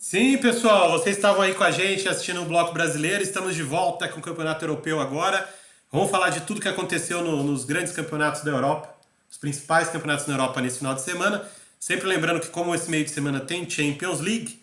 Sim, pessoal, vocês estavam aí com a gente assistindo o Bloco Brasileiro, estamos de volta com o Campeonato Europeu agora. Vamos falar de tudo que aconteceu nos grandes campeonatos da Europa, os principais campeonatos na Europa nesse final de semana. Sempre lembrando que como esse meio de semana tem Champions League,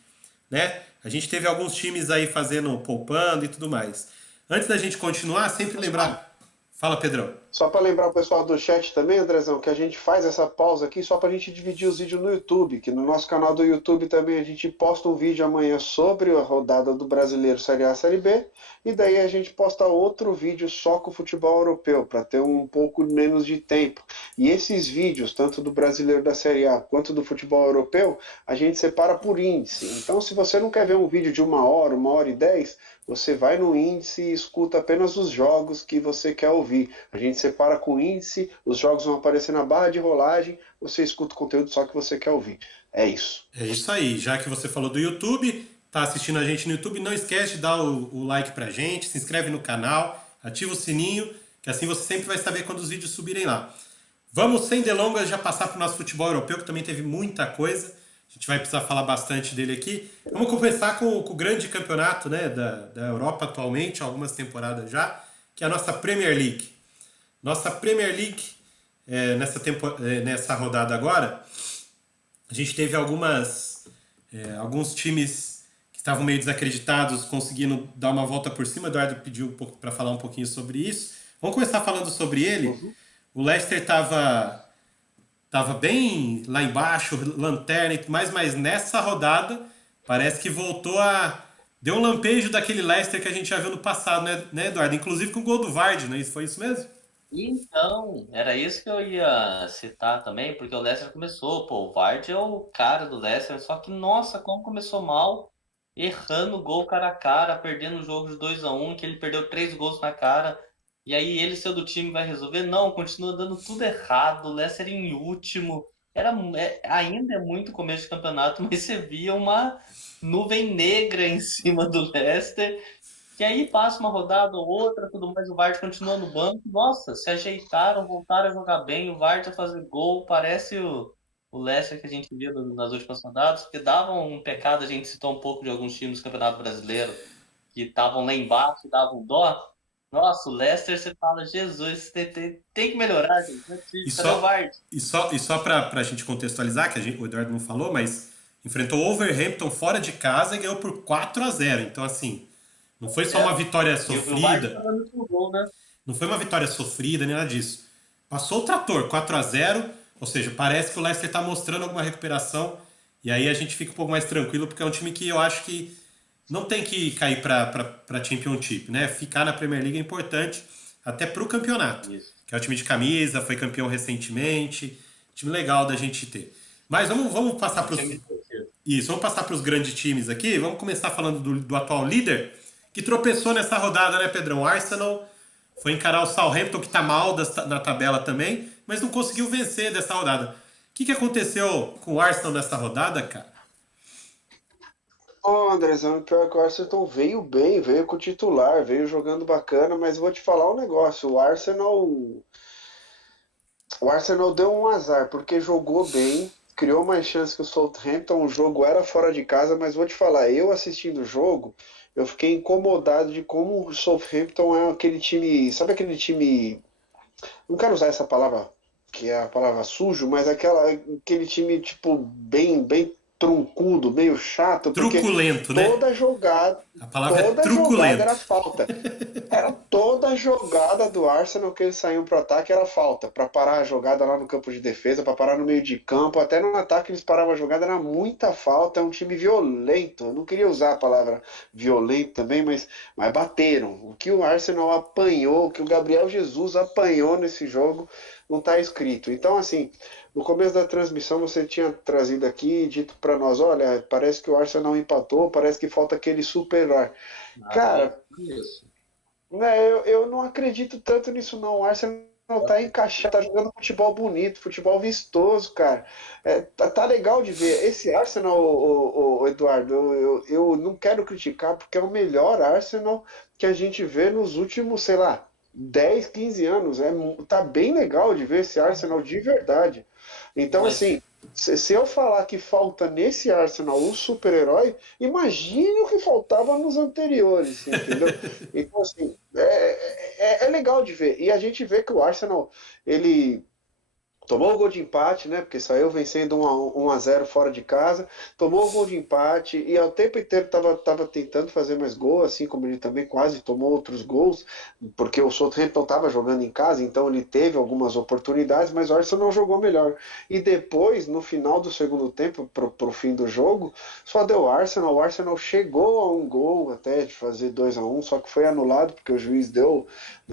né? A gente teve alguns times aí fazendo, poupando e tudo mais. Antes da gente continuar, sempre lembrar. Fala, Pedrão. Só para lembrar o pessoal do chat também, Andrezão, que a gente faz essa pausa aqui só para a gente dividir os vídeos no YouTube, que no nosso canal do YouTube também a gente posta um vídeo amanhã sobre a rodada do Brasileiro Série A, Série B, e daí a gente posta outro vídeo só com o futebol europeu, para ter um pouco menos de tempo. E esses vídeos, tanto do Brasileiro da Série A quanto do futebol europeu, a gente separa por índice. Então, se você não quer ver um vídeo de 1 hora e 10, você vai no índice e escuta apenas os jogos que você quer ouvir. A gente separa com índice, os jogos vão aparecer na barra de rolagem, você escuta o conteúdo só que você quer ouvir. É isso. É isso aí. Já que você falou do YouTube, tá assistindo a gente no YouTube, não esquece de dar o like pra gente, se inscreve no canal, ativa o sininho, que assim você sempre vai saber quando os vídeos subirem lá. Vamos, sem delongas, já passar para o nosso futebol europeu, que também teve muita coisa. A gente vai precisar falar bastante dele aqui. Vamos começar com o grande campeonato, né, da Europa atualmente, algumas temporadas já, que é a nossa Premier League. Nossa Premier League, nessa rodada agora, a gente teve alguns times que estavam meio desacreditados conseguindo dar uma volta por cima. O Eduardo pediu para falar um pouquinho sobre isso. Vamos começar falando sobre ele. Uhum. O Leicester tava bem lá embaixo, lanterna e tudo mais, mas nessa rodada parece que voltou a. Deu um lampejo daquele Leicester que a gente já viu no passado, né, Eduardo? Inclusive com o gol do Vardy, né? Foi isso mesmo? Então, era isso que eu ia citar também, porque o Leicester começou, pô, o Vardy é o cara do Leicester, só que, nossa, como começou mal, errando gol cara a cara, perdendo o jogo de 2-1, que ele perdeu 3 gols na cara, e aí ele, seu do time, vai resolver? Não, continua dando tudo errado, o Leicester em último, ainda é muito começo de campeonato, mas você via uma nuvem negra em cima do Leicester, e aí passa uma rodada ou outra, tudo mais, o Vardy continua no banco. Nossa, se ajeitaram, voltaram a jogar bem, o Vardy a fazer gol, parece o Leicester que a gente viu nas últimas rodadas, que davam um pecado, a gente citou um pouco de alguns times do Campeonato Brasileiro que estavam lá embaixo, davam dó. Nossa, o Leicester, você fala, Jesus, tem que melhorar, gente. Não é E possível. Cadê o só, Vardy? e só para a gente contextualizar, o Eduardo não falou, mas enfrentou o Overhampton fora de casa e ganhou por 4-0. Então, assim, não foi só É. uma vitória E o Vardy tá sofrida, dando o gol, né? não foi uma vitória sofrida, nem nada disso. Passou o trator, 4-0, ou seja, parece que o Leicester está mostrando alguma recuperação, e aí a gente fica um pouco mais tranquilo, porque é um time que eu acho que não tem que cair para Championship, né? Ficar na Premier League é importante, até para o campeonato, Isso. que é o time de camisa, foi campeão recentemente, time legal da gente ter. Mas vamos passar Um para time os. de torcida. Isso, vamos passar para os grandes times aqui. Vamos começar falando do atual líder, que tropeçou nessa rodada, né, Pedrão? O Arsenal foi encarar o Southampton, que tá mal na tabela também, mas não conseguiu vencer dessa rodada. O que aconteceu com o Arsenal nessa rodada, cara? Ô, Andrezão, pior que o Arsenal veio bem, veio com o titular, veio jogando bacana, mas vou te falar um negócio, o Arsenal deu um azar, porque jogou bem, criou mais chance que o Southampton, o jogo era fora de casa, mas vou te falar, eu assistindo o jogo, eu fiquei incomodado de como o Southampton é aquele time, sabe aquele time, não quero usar essa palavra, que é a palavra sujo, mas aquele time tipo bem truncudo, meio chato, porque Truculento, né? toda jogada, A palavra é toda jogada truculento. era falta. Era toda jogada do Arsenal que eles saíam pro ataque era falta, para parar a jogada lá no campo de defesa, para parar no meio de campo, até no ataque eles paravam a jogada, era muita falta, é um time violento. Eu não queria usar a palavra violento também, mas bateram. O que o Arsenal apanhou, o que o Gabriel Jesus apanhou nesse jogo, não está escrito. Então, assim, no começo da transmissão você tinha trazido aqui e dito para nós, olha, parece que o Arsenal empatou, parece que falta aquele superar. Nada, Cara, isso. né, eu não acredito tanto nisso não. O Arsenal tá encaixado, tá jogando futebol bonito, futebol vistoso, cara. Tá legal de ver. Esse Arsenal, o Eduardo, eu não quero criticar porque é o melhor Arsenal que a gente vê nos últimos, sei lá, 10, 15 anos. Tá bem legal de ver esse Arsenal de verdade. Então, Mas assim, Se eu falar que falta nesse Arsenal um super-herói, imagine o que faltava nos anteriores, entendeu? Então, assim, é legal de ver. E a gente vê que o Arsenal, ele tomou o gol de empate, né? Porque saiu vencendo 1-0 fora de casa. Tomou o gol de empate e ao tempo inteiro tava tentando fazer mais gol, assim como ele também quase tomou outros gols, porque o Southampton estava jogando em casa, então ele teve algumas oportunidades, mas o Arsenal jogou melhor. E depois, no final do segundo tempo, pro fim do jogo, só deu o Arsenal chegou a um gol até de fazer 2-1, só que foi anulado porque o juiz deu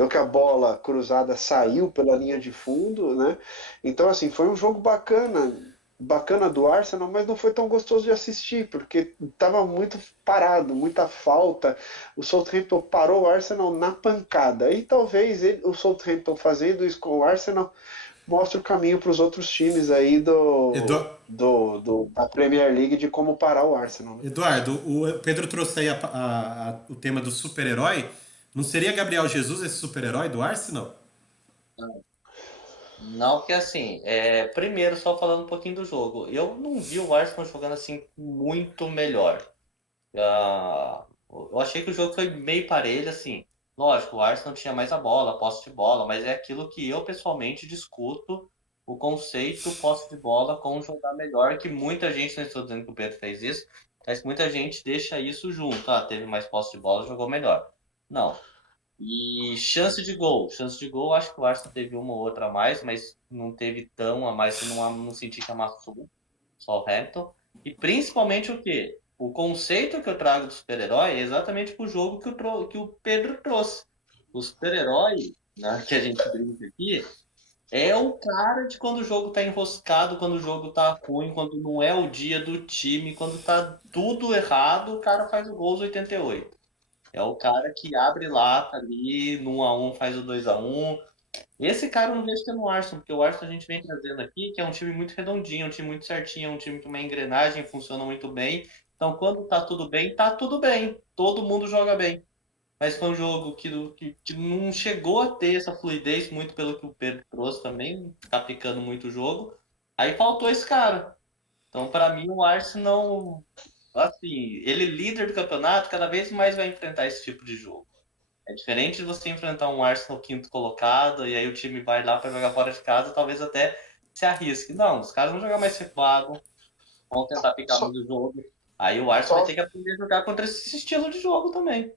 que a bola cruzada saiu pela linha de fundo, né? Então, assim, foi um jogo bacana do Arsenal, mas não foi tão gostoso de assistir, porque estava muito parado, muita falta. O Southampton parou o Arsenal na pancada. E talvez o Southampton fazendo isso com o Arsenal mostre o caminho para os outros times aí Edu- da Premier League de como parar o Arsenal, né? Eduardo, o Pedro trouxe aí o tema do super-herói. Não seria Gabriel Jesus esse super-herói do Arsenal? Não, porque assim, primeiro, só falando um pouquinho do jogo, eu não vi o Arsenal jogando assim muito melhor. Eu achei que o jogo foi meio parelho, assim. Lógico, o Arsenal tinha mais a bola, posse de bola, mas é aquilo que eu pessoalmente discuto o conceito posse de bola com jogar melhor, que muita gente, não estou dizendo que o Pedro fez isso, mas muita gente deixa isso junto. Ah, teve mais posse de bola, jogou melhor. Não. E chance de gol, acho que o Arsenal teve uma ou outra a mais, mas não teve tão a mais, eu não senti que amassou só o Hampton. E principalmente o quê? O conceito que eu trago do super-herói é exatamente pro jogo que o Pedro trouxe. O super-herói, né, que a gente brinca aqui, é o cara de quando o jogo tá enroscado, quando o jogo tá ruim, quando não é o dia do time, quando tá tudo errado, o cara faz o gol aos 88. É o cara que abre lata ali, no 1-1 faz o 2-1. Esse cara eu não vejo ter no Arsenal, porque o Arsenal a gente vem trazendo aqui, que é um time muito redondinho, um time muito certinho, um time que uma engrenagem funciona muito bem. Então, quando tá tudo bem, tá tudo bem. Todo mundo joga bem. Mas foi um jogo que não chegou a ter essa fluidez, muito pelo que o Pedro trouxe também, tá picando muito o jogo. Aí faltou esse cara. Então, para mim, o Arsenal, assim, ele líder do campeonato, cada vez mais vai enfrentar esse tipo de jogo. É diferente de você enfrentar um Arsenal quinto colocado e aí o time vai lá para jogar fora de casa, talvez até se arrisque. Não, os caras vão jogar mais recuado, vão tentar picar Só, muito o jogo. Aí o Arsenal vai só ter que aprender a jogar contra esse estilo de jogo também.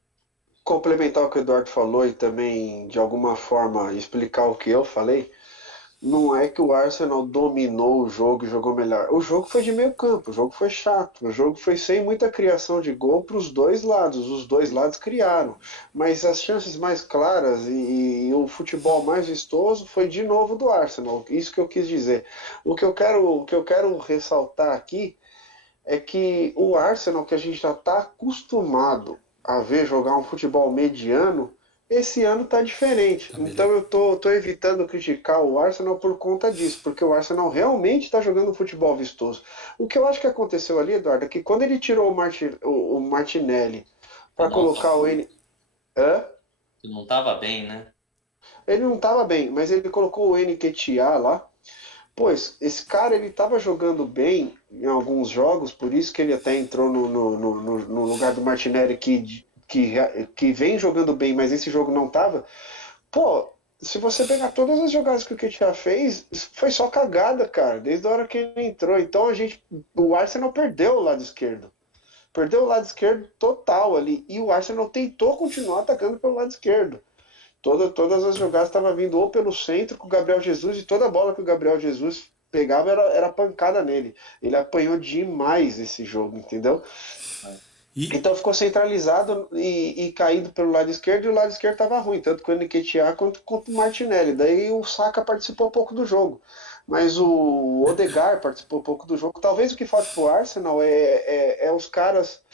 complementar o que o Eduardo falou e também, de alguma forma, explicar o que eu falei. Não é que o Arsenal dominou o jogo e jogou melhor. O jogo foi de meio campo, o jogo foi chato, o jogo foi sem muita criação de gol para os dois lados. Os dois lados criaram, mas as chances mais claras e o futebol mais vistoso foi de novo do Arsenal. Isso que eu quis dizer. O que eu quero ressaltar aqui é que o Arsenal, que a gente já está acostumado a ver jogar um futebol mediano, esse ano está diferente. Tá Então melhor. eu tô evitando criticar o Arsenal por conta disso, porque o Arsenal realmente está jogando um futebol vistoso. O que eu acho que aconteceu ali, Eduardo, é que quando ele tirou o Martinelli Que para não, colocar o N. Hã? que não tava bem, né? Ele não estava bem, mas ele colocou o Nketiah lá. Pois, esse cara ele estava jogando bem em alguns jogos, por isso que ele até entrou no lugar do Martinelli que vem jogando bem, mas esse jogo não estava. Pô, se você pegar todas as jogadas que o Ketia fez, foi só cagada, cara, desde a hora que ele entrou. Então o Arsenal perdeu o lado esquerdo. Perdeu o lado esquerdo total ali. E o Arsenal tentou continuar atacando pelo lado esquerdo. Todas as jogadas estavam vindo ou pelo centro com o Gabriel Jesus e toda bola que o Gabriel Jesus pegava era pancada nele. Ele apanhou demais esse jogo, entendeu? E, Então ficou centralizado e caído pelo lado esquerdo e o lado esquerdo estava ruim, tanto com o Nketiah quanto o Martinelli. Daí o Saka participou pouco do jogo. Mas o Odegaard participou pouco do jogo. Talvez o que falta para o Arsenal é os caras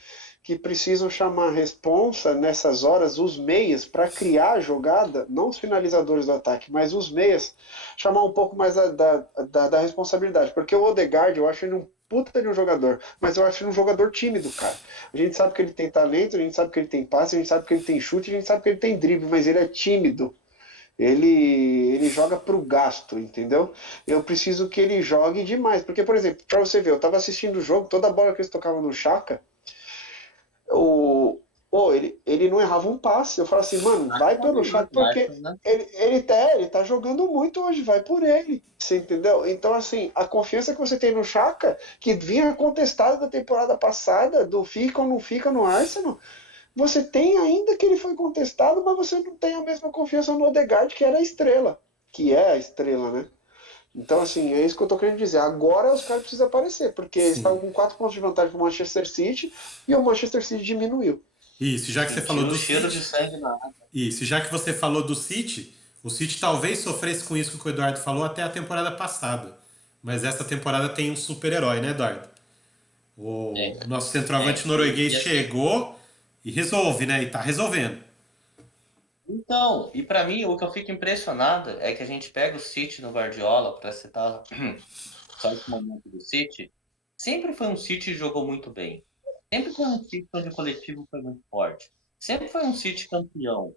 que precisam chamar a responsa nessas horas, os meias, para criar a jogada, não os finalizadores do ataque, mas os meias, chamar um pouco mais da responsabilidade. Porque o Odegaard, eu acho ele um puta de um jogador, mas eu acho ele um jogador tímido, cara. A gente sabe que ele tem talento, a gente sabe que ele tem passe, a gente sabe que ele tem chute, a gente sabe que ele tem drible, mas ele é tímido. Ele joga pro gasto, entendeu? Eu preciso que ele jogue demais. Porque, por exemplo, pra você ver, eu tava assistindo o jogo, toda bola que eles tocavam no Chaka, ele não errava um passe. Eu falo assim, mano, vai pelo Chaka, porque Né? ele tá jogando muito hoje, vai por ele. Você entendeu? Então, assim, a confiança que você tem no Chaka, que vinha contestado da temporada passada, do fica ou não fica no Arsenal, você tem ainda que ele foi contestado, mas você não tem a mesma confiança no Odegaard, que era a estrela. Que é a estrela, né? Então, assim, é isso que eu tô querendo dizer. Agora os caras precisam aparecer, porque eles estavam Sim. com 4 pontos de vantagem pro Manchester City e o Manchester City diminuiu. Isso, já que você falou Sentiu o do cheiro de City. sangue na água. Isso, já que você falou do City, o City talvez sofresse com isso que o Eduardo falou até a temporada passada. Mas essa temporada tem um super-herói, né, Eduardo? É, O nosso centroavante norueguês e assim, chegou e resolve, né? E tá resolvendo. então, e pra mim, o que eu fico impressionado é que a gente pega o City no Guardiola, pra citar só esse momento do City, sempre foi um City que jogou muito bem. Sempre foi um City onde o coletivo foi muito forte. Sempre foi um City campeão.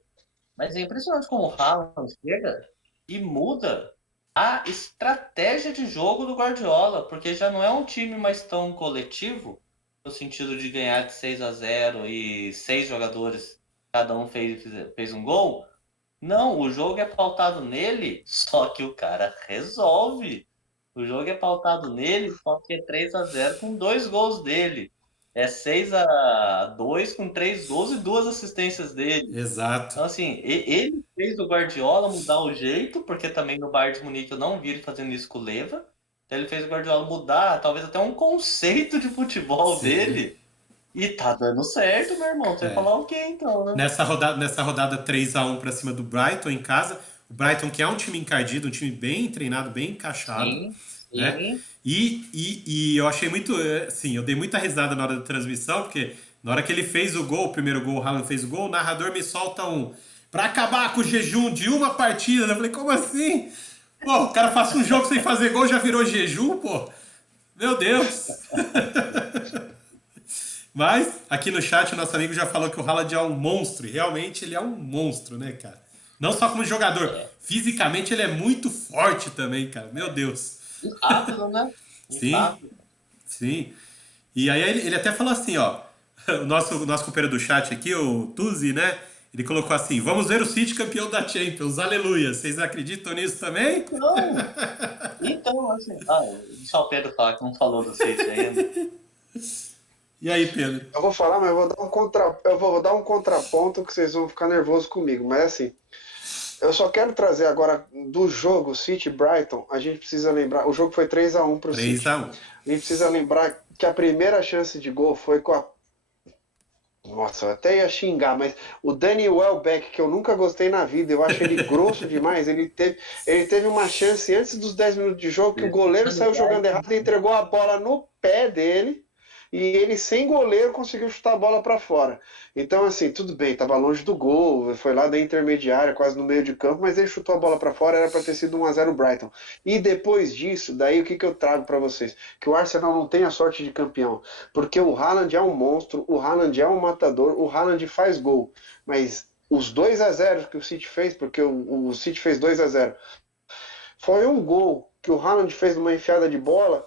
Mas é impressionante como o Haaland chega e muda a estratégia de jogo do Guardiola, porque já não é um time mais tão coletivo, no sentido de ganhar de 6-0 e 6 jogadores, cada um fez um gol. Não, o jogo é pautado nele, só que o cara resolve. O jogo é pautado nele, só que é 3-0 com 2 gols dele. É 6-2 com 3 gols e 2 assistências dele. Exato. Então, assim, ele fez o Guardiola mudar o jeito, porque também no Bayern de Munique eu não vi ele fazendo isso com o Leva. Então ele fez o Guardiola mudar, talvez até um conceito de futebol Sim. dele. E tá dando certo, meu irmão. Você vai É. falar o quê então, né? Nessa rodada 3-1 pra cima do Brighton em casa. O Brighton, que é um time encardido, um time bem treinado, bem encaixado, Sim, né? sim. E eu achei muito. Assim, eu dei muita risada na hora da transmissão, porque na hora que ele fez o gol, o primeiro gol, o Haaland fez o gol, o narrador me solta um. Pra acabar com o jejum de uma partida. Eu falei, como assim? Pô, o cara passa um jogo sem fazer gol, já virou jejum, pô? Meu Deus! Mas, aqui no chat, o nosso amigo já falou que o Haaland é um monstro. E realmente ele é um monstro, né, cara? Não só como jogador. É. Fisicamente ele é muito forte também, cara. Meu Deus. E rápido, né? E Sim, rápido. sim. E aí ele até falou assim, ó. O nosso companheiro do chat aqui, o Tuzi, né? Ele colocou assim: vamos ver o City campeão da Champions. Aleluia. Vocês acreditam nisso também? Então, então, assim. Ah, deixa o Pedro falar que não falou do City ainda. E aí, Pedro? Eu vou falar, mas eu vou dar um contraponto que vocês vão ficar nervosos comigo. Mas assim, eu só quero trazer agora do jogo City Brighton. A gente precisa lembrar, o jogo foi 3-1 pro City. 3-1. A gente precisa lembrar que a primeira chance de gol foi com a. Nossa, eu até ia xingar, mas o Danny Welbeck, que eu nunca gostei na vida, eu acho ele grosso demais. Ele teve uma chance antes dos 10 minutos de jogo que o goleiro saiu jogando errado e entregou a bola no pé dele. E ele, sem goleiro, conseguiu chutar a bola para fora. Então, assim, tudo bem, estava longe do gol, foi lá da intermediária, quase no meio de campo, mas ele chutou a bola para fora, era para ter sido 1-0 Brighton. E depois disso, daí o que eu trago para vocês? Que o Arsenal não tem a sorte de campeão, porque o Haaland é um monstro, o Haaland é um matador, o Haaland faz gol, mas os 2-0 que o City fez, porque o City fez 2-0, foi um gol que o Haaland fez numa enfiada de bola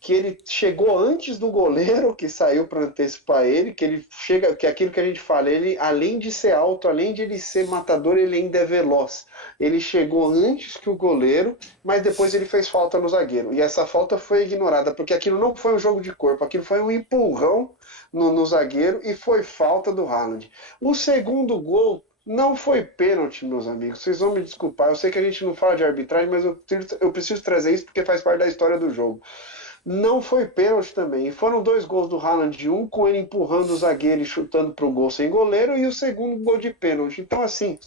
que ele chegou antes do goleiro que saiu para antecipar ele, que ele chega, que é aquilo que a gente fala, ele além de ser alto, além de ele ser matador, ele ainda é veloz. Ele chegou antes que o goleiro, mas depois ele fez falta no zagueiro. E essa falta foi ignorada, porque aquilo não foi um jogo de corpo, aquilo foi um empurrão no zagueiro e foi falta do Haaland. O segundo gol não foi pênalti, meus amigos. Vocês vão me desculpar. Eu sei que a gente não fala de arbitragem, mas eu preciso trazer isso porque faz parte da história do jogo. Não foi pênalti também. E foram 2 gols do Haaland, um com ele empurrando o zagueiro e chutando para o gol sem goleiro, e o segundo gol de pênalti. Então, assim,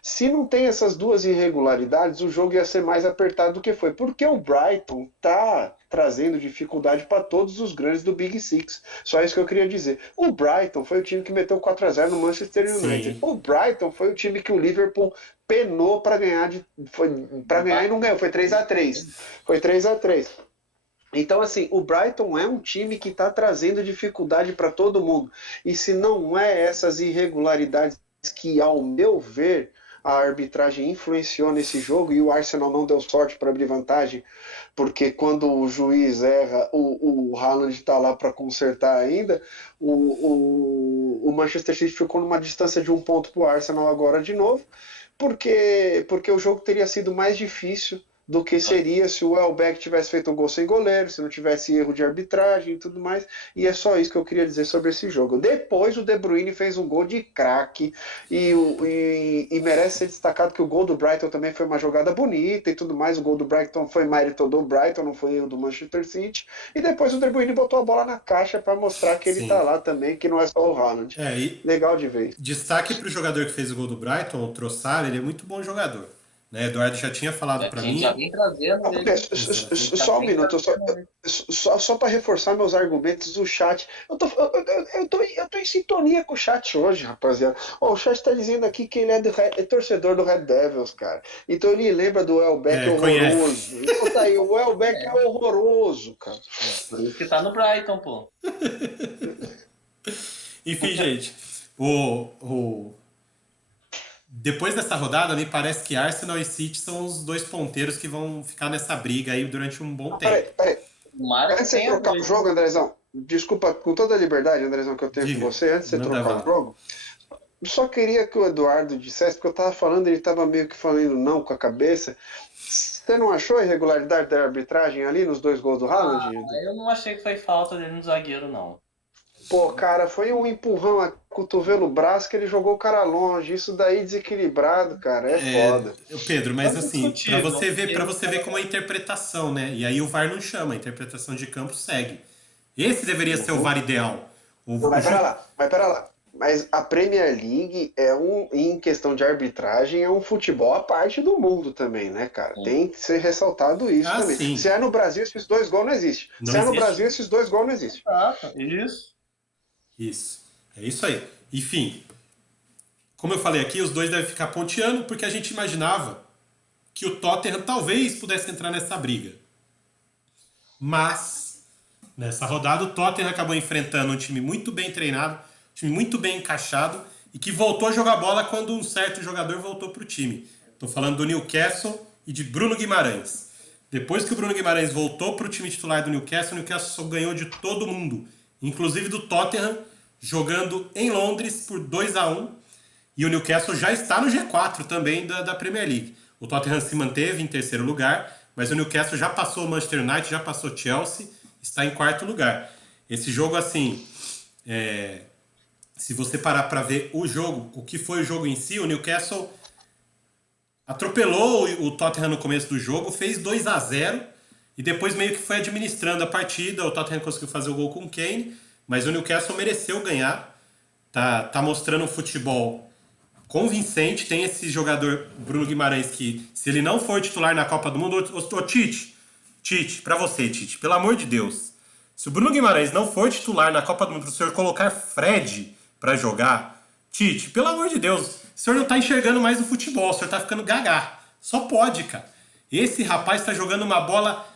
se não tem essas duas irregularidades, o jogo ia ser mais apertado do que foi. Porque o Brighton tá trazendo dificuldade para todos os grandes do Big Six. Só isso que eu queria dizer. O Brighton foi o time que meteu 4-0 no Manchester United. Sim. O Brighton foi o time que o Liverpool penou para ganhar, para ganhar e não ganhou. Foi 3-3. Foi 3-3. Então, assim, o Brighton é um time que está trazendo dificuldade para todo mundo. E se não é essas irregularidades que, ao meu ver, a arbitragem influenciou nesse jogo e o Arsenal não deu sorte para abrir vantagem, porque quando o juiz erra, o Haaland está lá para consertar ainda, o Manchester City ficou numa distância de 1 ponto para o Arsenal agora de novo, porque o jogo teria sido mais difícil do que seria se o Welbeck tivesse feito um gol sem goleiro, se não tivesse erro de arbitragem e tudo mais. E é só isso que eu queria dizer sobre esse jogo. Depois o De Bruyne fez um gol de craque e merece ser destacado que o gol do Brighton também foi uma jogada bonita e tudo mais. O gol do Brighton foi mérito do Brighton, não foi erro do Manchester City. E depois o De Bruyne botou a bola na caixa para mostrar que ele tá lá também, que não é só o Haaland. Legal de ver. Destaque para o jogador que fez o gol do Brighton, o Trossard, ele é muito bom jogador. Né? Eduardo já tinha falado para mim. Já vem trazendo ele. Só um minuto, só para reforçar meus argumentos, o chat. Eu tô em sintonia com o chat hoje, rapaziada. O chat está dizendo aqui que ele é torcedor do Red Devils, cara. Então ele lembra do Welbeck horroroso. Então tá aí, o Welbeck é horroroso, cara. Por isso que tá no Brighton, pô. Enfim, gente, depois dessa rodada, me parece que Arsenal e City são os dois ponteiros que vão ficar nessa briga aí durante um bom tempo. Peraí. Antes de você trocar o jogo, Andrezão, desculpa, com toda a liberdade, Andrezão, que eu tenho com você, antes de você trocar o jogo, só queria que o Eduardo dissesse, porque eu tava falando, ele tava meio que falando não com a cabeça. Você não achou irregularidade da arbitragem ali nos 2 gols do Haaland? Eu não achei que foi falta dele no zagueiro, não. Pô, cara, foi um empurrão a cotovelo braço que ele jogou o cara longe. Isso daí desequilibrado, cara, é foda. Pedro, mas assim, pra você ver como é a interpretação, né? E aí o VAR não chama, a interpretação de campo segue. Esse deveria ser o VAR ideal. Mas pera lá. Mas a Premier League em questão de arbitragem, é um futebol à parte do mundo também, né, cara? Tem que ser ressaltado isso também. Sim. Se é no Brasil, esses 2 gols não existem. No Brasil, esses 2 gols não existem. Isso. É isso aí. Enfim, como eu falei aqui, os dois devem ficar ponteando, porque a gente imaginava que o Tottenham talvez pudesse entrar nessa briga. Mas, nessa rodada, o Tottenham acabou enfrentando um time muito bem treinado, um time muito bem encaixado, e que voltou a jogar bola quando um certo jogador voltou para o time. Estou falando do Newcastle e de Bruno Guimarães. Depois que o Bruno Guimarães voltou para o time titular do Newcastle, o Newcastle ganhou de todo mundo, inclusive do Tottenham, jogando em Londres por 2-1, e o Newcastle já está no G4 também da Premier League. O Tottenham se manteve em 3º lugar, mas o Newcastle já passou o Manchester United, já passou o Chelsea, está em 4º lugar. Esse jogo, assim, se você parar para ver o jogo, o que foi o jogo em si, o Newcastle atropelou o Tottenham no começo do jogo, fez 2-0, e depois meio que foi administrando a partida. O Tottenham conseguiu fazer o gol com o Kane, mas o Newcastle mereceu ganhar. Tá mostrando um futebol convincente. Tem esse jogador, Bruno Guimarães, que se ele não for titular na Copa do Mundo... Tite, pra você, Tite, pelo amor de Deus. Se o Bruno Guimarães não for titular na Copa do Mundo, pro senhor colocar Fred pra jogar... Tite, pelo amor de Deus, o senhor não tá enxergando mais o futebol, o senhor tá ficando gagá. Só pode, cara. Esse rapaz tá jogando uma bola,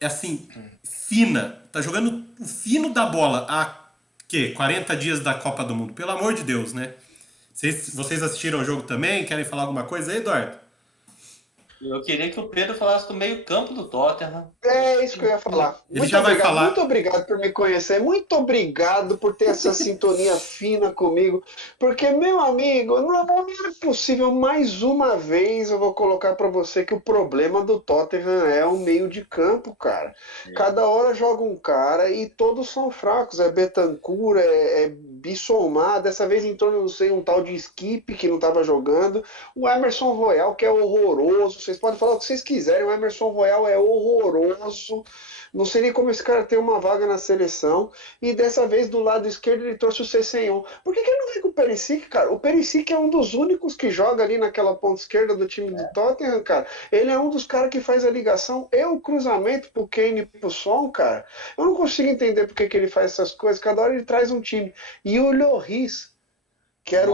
assim, fina. Tá jogando o fino da bola há, 40 dias da Copa do Mundo. Pelo amor de Deus, né? Vocês assistiram o jogo também? Querem falar alguma coisa aí, Eduardo? Eu queria que o Pedro falasse do meio-campo do Tottenham. É isso que eu ia falar. Ele já vai falar. Muito obrigado por me conhecer. Muito obrigado por ter essa sintonia fina comigo. Porque, meu amigo, não é possível. Mais uma vez eu vou colocar para você que o problema do Tottenham é o meio de campo, cara. Cada hora joga um cara e todos são fracos. É Bentancur, é Bissouma. Dessa vez entrou, não sei, um tal de Skip que não estava jogando. O Emerson Royal, que é horroroso. Vocês podem falar o que vocês quiserem, o Emerson Royal é horroroso. Não sei nem como esse cara tem uma vaga na seleção. E dessa vez, do lado esquerdo, ele trouxe o Sessegnon. Por que ele não vem com o Perisic, cara? O Perisic é um dos únicos que joga ali naquela ponta esquerda do time do Tottenham, cara. Ele é um dos caras que faz a ligação e o cruzamento pro Kane e pro Son, cara. Eu não consigo entender por que ele faz essas coisas. Cada hora ele traz um time. E o Lloris, que era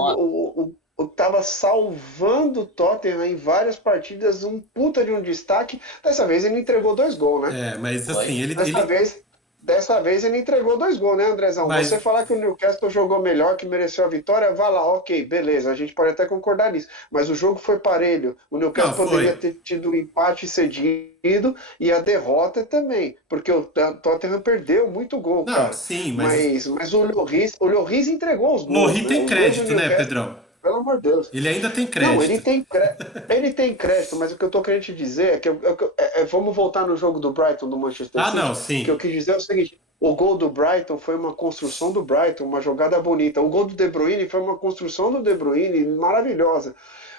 tava salvando o Tottenham em várias partidas, um puta de um destaque. Dessa vez ele entregou 2 gols, né? Mas assim, Dessa vez Dessa vez ele entregou 2 gols, né, Andrezão? Mas, Você falar que o Newcastle jogou melhor, que mereceu a vitória, vá lá, ok, beleza, a gente pode até concordar nisso. Mas o jogo foi parelho. O não, Newcastle poderia foi. ter tido um empate cedido e a derrota também, porque o Tottenham perdeu muito gol, Não, cara. sim, mas Mas o Lloris entregou os o gols, Lohri né? tem Os gols do crédito, né, Newcastle, Pedrão? pelo amor de Deus. Ele ainda tem Não, crédito. ele tem crédito, mas o que eu tô querendo te dizer é que vamos voltar no jogo do Brighton do Manchester Ah, não, City. O que eu sim. quis dizer é o seguinte: o gol do Brighton foi uma construção do Brighton, uma jogada bonita. O gol do De Bruyne foi uma construção do De Bruyne maravilhosa.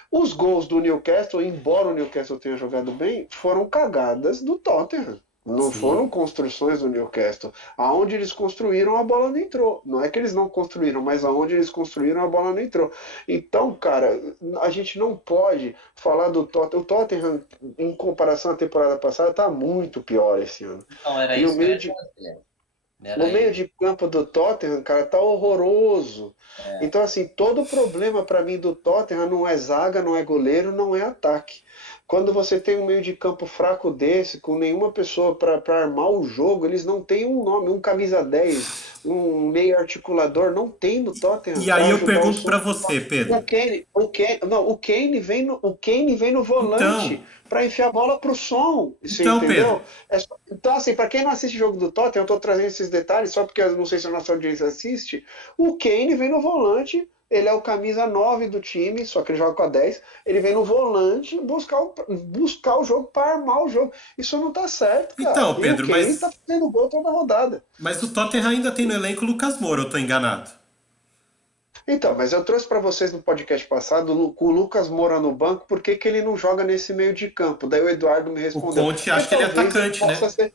Os gols do Newcastle, embora o Newcastle tenha jogado bem, foram cagadas do Tottenham. Não foram Sim. construções do Newcastle. Aonde eles construíram, a bola não entrou. Não é que eles não construíram, mas aonde eles construíram, a bola não entrou. Então, cara, a gente não pode falar do Tottenham. O Tottenham, em comparação à temporada passada, está muito pior esse ano. Então, era E o isso que eu meio ia de trazer. o Era meio isso. de campo do Tottenham, cara, tá horroroso. É. Então, assim, todo o problema para mim do Tottenham não é zaga, não é goleiro, não é ataque. Quando você tem um meio de campo fraco desse, com nenhuma pessoa para armar o jogo, eles não têm um nome, um camisa 10, um meio articulador, não tem no Tottenham E aí para eu ajudar o pergunto pra som. você, O Pedro. Kane, o Kane, não, o Kane vem no volante Então, para enfiar a bola pro som, você então, Pedro, entendeu? Então, assim, para quem não assiste jogo do Tottenham, eu tô trazendo esses detalhes só porque eu não sei se a nossa audiência assiste. O Kane vem no volante, ele é o camisa 9 do time, só que ele joga com a 10. Ele vem no volante buscar o jogo para armar o jogo. Isso não tá certo, cara. então, E o Pedro, Kane tá fazendo gol toda rodada. mas o Tottenham ainda tem no elenco o Lucas Moura, eu tô enganado. Então, mas eu trouxe para vocês no podcast passado com o Lucas Moura no banco, por que que ele não joga nesse meio de campo? Daí o Eduardo me O respondeu, Conte porque acha que ele é talvez ele atacante, né? possa ser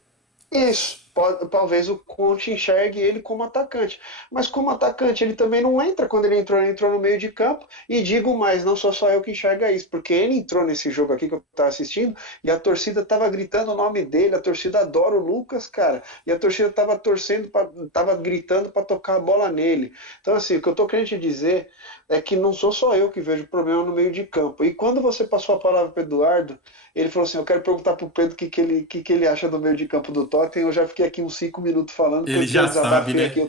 isso. Talvez o Conte enxergue ele como atacante. Mas como atacante, ele também não entra. Quando ele entrou no meio de campo. E digo mais, não sou só eu que enxerga isso, porque ele entrou nesse jogo aqui que eu estava assistindo e a torcida estava gritando o nome dele. A torcida adora o Lucas, cara. E a torcida estava torcendo, estava gritando para tocar a bola nele. Então, assim, o que eu estou querendo te dizer é que não sou só eu que vejo problema no meio de campo. E quando você passou a palavra para o Eduardo, ele falou assim: eu quero perguntar para o Pedro o que ele acha do meio de campo do Tottenham. Eu já fiquei aqui uns 5 minutos falando, Ele porque eu já sabe, desabafei né? aqui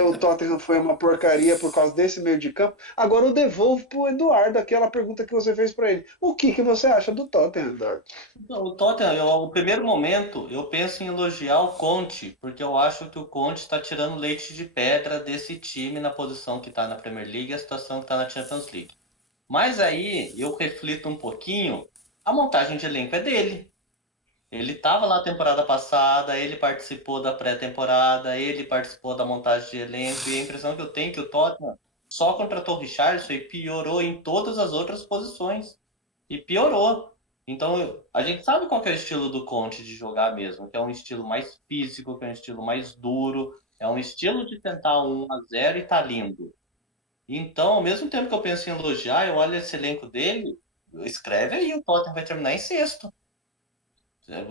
o Tottenham foi uma porcaria por causa desse meio de campo. Agora eu devolvo pro Eduardo aquela pergunta que você fez para ele. O que você acha do Tottenham, Eduardo? Então, o Tottenham, o primeiro momento, eu penso em elogiar o Conte, porque eu acho que o Conte está tirando leite de pedra desse time na posição que está na Premier League e a situação que está na Champions League. Mas aí eu reflito um pouquinho, a montagem de elenco é dele. Ele estava lá a temporada passada, ele participou da pré-temporada, ele participou da montagem de elenco, e a impressão que eu tenho é que o Tottenham só contratou o Richarlison e piorou em todas as outras posições. E piorou. Então, a gente sabe qual que é o estilo do Conte de jogar mesmo, que é um estilo mais físico, que é um estilo mais duro, é um estilo de tentar um 1-0 e tá lindo. Então, ao mesmo tempo que eu penso em elogiar, eu olho esse elenco dele, escreve aí, o Tottenham vai terminar em sexto.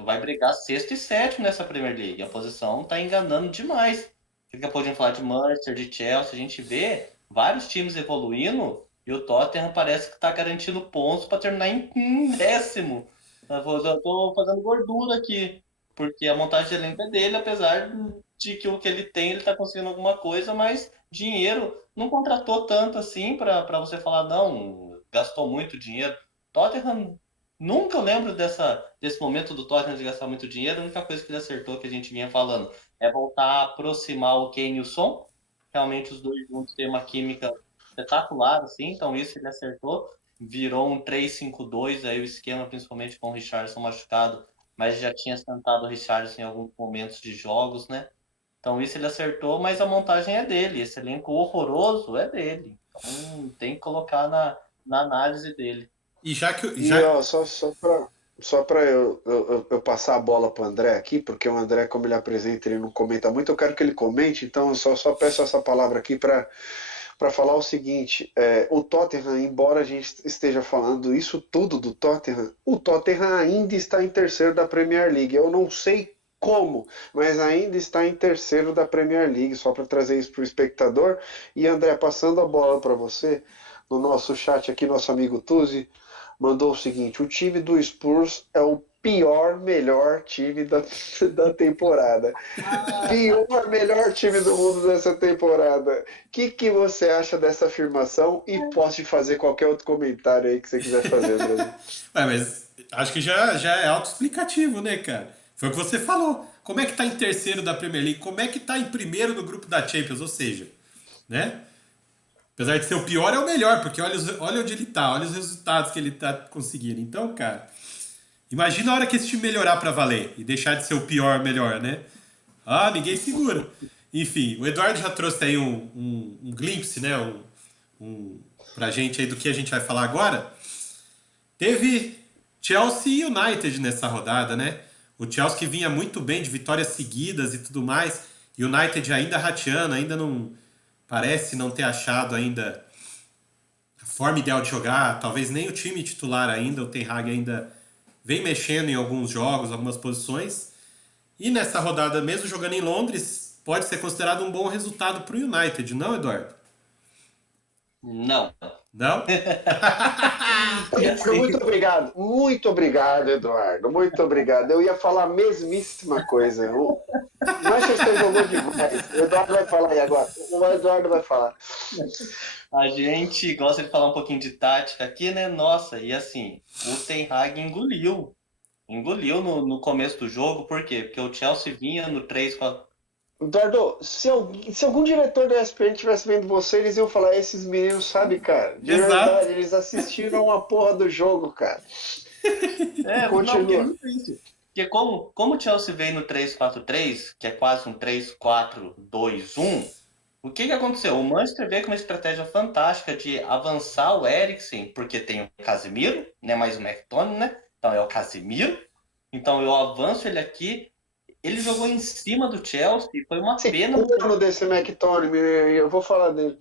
Vai brigar sexto e sétimo nessa Premier League. A posição tá enganando demais. Daqui a pouco a gente falar de Manchester, de Chelsea, a gente vê vários times evoluindo e o Tottenham parece que tá garantindo pontos para terminar em décimo. Eu tô fazendo gordura aqui, porque a montagem de elenco é dele, apesar de que o que ele tem, ele tá conseguindo alguma coisa, mas dinheiro não contratou tanto assim para você falar, não, gastou muito dinheiro. Tottenham nunca eu lembro desse momento do Tottenham de gastar muito dinheiro. A única coisa que ele acertou, que a gente vinha falando, é voltar a aproximar o Kane e o Son. Realmente os dois juntos têm uma química espetacular, assim, então isso ele acertou. Virou um 3-5-2 aí o esquema, principalmente com o Richarlison machucado, mas já tinha sentado o Richarlison em alguns momentos de jogos, né? Então isso ele acertou, mas a montagem é dele. Esse elenco horroroso é dele. Então tem que colocar na análise dele. E já que. E Já... ó, só para eu passar a bola para o André aqui, porque o André, como ele apresenta, ele não comenta muito, eu quero que ele comente, então eu só peço essa palavra aqui para falar o seguinte: o Tottenham, embora a gente esteja falando isso tudo do Tottenham, o Tottenham ainda está em terceiro da Premier League. Eu não sei como, mas ainda está em terceiro da Premier League, só para trazer isso para o espectador. E André, passando a bola para você, no nosso chat aqui, nosso amigo Tuzi mandou o seguinte: o time do Spurs é o pior, melhor time da temporada. Pior, melhor time do mundo dessa temporada. O que você acha dessa afirmação? E posso fazer qualquer outro comentário aí que você quiser fazer, Brasil. Mas acho que já é autoexplicativo, né, cara? Foi o que você falou. Como é que tá em terceiro da Premier League? Como é que tá em primeiro no grupo da Champions? Ou seja, né? Apesar de ser o pior, é o melhor, porque olha onde ele tá, olha os resultados que ele tá conseguindo. Então, cara, imagina a hora que esse time melhorar pra valer e deixar de ser o pior melhor, né? Ah, ninguém segura. Enfim, o Eduardo já trouxe aí um glimpse, né? Pra gente aí do que a gente vai falar agora. Teve Chelsea e United nessa rodada, né? O Chelsea que vinha muito bem de vitórias seguidas e tudo mais. E o United ainda rateando, ainda não parece não ter achado ainda a forma ideal de jogar. Talvez nem o time titular ainda. O Ten Hag ainda vem mexendo em alguns jogos, algumas posições. E nessa rodada, mesmo jogando em Londres, pode ser considerado um bom resultado para o United, não, Eduardo? Não. Não? E assim, Muito obrigado, Eduardo. Muito obrigado. Eu ia falar a mesmíssima coisa. O Manchester jogou demais. O Eduardo vai falar aí agora. O Eduardo vai falar. a gente gosta de falar um pouquinho de tática aqui, né? Nossa, e assim, o Ten Hag engoliu. Engoliu no começo do jogo, por quê? Porque o Chelsea vinha no 3-4. Eduardo, se algum diretor da ESPN estivesse vendo você, eles iam falar: esses meninos sabem, cara. De Exato. verdade, eles assistiram a porra do jogo, cara. Não, porque é Continua. muito isso. Porque como o Chelsea veio no 3-4-3, que é quase um 3-4-2-1, o que aconteceu? O Manchester veio com uma estratégia fantástica de avançar o Eriksen, porque tem o Casemiro, não é mais o McTominay, né? Então é o Casemiro. Então eu avanço ele aqui. Ele jogou em cima do Chelsea, foi uma pena. Corno desse McTominay, eu vou falar dele.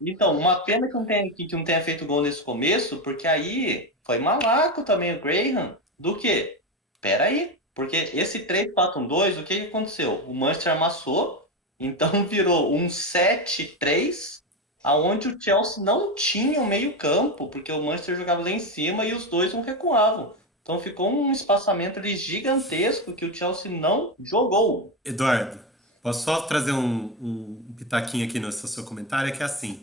Então, uma pena que não tenha feito gol nesse começo, porque aí foi malaco também o Graham. Do quê? Pera aí, porque esse 3-4-1-2, o que aconteceu? O Manchester amassou, então virou um 7-3, aonde o Chelsea não tinha o meio-campo, porque o Manchester jogava lá em cima e os dois não recuavam. Então ficou um espaçamento ali gigantesco que o Chelsea não jogou. Eduardo, posso só trazer um pitaquinho aqui no seu comentário? É que é assim,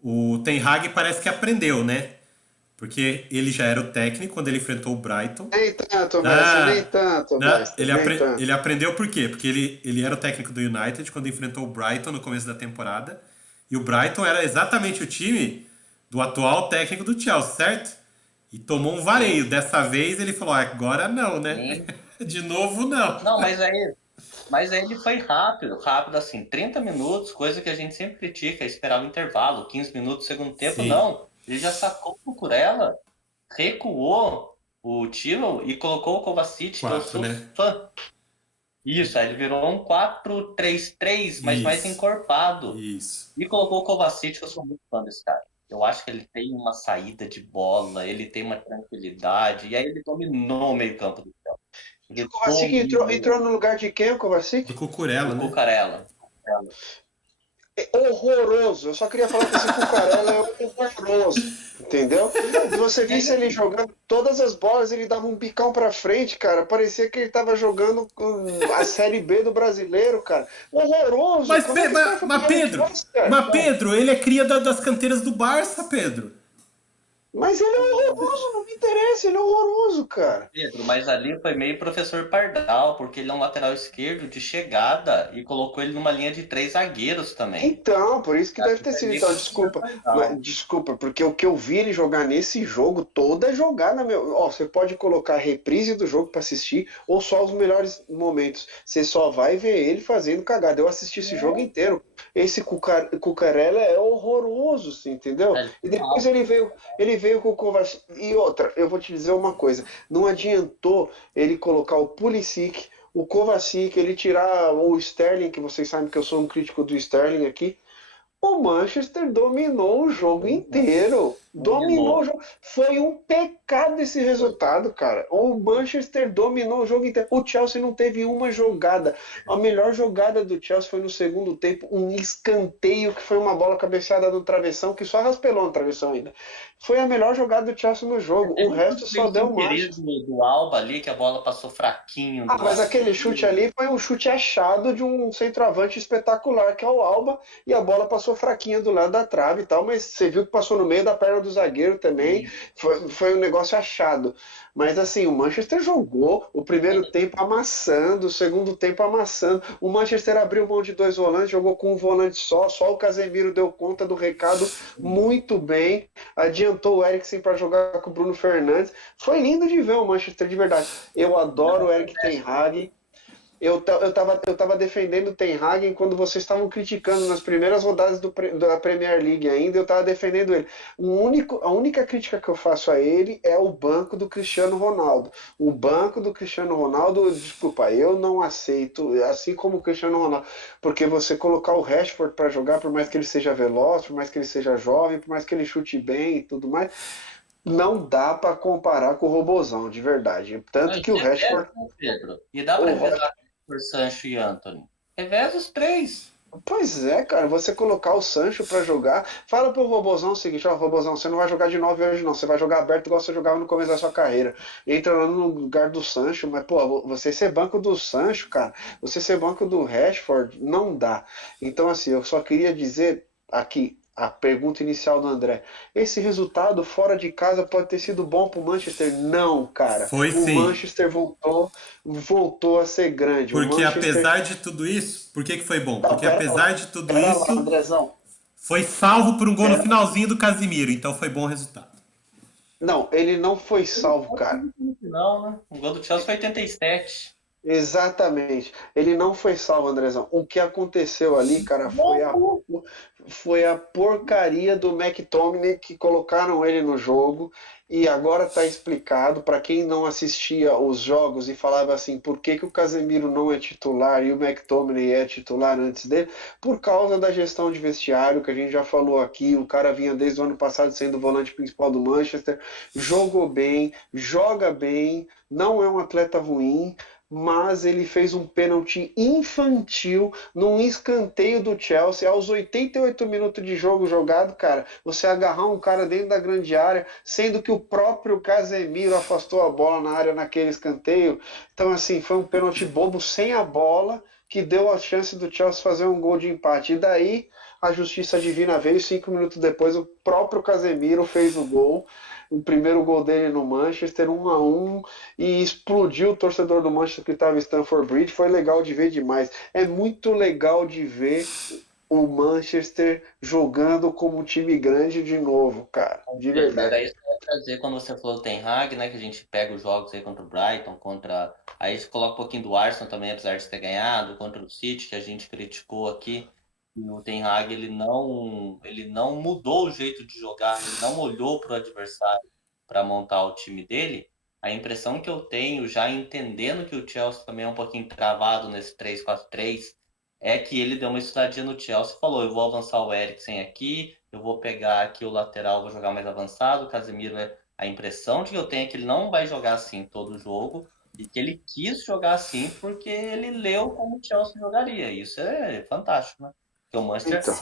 o Ten Hag parece que aprendeu, né? Porque ele já era o técnico quando ele enfrentou o Brighton. Nem tanto, Messi, nem tanto, Messi, nem tanto. Ele aprendeu por quê? Porque ele era o técnico do United quando enfrentou o Brighton no começo da temporada. E o Brighton era exatamente o time do atual técnico do Chelsea, certo? E tomou um vareio. Dessa vez ele falou: agora não, né? De novo não. Não, mas aí ele foi rápido assim, 30 minutos, coisa que a gente sempre critica, esperar o intervalo, 15 minutos, segundo tempo, Sim. não. Ele já sacou o Cucurella, recuou o Tilo e colocou o Kovacic, que eu Quatro, sou né? fã. Isso, aí ele virou um 4-3-3, mas mais Isso. encorpado. Isso. E colocou o Kovacic, que eu sou muito fã desse cara. Eu acho que ele tem uma saída de bola, ele tem uma tranquilidade, e aí ele dominou o meio campo do Chelsea. E o Kovacic entrou no lugar de quem, o Kovacic? Do Cucurella, O né? Cucurella. É horroroso. Eu só queria falar que esse Cucurella é horroroso. Entendeu? Se você visse ele jogando todas as bolas, ele dava um bicão pra frente, cara. Parecia que ele tava jogando a Série B do brasileiro, cara. Horroroso. Mas, Como é que esse cara foi mas pro Pedro, Chelsea, cara? mas Pedro, ele é cria das canteiras do Barça, Pedro. Mas ele é horroroso, não me interessa, ele é horroroso, cara. Pedro, mas ali foi meio professor Pardal, porque ele é um lateral esquerdo de chegada e colocou ele numa linha de 3 zagueiros também. Então, por isso que deve ter sido. Então, Foi desculpa. Pardal. Mas, desculpa, porque o que eu vi ele jogar nesse jogo, toda jogada, meu. Ó, você pode colocar a reprise do jogo pra assistir ou só os melhores momentos. Você só vai ver ele fazendo cagada. Eu assisti esse jogo inteiro. Esse Cucurella é horroroso, assim, entendeu? E depois ele veio com o Kovacic. E outra, eu vou te dizer uma coisa. Não adiantou ele colocar o Pulisic, o Kovacic, ele tirar o Sterling, que vocês sabem que eu sou um crítico do Sterling aqui. O Manchester dominou o jogo inteiro. Dominou o jogo. Foi um pecado esse resultado, cara. O Manchester dominou o jogo inteiro. O Chelsea não teve uma jogada. A melhor jogada do Chelsea foi no segundo tempo, um escanteio que foi uma bola cabeceada no travessão, que só raspelou no travessão ainda. Foi a melhor jogada do Chelsea no jogo. O resto só deu marcha. Do Alba ali, que a bola passou fraquinho. Mas aquele chute ali foi um chute achado de um centroavante espetacular, que é o Alba, e a bola passou fraquinha do lado da trave e tal, mas você viu que passou no meio da perna do zagueiro também, foi um negócio achado. Mas assim, o Manchester jogou o primeiro tempo amassando, o segundo tempo amassando. O Manchester abriu mão de 2 volantes, jogou com um volante só o Casemiro deu conta do recado muito bem, adiantou o Eriksen para jogar com o Bruno Fernandes. Foi lindo de ver o Manchester, de verdade. Eu adoro o Erik ten Hag. Eu tava defendendo o Ten Hag quando vocês estavam criticando nas primeiras rodadas da Premier League ainda, eu estava defendendo ele. A única crítica que eu faço a ele é o banco do Cristiano Ronaldo. O banco do Cristiano Ronaldo, desculpa, eu não aceito, assim como o Cristiano Ronaldo, porque você colocar o Rashford para jogar, por mais que ele seja veloz, por mais que ele seja jovem, por mais que ele chute bem e tudo mais, não dá para comparar com o Robozão, de verdade. Tanto que o Rashford... Pedro. E dá para revezar por Sancho e Antony. Reveza os 3. Pois é, cara, você colocar o Sancho pra jogar, fala pro Robozão o seguinte, Robozão, você não vai jogar de 9 hoje não, você vai jogar aberto igual você jogava no começo da sua carreira, entra lá no lugar do Sancho, mas pô, você ser banco do Sancho, cara, você ser banco do Rashford, não dá. Então assim, eu só queria dizer aqui, a pergunta inicial do André, esse resultado fora de casa pode ter sido bom pro Manchester? Não, cara. Foi sim. O Manchester voltou a ser grande. Porque apesar de tudo isso, por que foi bom? Porque apesar de tudo isso, foi salvo por um gol no finalzinho do Casemiro, então foi bom o resultado. Não, ele não foi salvo, cara. Não, né? O gol do Chelsea foi 87. Exatamente. Ele não foi salvo, Andrezão. O que aconteceu ali, cara, foi a porcaria do McTominay que colocaram ele no jogo e agora tá explicado para quem não assistia os jogos e falava assim, por que o Casemiro não é titular e o McTominay é titular antes dele? Por causa da gestão de vestiário, que a gente já falou aqui, o cara vinha desde o ano passado sendo o volante principal do Manchester, jogou bem, joga bem, não é um atleta ruim, mas ele fez um pênalti infantil num escanteio do Chelsea aos 88 minutos de jogo jogado, cara. Você agarrar um cara dentro da grande área, sendo que o próprio Casemiro afastou a bola na área naquele escanteio. Então, assim, foi um pênalti bobo sem a bola que deu a chance do Chelsea fazer um gol de empate. E daí a justiça divina veio, 5 minutos depois o próprio Casemiro fez o gol. O primeiro gol dele no Manchester, 1-1, e explodiu o torcedor do Manchester que estava em Stamford Bridge. Foi legal de ver demais. É muito legal de ver o Manchester jogando como um time grande de novo, cara. De verdade. Era isso que eu ia trazer quando você falou do Ten Hag, né? Que a gente pega os jogos aí contra o Brighton, contra... Aí a gente coloca um pouquinho do Arsenal também, apesar de ter ganhado, contra o City, que a gente criticou aqui. O Ten Hag ele não mudou o jeito de jogar, ele não olhou para o adversário para montar o time dele. A impressão que eu tenho, já entendendo que o Chelsea também é um pouquinho travado nesse 3-4-3, é que ele deu uma estudadinha no Chelsea e falou, eu vou avançar o Eriksen aqui, eu vou pegar aqui o lateral, vou jogar mais avançado, o Casemiro, a impressão que eu tenho é que ele não vai jogar assim todo jogo, e que ele quis jogar assim porque ele leu como o Chelsea jogaria. Isso é fantástico, né? Porque o Manchester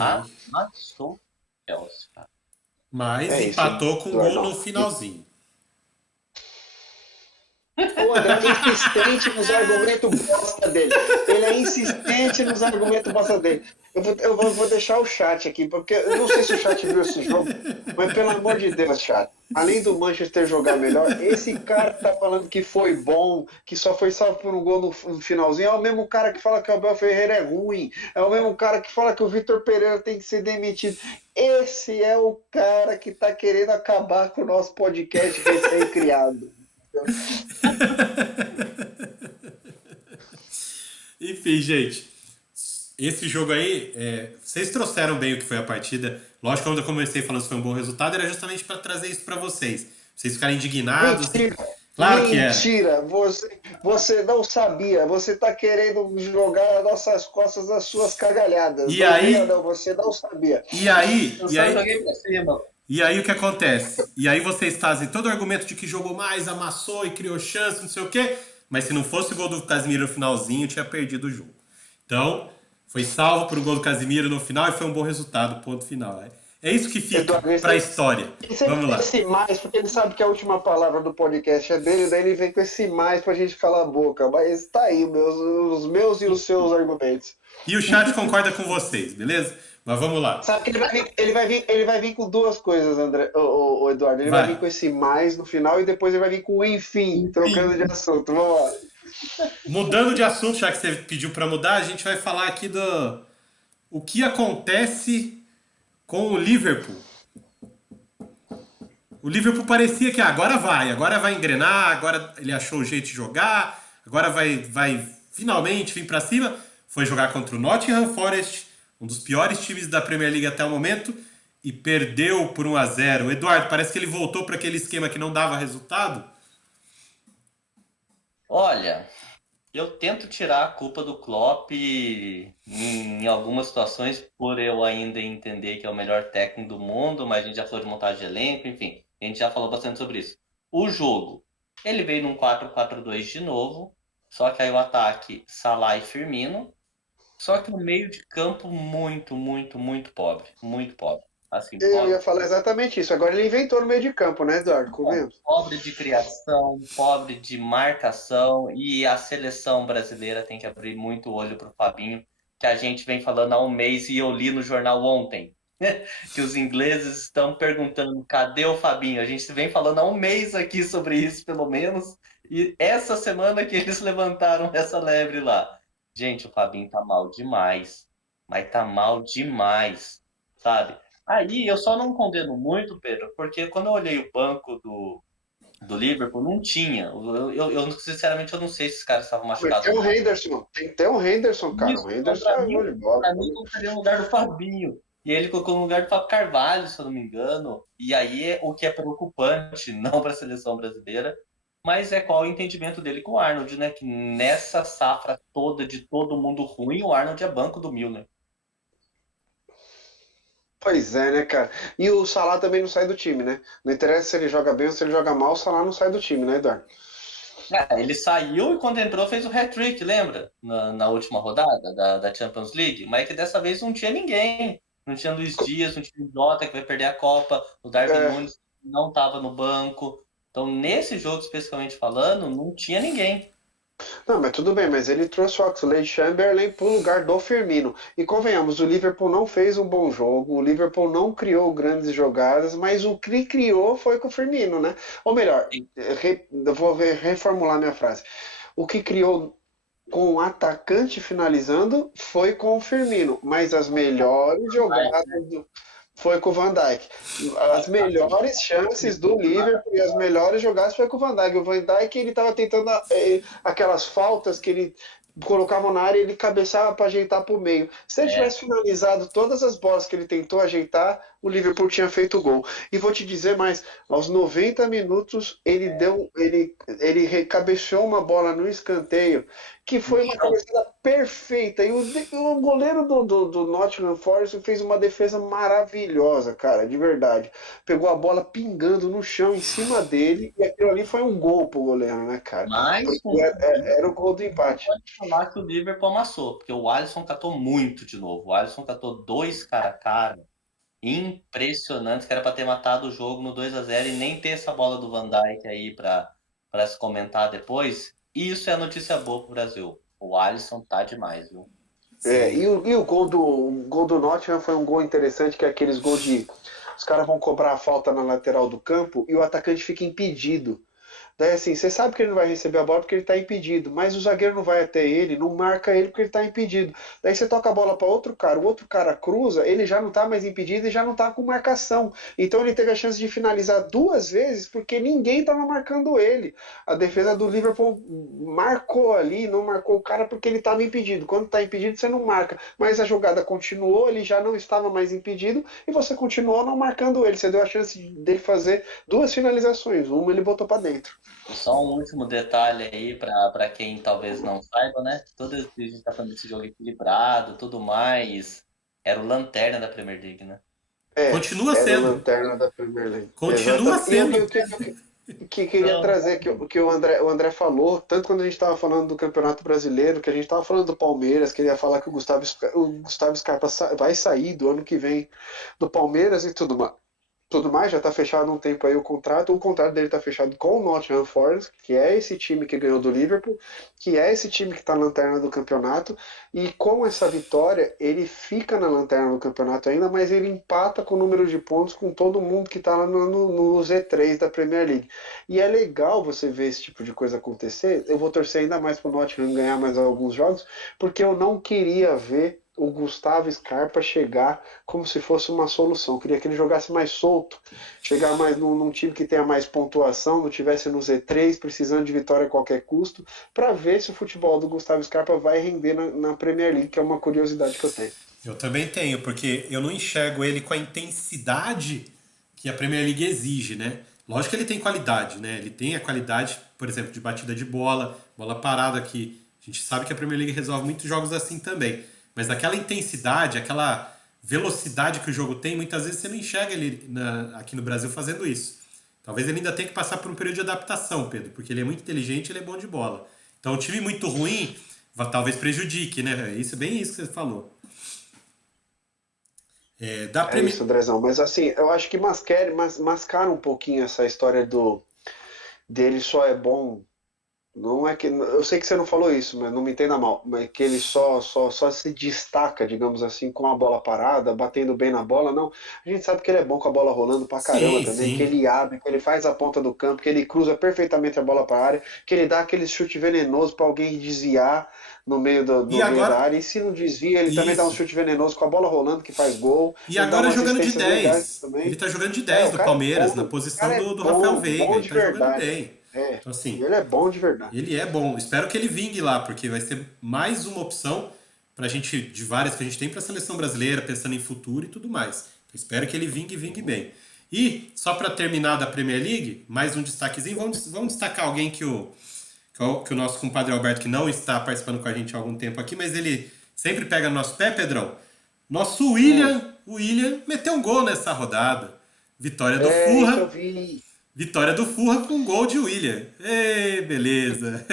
amassou o Chelsea, cara. Mas empatou com um gol no finalzinho. O André é insistente nos argumentos bosta dele. Ele é insistente nos argumentos bosta dele. Eu vou deixar o chat aqui, porque eu não sei se o chat viu esse jogo, mas pelo amor de Deus, chat. Além do Manchester jogar melhor, esse cara que tá falando que foi bom, que só foi salvo por um gol no finalzinho, é o mesmo cara que fala que o Abel Ferreira é ruim, é o mesmo cara que fala que o Vitor Pereira tem que ser demitido. Esse é o cara que tá querendo acabar com o nosso podcast recém-criado. Enfim, gente, esse jogo aí, vocês trouxeram bem o que foi a partida. Lógico, quando eu comecei falando que foi um bom resultado, era justamente para trazer isso para vocês. Vocês ficarem indignados. Claro que era. Mentira! Você não sabia. Você está querendo jogar nas nossas costas as suas cagalhadas. E Não venha, aí, não. Você não sabia. e aí, Eu e só aí, joguei pra cima. e aí o que acontece? E aí vocês fazem todo o argumento de que jogou mais, amassou e criou chance, não sei o quê. Mas se não fosse o gol do Casemiro no finalzinho, tinha perdido o jogo. Então, foi salvo por um gol do Casemiro no final e foi um bom resultado, ponto final. É isso que fica Eduardo, pra história. ele sempre Vamos tem lá. esse mais, porque ele sabe que a última palavra do podcast é dele, daí ele vem com esse mais pra gente calar a boca. Mas tá aí, os meus e os seus argumentos. E o chat concorda com vocês, beleza? Mas vamos lá. Sabe que ele vai vir com duas coisas, André, o Eduardo. Ele vai Vai. vir com esse mais no final e depois ele vai vir com o enfim, trocando de assunto. Vamos lá. Mudando de assunto, já que você pediu pra mudar, a gente vai falar aqui do o que acontece com o Liverpool. O Liverpool parecia que agora vai engrenar, agora ele achou o jeito de jogar, agora vai finalmente vir pra cima. Foi jogar contra o Nottingham Forest, um dos piores times da Premier League até o momento, e perdeu por 1-0. Eduardo, parece que ele voltou para aquele esquema que não dava resultado. Olha, eu tento tirar a culpa do Klopp em algumas situações por eu ainda entender que é o melhor técnico do mundo, mas a gente já falou de montagem de elenco, enfim, a gente já falou bastante sobre isso. O jogo, ele veio num 4-4-2 de novo, só que aí o ataque Salah e Firmino, só que o meio de campo muito, muito, muito pobre, muito pobre. Assim, Eu pobre. ia falar exatamente isso. Agora ele inventou no meio de campo, né, Eduardo? Comendo. Pobre de criação, pobre de marcação, e a seleção brasileira tem que abrir muito o olho para o Fabinho, que a gente vem falando há um mês e eu li no jornal ontem, que os ingleses estão perguntando cadê o Fabinho? A gente vem falando há um mês aqui sobre isso, pelo menos, e essa semana que eles levantaram essa lebre lá. Gente, o Fabinho tá mal demais, mas tá mal demais, sabe? Aí eu só não condeno muito, Pedro, porque quando eu olhei o banco do Liverpool, não tinha. Sinceramente, eu não sei se esses caras estavam Mas machucados tem ou o não. Henderson. Tem que ter o Henderson, cara. Isso, O então, Henderson é gol de bola. pra mim, colocaria no lugar do Fabinho. E aí ele colocou no lugar do Fábio Carvalho, se eu não me engano. E aí é o que é preocupante, não para a seleção brasileira, mas é qual o entendimento dele com o Arnold, né? Que nessa safra toda de todo mundo ruim, o Arnold é banco do Milner. Pois é, né, cara? E o Salah também não sai do time, né? Não interessa se ele joga bem ou se ele joga mal, o Salah não sai do time, né, Eduardo? Ele saiu e quando entrou fez o hat-trick, lembra? Na última rodada da Champions League. Mas é que dessa vez não tinha ninguém. Não tinha Luiz Dias, não tinha o Jota que vai perder a Copa. O Darwin É, Núñez não estava no banco. Então, nesse jogo especificamente falando, não tinha ninguém. não, mas tudo bem, mas ele trouxe o Oxlade-Chamberlain pro lugar do Firmino. E convenhamos, o Liverpool não fez um bom jogo, o Liverpool não criou grandes jogadas, mas o que criou foi com o Firmino, né? Ou melhor, eu vou reformular minha frase. O que criou com o atacante finalizando foi com o Firmino, mas as melhores jogadas foi com o Van Dijk. As melhores chances do Liverpool e as melhores jogadas foi com o Van Dijk. O Van Dijk ele estava tentando aquelas faltas que ele colocava na área e ele cabeçava para ajeitar para o meio. Se ele É, tivesse finalizado todas as bolas que ele tentou ajeitar, o Liverpool tinha feito o gol. E vou te dizer mais, aos 90 minutos ele cabeceou uma bola no escanteio que foi uma cabeçada perfeita. E o goleiro do Nottingham Forest fez uma defesa maravilhosa, cara, de verdade. Pegou a bola pingando no chão em cima dele e aquilo ali foi um gol pro goleiro, né, cara? mas Porque era o gol do empate. pode falar que o Liverpool amassou, porque o Alisson catou muito de novo. O Alisson catou dois cara a cara impressionantes, que era para ter matado o jogo no 2-0 e nem ter essa bola do Van Dijk aí para se comentar depois. E isso é notícia boa pro Brasil. O Alisson tá demais, viu? É, Sim. e o gol do Nottingham foi um gol interessante, que é aqueles gols de. Os caras vão cobrar a falta na lateral do campo e o atacante fica impedido. Daí assim, você sabe que ele não vai receber a bola porque ele está impedido, mas o zagueiro não vai até ele, não marca ele porque ele está impedido. Daí você toca a bola para outro cara, o outro cara cruza, ele já não está mais impedido e já não está com marcação. Então ele teve a chance de finalizar duas vezes porque ninguém estava marcando ele. A defesa do Liverpool marcou ali, não marcou o cara porque ele estava impedido. Quando está impedido, você não marca. Mas a jogada continuou, ele já não estava mais impedido e você continuou não marcando ele. Você deu a chance dele fazer duas finalizações, uma ele botou para dentro. Só um último detalhe aí para quem talvez não saiba, né? Todo esse, a gente tá falando desse jogo equilibrado, tudo mais. Era o lanterna da Premier League, né? É, Continua era o sendo. lanterna da Premier League. Continua Exatamente. E o sendo. que queria Então, trazer, que o André falou, tanto quando a gente estava falando do Campeonato Brasileiro, que a gente estava falando do Palmeiras, que ele ia falar que o Gustavo Scarpa vai sair do ano que vem do Palmeiras e tudo mais, já está fechado há um tempo aí o contrato. O contrato dele está fechado com o Nottingham Forest, que é esse time que ganhou do Liverpool, que é esse time que está na lanterna do campeonato. E com essa vitória, ele fica na lanterna do campeonato ainda, mas ele empata com o número de pontos com todo mundo que está lá no Z3 da Premier League. E é legal você ver esse tipo de coisa acontecer. Eu vou torcer ainda mais para o Nottingham ganhar mais alguns jogos, porque eu não queria ver o Gustavo Scarpa chegar como se fosse uma solução. Queria que ele jogasse mais solto, chegar mais num time que tenha mais pontuação, não tivesse no Z3, precisando de vitória a qualquer custo, para ver se o futebol do Gustavo Scarpa vai render na Premier League, que é uma curiosidade que eu tenho. Eu também tenho, porque eu não enxergo ele com a intensidade que a Premier League exige, né? Lógico que ele tem qualidade, né? Ele tem a qualidade, por exemplo, de batida de bola, bola parada, que a gente sabe que a Premier League resolve muitos jogos assim também. Mas aquela intensidade, aquela velocidade que o jogo tem, muitas vezes você não enxerga ele aqui no Brasil fazendo isso. Talvez ele ainda tenha que passar por um período de adaptação, Pedro, porque ele é muito inteligente, ele é bom de bola. Então, um time muito ruim talvez prejudique, né? Isso é bem isso que você falou. Da É Premier... isso, Andrezão. Mas assim, eu acho que mascara um pouquinho essa história dele só é bom. Não é que. Eu sei que você não falou isso, mas não me entenda mal. Mas que ele só se destaca, digamos assim, com a bola parada, batendo bem na bola, não. A gente sabe que ele é bom com a bola rolando pra caramba Sim, também, que sim. ele abre, que ele faz a ponta do campo, que ele cruza perfeitamente a bola pra área, que ele dá aquele chute venenoso pra alguém desviar E no meio da agora, área. E se não desvia, ele também dá um isso. chute venenoso com a bola rolando, que faz gol. E Ele dá agora umas jogando de assistências legais 10. Ele também. tá jogando de É, 10 o do cara é Palmeiras, bom, na o cara posição é do Rafael Veiga. bom Ele de tá jogando verdade. bem. É, Então, e assim, ele é bom de verdade. ele é bom. Espero que ele vingue lá, porque vai ser mais uma opção pra gente, de várias que a gente tem pra seleção brasileira, pensando em futuro e tudo mais. Então, espero que ele vingue bem. E, só pra terminar da Premier League, mais um destaquezinho. Vamos destacar alguém que o nosso compadre Alberto, que não está participando com a gente há algum tempo aqui, mas ele sempre pega no nosso pé, Pedrão. Nosso Hum. William meteu um gol nessa rodada. Vitória do É, isso eu Fulham. vi. Vitória do Fulham com gol de William. Ei, beleza.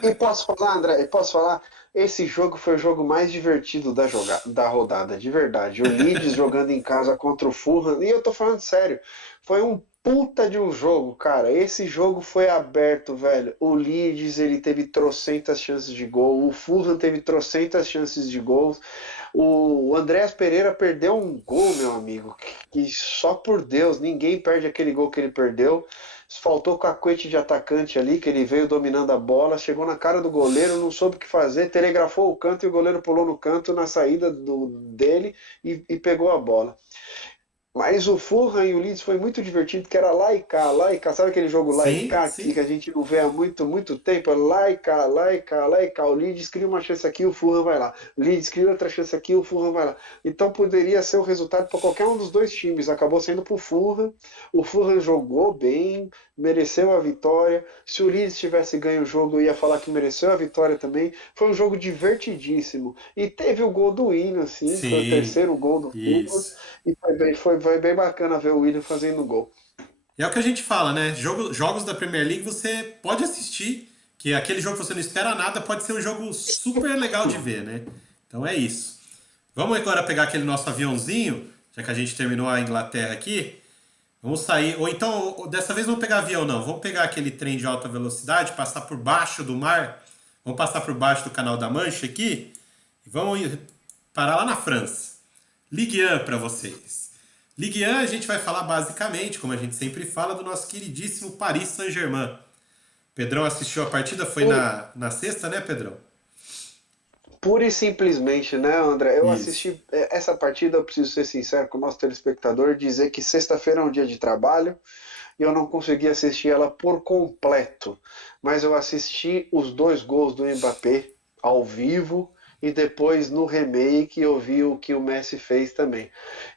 E posso falar, André, e posso falar, esse jogo foi o jogo mais divertido da rodada, de verdade. O Leeds jogando em casa contra o Fulham, e eu tô falando sério, foi um puta de um jogo, cara. Esse jogo foi aberto, velho. O Leeds, ele teve trocentas chances de gol, o Fulham teve trocentas chances de gols. O Andréas Pereira perdeu um gol, meu amigo, que só por Deus, ninguém perde aquele gol que ele perdeu. Faltou cacuete de atacante ali, que ele veio dominando a bola, chegou na cara do goleiro, não soube o que fazer, telegrafou o canto e o goleiro pulou no canto na saída dele e pegou a bola. Mas o Fulham e o Leeds foi muito divertido, que era lá e cá. Sabe aquele jogo lá e Sim, cá que sim. a gente não vê há muito tempo? É lá e cá, lá e cá, lá e cá. O Leeds cria uma chance aqui, o Fulham vai lá. O Leeds cria outra chance aqui, o Fulham vai lá. Então poderia ser o resultado para qualquer um dos dois times. Acabou sendo para o Fulham. O Fulham jogou bem, mereceu a vitória. Se o Leeds tivesse ganho o jogo, eu ia falar que mereceu a vitória também. Foi um jogo divertidíssimo. E teve o gol do Willian, sim, foi o Sim. terceiro gol do Fulham. Isso. E foi bem bacana ver o Willian fazendo gol. E é o que a gente fala, né? Jogos da Premier League você pode assistir, que aquele jogo que você não espera nada pode ser um jogo super legal de ver, né? Então é isso. Vamos agora pegar aquele nosso aviãozinho, já que a gente terminou a Inglaterra aqui. Vamos sair. Ou então, dessa vez não vamos pegar avião, não. Vamos pegar aquele trem de alta velocidade, passar por baixo do mar. Vamos passar por baixo do Canal da Mancha aqui. E vamos parar lá na França. Ligue 1 para vocês. Ligue 1 a gente vai falar basicamente, como a gente sempre fala, do nosso queridíssimo Paris Saint-Germain. Pedrão assistiu a partida, foi Pura, na sexta, né, Pedrão? pura e simplesmente, né, André? Eu Isso. assisti essa partida, eu preciso ser sincero com o nosso telespectador, dizer que sexta-feira é um dia de trabalho e eu não consegui assistir ela por completo. Mas eu assisti os dois gols do Mbappé ao vivo e depois no remake eu vi o que o Messi fez também.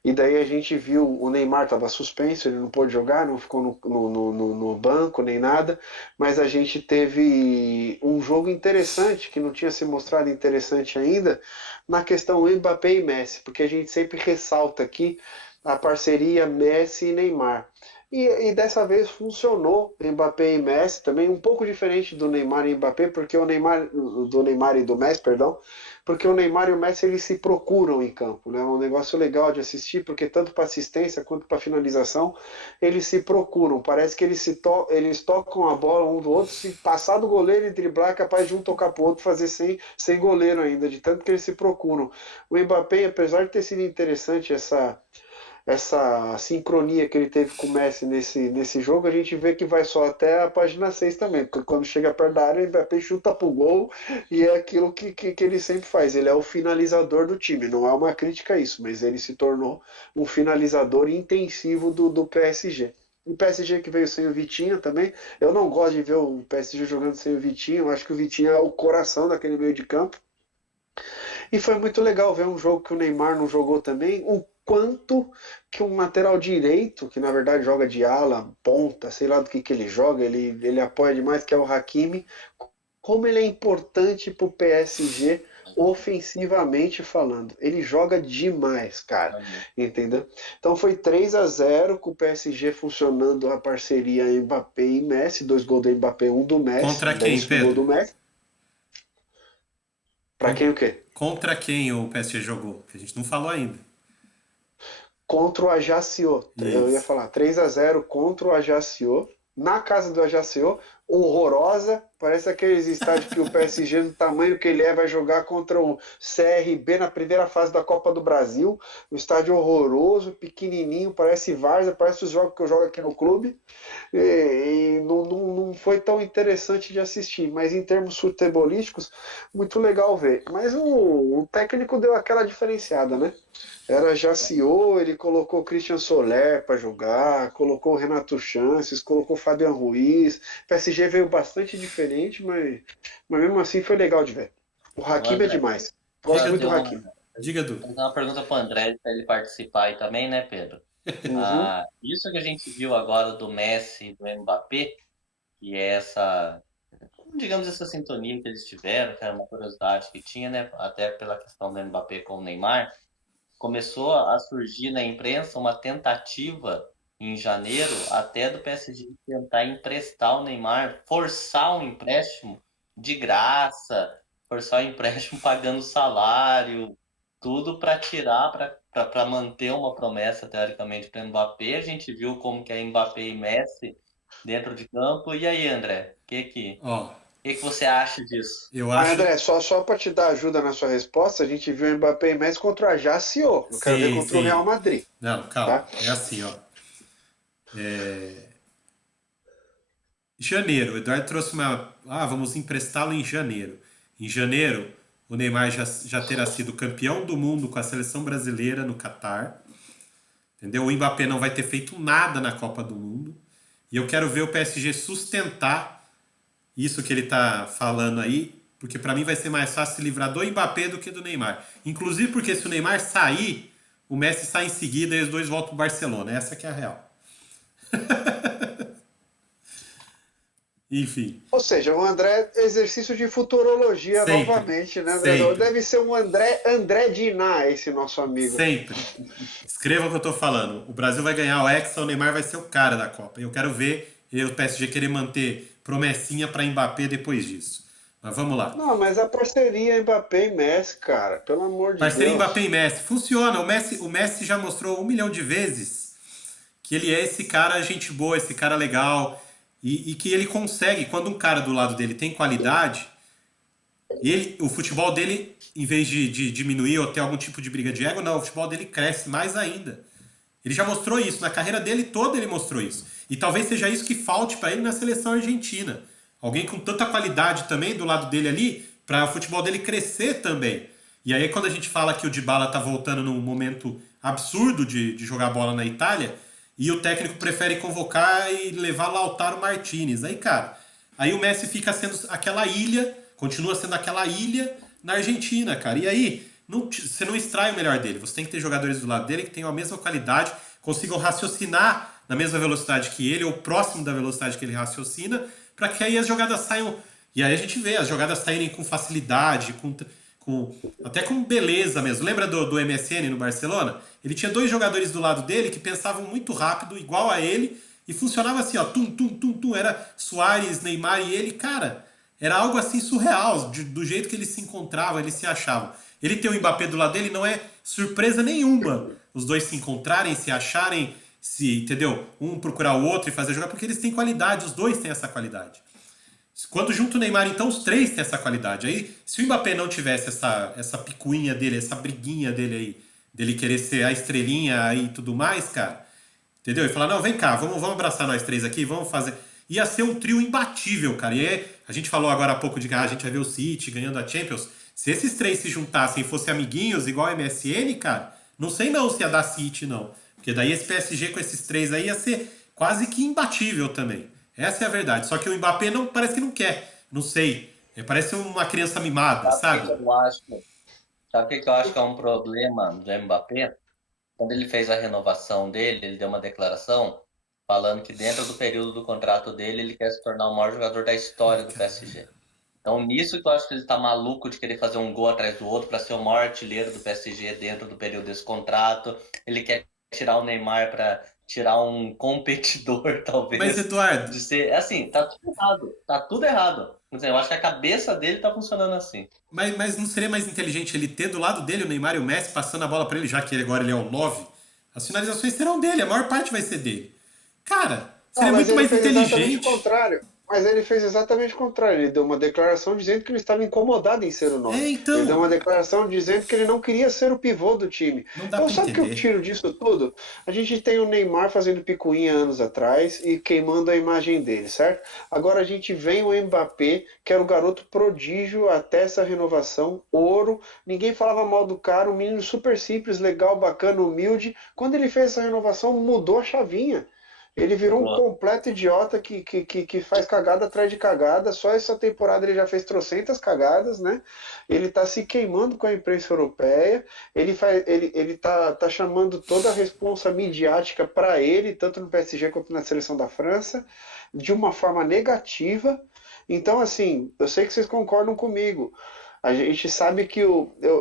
E daí a gente viu, o Neymar estava suspenso, ele não pôde jogar, não ficou no banco nem nada, mas a gente teve um jogo interessante, que não tinha se mostrado interessante ainda, na questão Mbappé e Messi, porque a gente sempre ressalta aqui a parceria Messi e Neymar. E dessa vez funcionou Mbappé e Messi também, um pouco diferente do Neymar e Mbappé, porque o Neymar, do Neymar e do Messi, perdão, porque o Neymar e o Messi eles se procuram em campo, né? É um negócio legal de assistir, porque tanto para assistência quanto para finalização eles se procuram. Parece que eles tocam a bola um do outro, se passar do goleiro e driblar, é capaz de um tocar para o outro, fazer sem goleiro ainda, de tanto que eles se procuram. O Mbappé, apesar de ter sido interessante essa sincronia que ele teve com o Messi nesse jogo, a gente vê que vai só até a página 6 também, porque quando chega perto da área, o Mbappé chuta pro gol e é aquilo que ele sempre faz. Ele é o finalizador do time, não é uma crítica a isso, mas ele se tornou um finalizador intensivo do PSG. O PSG que veio sem o Vitinho também. Eu não gosto de ver o PSG jogando sem o Vitinho, eu acho que o Vitinho é o coração daquele meio de campo. E foi muito legal ver um jogo que o Neymar não jogou também, o quanto que um lateral direito, que na verdade joga de ala, ponta, sei lá do que ele joga, ele apoia demais, que é o Hakimi, como ele é importante pro PSG ofensivamente falando. Ele joga demais, cara, entendeu? Então foi 3-0 com o PSG funcionando a parceria Mbappé e Messi, 2 gols do Mbappé, um do Messi, Contra quem, um gol do Pedro? Messi. Pra quem o quê? Contra quem o PSG jogou? Que a gente não falou ainda. Contra o Ajaccio. Eu ia Isso. falar 3-0 contra o Ajaccio. Na casa do Ajaccio, horrorosa. Parece aqueles estádios que o PSG, do tamanho que ele é, vai jogar contra o CRB na primeira fase da Copa do Brasil. Um estádio horroroso, pequenininho, parece várzea, parece os jogos que eu jogo aqui no clube. E não foi tão interessante de assistir, mas em termos futebolísticos, muito legal ver. Mas o técnico deu aquela diferenciada, né? Era Jaciô, ele colocou Christian Soler para jogar, colocou o Renato Chances, colocou o Fabian Ruiz. O PSG veio bastante diferente, mas mesmo assim foi legal de ver. O Ô, Hakimi é André, demais. Gosto Diga, muito fazer do uma, Hakimi. diga, Du. fazer uma pergunta pro André para ele participar aí também, né, Pedro? Uhum. Isso que a gente viu agora do Messi e do Mbappé, que é essa, digamos, essa sintonia que eles tiveram, que era uma curiosidade que tinha, né, até pela questão do Mbappé com o Neymar, começou a surgir na imprensa uma tentativa em janeiro até do PSG tentar emprestar o Neymar, forçar um empréstimo de graça, forçar o empréstimo pagando salário, tudo para tirar, para manter uma promessa teoricamente para Mbappé. A gente viu como que é Mbappé e Messi dentro de campo. E aí, André, Ó, que você acha disso? eu Mas, acho. André, só para te dar ajuda na sua resposta, a gente viu o Mbappé e Messi contra o Ajaccio. Eu quero ver Sim, contra o Real sim. Madrid, Não, calma. tá? É assim, ó. Janeiro, o Eduardo trouxe uma. Ah, vamos emprestá-lo em janeiro. Em janeiro, o Neymar já terá sido campeão do mundo com a seleção brasileira no Catar. Entendeu? O Mbappé não vai ter feito nada na Copa do Mundo. E eu quero ver o PSG sustentar isso que ele tá falando aí, porque para mim vai ser mais fácil se livrar do Mbappé do que do Neymar. Inclusive porque se o Neymar sair, o Messi sai em seguida e os dois voltam pro Barcelona. Essa que é a real. Enfim, Ou seja, o André, exercício de futurologia sempre, novamente, né, André? sempre, Deve ser um André Diná, esse nosso amigo. sempre. Escreva o que eu tô falando. O Brasil vai ganhar o Hexa, o Neymar vai ser o cara da Copa. Eu quero ver o PSG querer manter promessinha para Mbappé depois disso. Mas vamos lá. Não, mas a parceria Mbappé e Messi, cara, pelo amor de Parceria Mbappé e Deus. Messi. Funciona. O Messi já mostrou 1 milhão de vezes que ele é esse cara gente boa, esse cara legal. E que ele consegue, quando um cara do lado dele tem qualidade, o futebol dele, em vez de diminuir ou ter algum tipo de briga de ego, não, o futebol dele cresce mais ainda. Ele já mostrou isso. Na carreira dele toda ele mostrou isso. E talvez seja isso que falte para ele na seleção argentina. Alguém com tanta qualidade também do lado dele ali, para o futebol dele crescer também. E aí quando a gente fala que o Dybala tá voltando num momento absurdo de jogar bola na Itália, e o técnico prefere convocar e levar Lautaro Martinez. Aí, cara, aí o Messi fica sendo aquela ilha, continua sendo aquela ilha, na Argentina, cara. E aí, você não extrai o melhor dele. Você tem que ter jogadores do lado dele que tenham a mesma qualidade, consigam raciocinar na mesma velocidade que ele, ou próximo da velocidade que ele raciocina, para que aí as jogadas saiam. E aí a gente vê as jogadas saírem com facilidade, até com beleza mesmo. Lembra do MSN no Barcelona? Ele tinha dois jogadores do lado dele que pensavam muito rápido, igual a ele, e funcionava assim, ó, tum, tum, tum, tum. Era Suárez, Neymar e ele, cara, era algo assim surreal, do jeito que eles se encontravam, eles se achavam. Ele ter o Mbappé do lado dele não é surpresa nenhuma. Os dois se encontrarem, se acharem, entendeu? Um procurar o outro e fazer jogar, porque eles têm qualidade, os dois têm essa qualidade. Quando junto o Neymar, então, os três têm essa qualidade. Aí, se o Mbappé não tivesse essa picuinha dele, essa briguinha dele aí, dele querer ser a estrelinha aí e tudo mais, cara, entendeu? E falar, não, vem cá, vamos abraçar nós três aqui, vamos fazer... Ia ser um trio imbatível, cara. E aí, a gente falou agora há pouco de que a gente vai ver o City ganhando a Champions. Se esses três se juntassem e fossem amiguinhos, igual a MSN, cara, não sei não se ia dar City, não. Porque daí esse PSG com esses três aí ia ser quase que imbatível também. Essa é a verdade. Só que o Mbappé parece que não quer. Não sei. Parece uma criança mimada, sabe? Sabe o que eu acho que é um problema do Mbappé? Quando ele fez a renovação dele, ele deu uma declaração falando que dentro do período do contrato dele, ele quer se tornar o maior jogador da história do PSG. Então, nisso que eu acho que ele tá maluco de querer fazer um gol atrás do outro para ser o maior artilheiro do PSG dentro do período desse contrato. Ele quer tirar o Neymar para tirar um competidor, talvez. Mas, Eduardo... De ser, assim, tá tudo errado. Tá tudo errado. Eu acho que a cabeça dele tá funcionando assim. Mas não seria mais inteligente ele ter do lado dele o Neymar e o Messi passando a bola para ele, já que agora ele é o 9? As finalizações serão dele, a maior parte vai ser dele. Cara, seria muito mais inteligente. Mas ele fez exatamente o contrário. Ele deu uma declaração dizendo que ele estava incomodado em ser o 9. Então... Ele deu uma declaração dizendo que ele não queria ser o pivô do time. Então, sabe o que eu tiro disso tudo? A gente tem o Neymar fazendo picuinha anos atrás e queimando a imagem dele, certo? Agora a gente vem o Mbappé, que era o garoto prodígio até essa renovação, ouro. Ninguém falava mal do cara, um menino super simples, legal, bacana, humilde. Quando ele fez essa renovação, mudou a chavinha. Ele virou um completo idiota que faz cagada atrás de cagada. Só essa temporada ele já fez trocentas cagadas, né? Ele tá se queimando com a imprensa europeia. Ele tá chamando toda a responsa midiática para ele, tanto no PSG quanto na seleção da França, de uma forma negativa. Então, assim, eu sei que vocês concordam comigo. A gente sabe que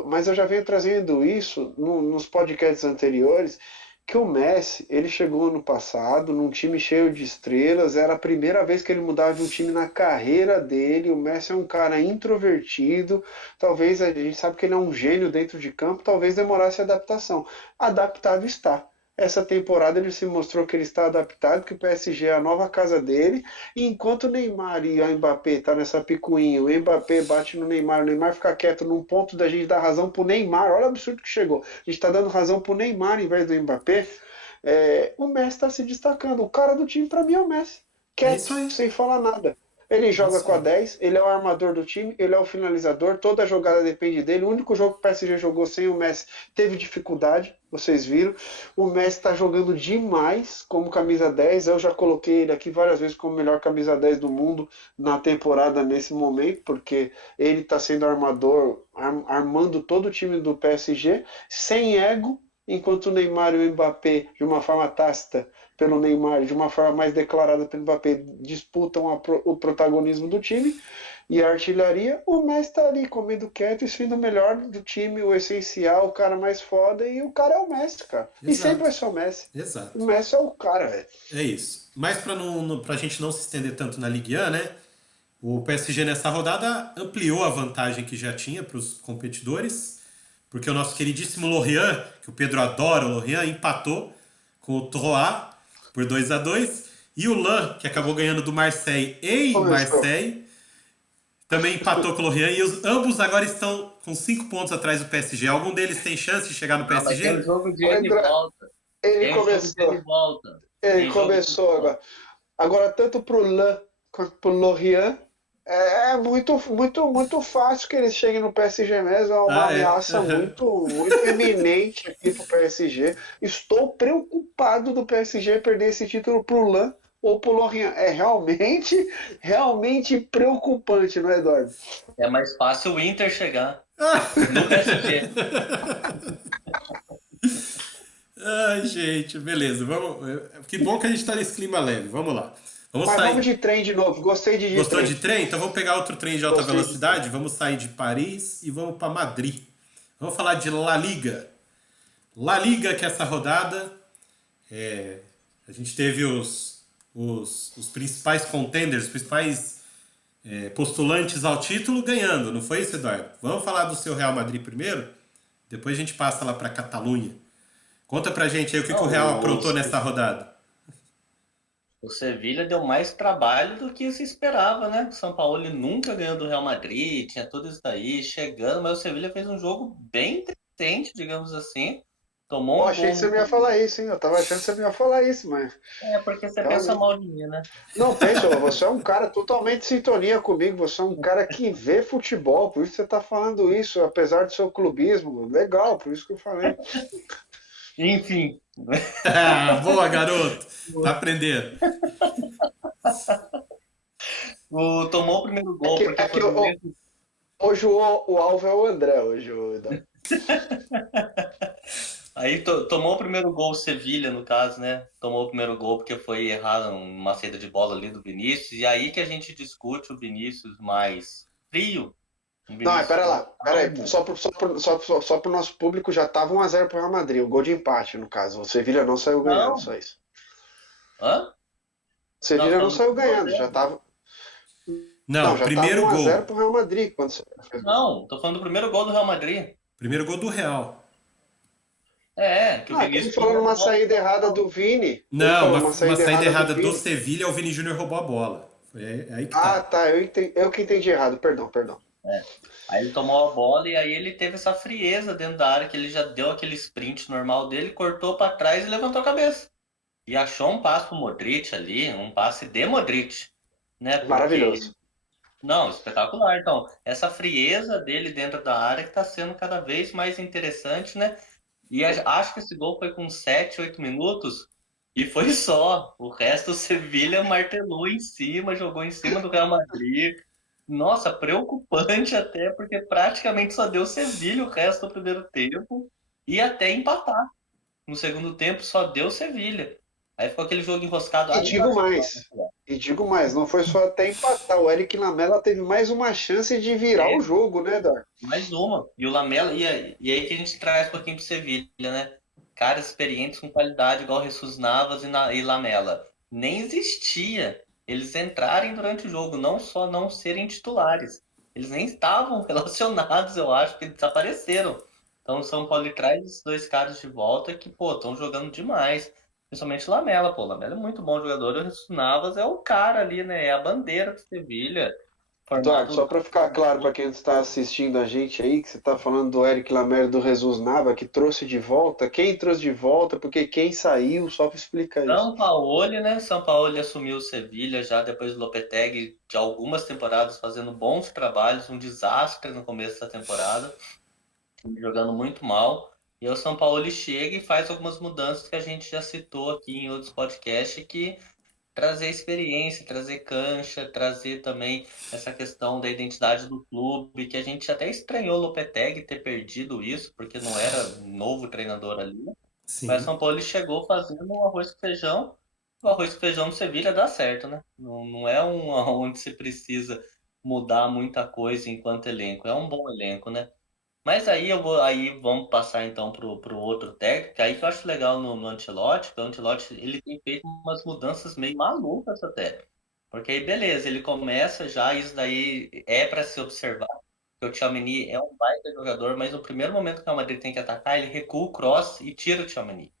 mas eu já venho trazendo isso nos podcasts anteriores, que o Messi, ele chegou ano passado num time cheio de estrelas, era a primeira vez que ele mudava de um time na carreira dele. O Messi é um cara introvertido, talvez a gente sabe que ele é um gênio dentro de campo, talvez demorasse a adaptação. Adaptado está. Essa temporada ele se mostrou que ele está adaptado, que o PSG é a nova casa dele, e enquanto o Neymar e o Mbappé tá nessa picuinha, o Mbappé bate no Neymar, o Neymar fica quieto num ponto da gente dar razão pro Neymar, olha o absurdo que chegou, a gente tá dando razão pro Neymar em vez do Mbappé, o Messi está se destacando, o cara do time para mim é o Messi, quieto, sem falar nada. Ele joga com a 10, ele é o armador do time, ele é o finalizador, toda a jogada depende dele. O único jogo que o PSG jogou sem o Messi teve dificuldade, vocês viram. O Messi está jogando demais como camisa 10. Eu já coloquei ele aqui várias vezes como melhor camisa 10 do mundo na temporada nesse momento, porque ele está sendo armador, armando todo o time do PSG, sem ego, enquanto o Neymar e o Mbappé, de uma forma tácita, pelo Neymar, de uma forma mais declarada pelo Mbappé, disputam o protagonismo do time e a artilharia. O Messi está ali comendo quieto e sendo o melhor do time, o essencial, o cara mais foda, e o cara é o Messi, cara. Exato. E sempre vai ser o Messi. Exato. O Messi é o cara, velho. É isso. Mas pra gente não se estender tanto na Ligue 1, né? O PSG nessa rodada ampliou a vantagem que já tinha para os competidores, porque o nosso queridíssimo Lorient, que o Pedro adora, o Lorient, empatou com o Troyes por 2-2. E o Lens, que acabou ganhando do Marseille em Marseille, também empatou com o Lorient. E ambos agora estão com 5 pontos atrás do PSG. Algum deles tem chance de chegar no PSG? Tem um jogo de ida e volta. Ele começou agora. Agora, tanto pro Lens quanto pro Lorient, é muito fácil que eles cheguem no PSG mesmo. É uma ameaça muito eminente aqui pro PSG. Estou preocupado do PSG perder esse título pro Lens ou pro Lorient. É realmente preocupante, não é, Eduardo? É mais fácil o Inter chegar. no PSG. Ai, gente, beleza. Vamos. Que bom que a gente tá nesse clima leve. Vamos lá. Vamos Mas vamos sair. de trem de novo. Gostei de ir de Gostou trem. de trem? Então vamos pegar outro trem de alta Gostei de trem. velocidade. Vamos sair de Paris e vamos para Madrid. Vamos falar de La Liga. La Liga, que essa rodada a gente teve os principais contenders, os principais postulantes ao título ganhando, não foi isso, Eduardo? Vamos falar do seu Real Madrid primeiro? Depois a gente passa lá para Catalunha. Conta pra gente aí o que o Real Não, aprontou nessa rodada. o Sevilha deu mais trabalho do que se esperava, né? O São Paulo ele nunca ganhou do Real Madrid, tinha tudo isso daí chegando, mas o Sevilha fez um jogo bem interessante, digamos assim. Pô, Tomou um achei que gol você não ia falar isso, hein? Eu tava achando que você não ia falar isso, mas porque você pensa realmente. mal de mim, né? Não, pensa, você é um cara totalmente em sintonia comigo, você é um cara que vê futebol, por isso você tá falando isso, apesar do seu clubismo. Legal, por isso que eu falei. Enfim, Boa, garoto! Tá aprendendo. tomou o primeiro É gol que, porque é que foi no mesmo. hoje o alvo é o André, hoje. Aí tomou o primeiro gol o Sevilha, no caso, né? Tomou o primeiro gol porque foi errar uma saída de bola ali do Vinícius. E aí que a gente discute o Vinícius mais frio, um Não, mas Vinícius pera mais lá, pera aí, calmo. só pro nosso público já tava 1-0 pro Real Madrid, o gol de empate, no caso. O Sevilha não saiu ganhando, Não, só isso. hã? O Não, Sevilha não falando saiu do ganhando, 1-0. Não, já tava primeiro 1-0 gol. pro Real Madrid quando você fez o gol. Não, tô falando do primeiro gol do Real Madrid. Primeiro gol do Real. Que o Ah, Vinícius estamos falando tomou a uma bola. saída errada do Vini. Estamos Não, falando uma, uma uma saída saída errada do errada do Vini. Sevilha, o Vini Júnior roubou a bola. Foi aí que Ah, tá. tá, eu que entendi errado, perdão, perdão. É. Aí ele tomou a bola e aí ele teve essa frieza dentro da área que ele já deu aquele sprint normal dele, cortou para trás e levantou a cabeça. E achou um passe pro Modric ali, um passe de Modric, né? Porque Maravilhoso. não, espetacular. Então, essa frieza dele dentro da área que está sendo cada vez mais interessante, né? E acho que esse gol foi com 7, 8 minutos e foi só. O resto o Sevilha martelou em cima, jogou em cima do Real Madrid. Nossa, preocupante até, porque praticamente só deu Sevilha o resto do primeiro tempo e até empatar. No segundo tempo só deu Sevilha. Aí ficou aquele jogo enroscado. E Aí eu digo achei que mais, não foi só até empatar, o Eric Lamela teve mais uma chance de virar o teve jogo, né, Dar? mais uma. E o Lamela, e aí que a gente traz um pouquinho pro Sevilha, né? Caras experientes com qualidade, igual Jesus Navas e Lamela. Nem existia eles entrarem durante o jogo, não só não serem titulares. Eles nem estavam relacionados, eu acho, que desapareceram. Então o São Paulo traz esses dois caras de volta que, pô, estão jogando demais. Principalmente o Lamela, pô. O Lamela é muito bom jogador. O Jesus Navas é o cara ali, né? É a bandeira do Sevilha. Eduardo, só Formado. para ficar claro para quem está assistindo a gente aí, que você está falando do Eric Lamela e do Jesus Nava, que trouxe de volta, quem trouxe de volta, porque quem saiu, só para explicar isso. Sampaoli, né? Sampaoli assumiu o Sevilha já depois do Lopetegui de algumas temporadas fazendo bons trabalhos, um desastre no começo da temporada, jogando muito mal. E o Sampaoli chega e faz algumas mudanças que a gente já citou aqui em outros podcasts, que trazer experiência, trazer cancha, trazer também essa questão da identidade do clube, que a gente até estranhou o Lopetegui ter perdido isso, porque não era novo treinador ali. Mas Sim. São Paulo ele chegou fazendo um arroz com feijão. O arroz com feijão no Sevilha dá certo, né? Não é um onde se precisa mudar muita coisa enquanto elenco. É um bom elenco, né? Mas aí vamos passar então pro outro técnico, aí que eu acho legal no Ancelotti, que o Ancelotti ele tem feito umas mudanças meio malucas até. Porque aí beleza, ele começa já, isso daí é para se observar, que o Tchouaméni é um baita jogador, mas no primeiro momento que o Real Madrid tem que atacar, ele recua o cross e tira o Tchouaméni.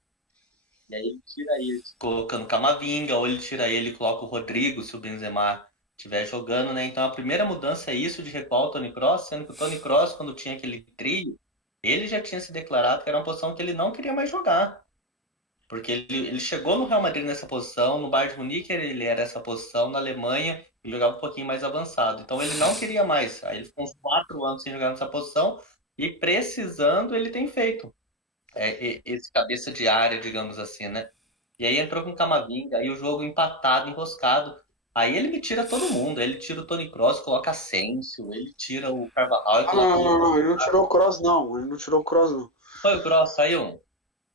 E aí ele tira ele colocando Camavinga, ou ele tira ele e coloca o Rodrigo, se o Benzema estiver jogando, né? Então a primeira mudança é isso de recuar o Toni Kroos, sendo que o Toni Kroos, quando tinha aquele trio, ele já tinha se declarado que era uma posição que ele não queria mais jogar. Porque ele chegou no Real Madrid nessa posição, no Bayern de Munique ele era essa posição, na Alemanha ele jogava um pouquinho mais avançado. Então ele não queria mais. Aí ele ficou uns 4 anos sem jogar nessa posição e precisando ele tem feito esse cabeça de área, digamos assim, né? E aí entrou com o Camavinga, aí o jogo empatado, enroscado. Aí ele me tira todo mundo. Ele tira o Toni Kroos, coloca Asensio, ele tira o Carvajal e Ah, coloca não, o não, Lucas. não, ele não tirou o Cross, não. Ele não tirou o Cross, não. Foi o Kroos, saiu.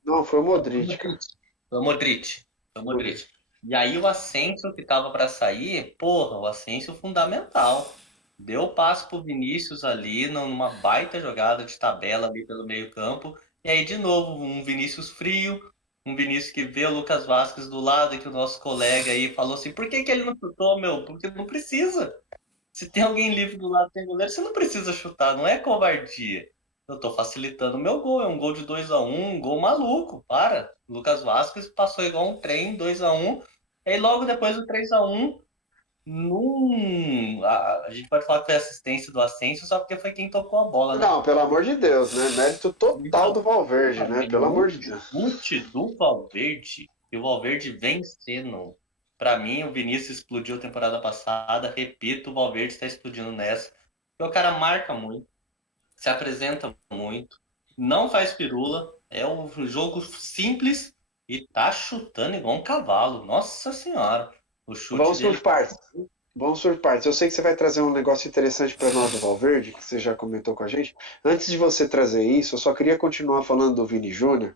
Não, foi o Foi o Modric, cara. Modric. Foi o Modric. Foi o Modric. Modric. E aí o Asensio que tava pra sair, porra, o Asensio fundamental. Deu o passo pro Vinícius ali numa baita jogada de tabela ali pelo meio-campo. E aí, de novo, um Vinícius frio, um Vinícius que vê o Lucas Vasquez do lado, e que o nosso colega aí falou assim: por que que ele não chutou, meu? Porque não precisa. Se tem alguém livre do lado, tem goleiro, você não precisa chutar, não é covardia. Eu tô facilitando o meu gol, é um gol de 2-1, um gol maluco, para. Lucas Vasquez passou igual um trem, 2-1. Aí logo depois do 3-1, a gente pode falar que foi assistência do Asensio só porque foi quem tocou a bola, né? Não, pelo amor de Deus, né? Mérito total Então, do Valverde, né? aquele Pelo amor de Deus. chute do Valverde, e o Valverde vencendo. Pra mim, o Vinícius explodiu temporada passada. Repito, o Valverde está explodindo nessa. Porque o cara marca muito, se apresenta muito, não faz pirula, é um jogo simples e tá chutando igual um cavalo. Nossa senhora, o chute Vamos por dele. partes. Vamos por partes. Eu sei que você vai trazer um negócio interessante para nós do Valverde, que você já comentou com a gente. Antes de você trazer isso, eu só queria continuar falando do Vini Júnior,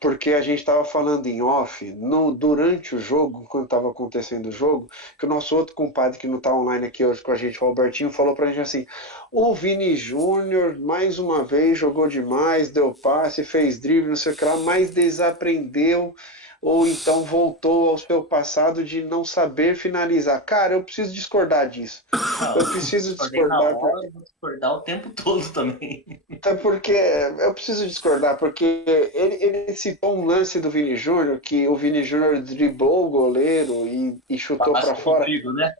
porque a gente estava falando em off, durante o jogo, quando estava acontecendo o jogo, que o nosso outro compadre que não está online aqui hoje com a gente, o Albertinho, falou para a gente assim: o Vini Júnior, mais uma vez, jogou demais, deu passe, fez drible, não sei o que lá, mas desaprendeu ou então voltou ao seu passado de não saber finalizar. Cara, eu preciso discordar disso. Não, Eu eu preciso discordei na discordar hora e vou discordar o tempo todo também. até porque eu preciso discordar, porque ele citou um lance do Vini Júnior, que o Vini Júnior driblou o goleiro e chutou Acho para que o fora. Rodrigo, né?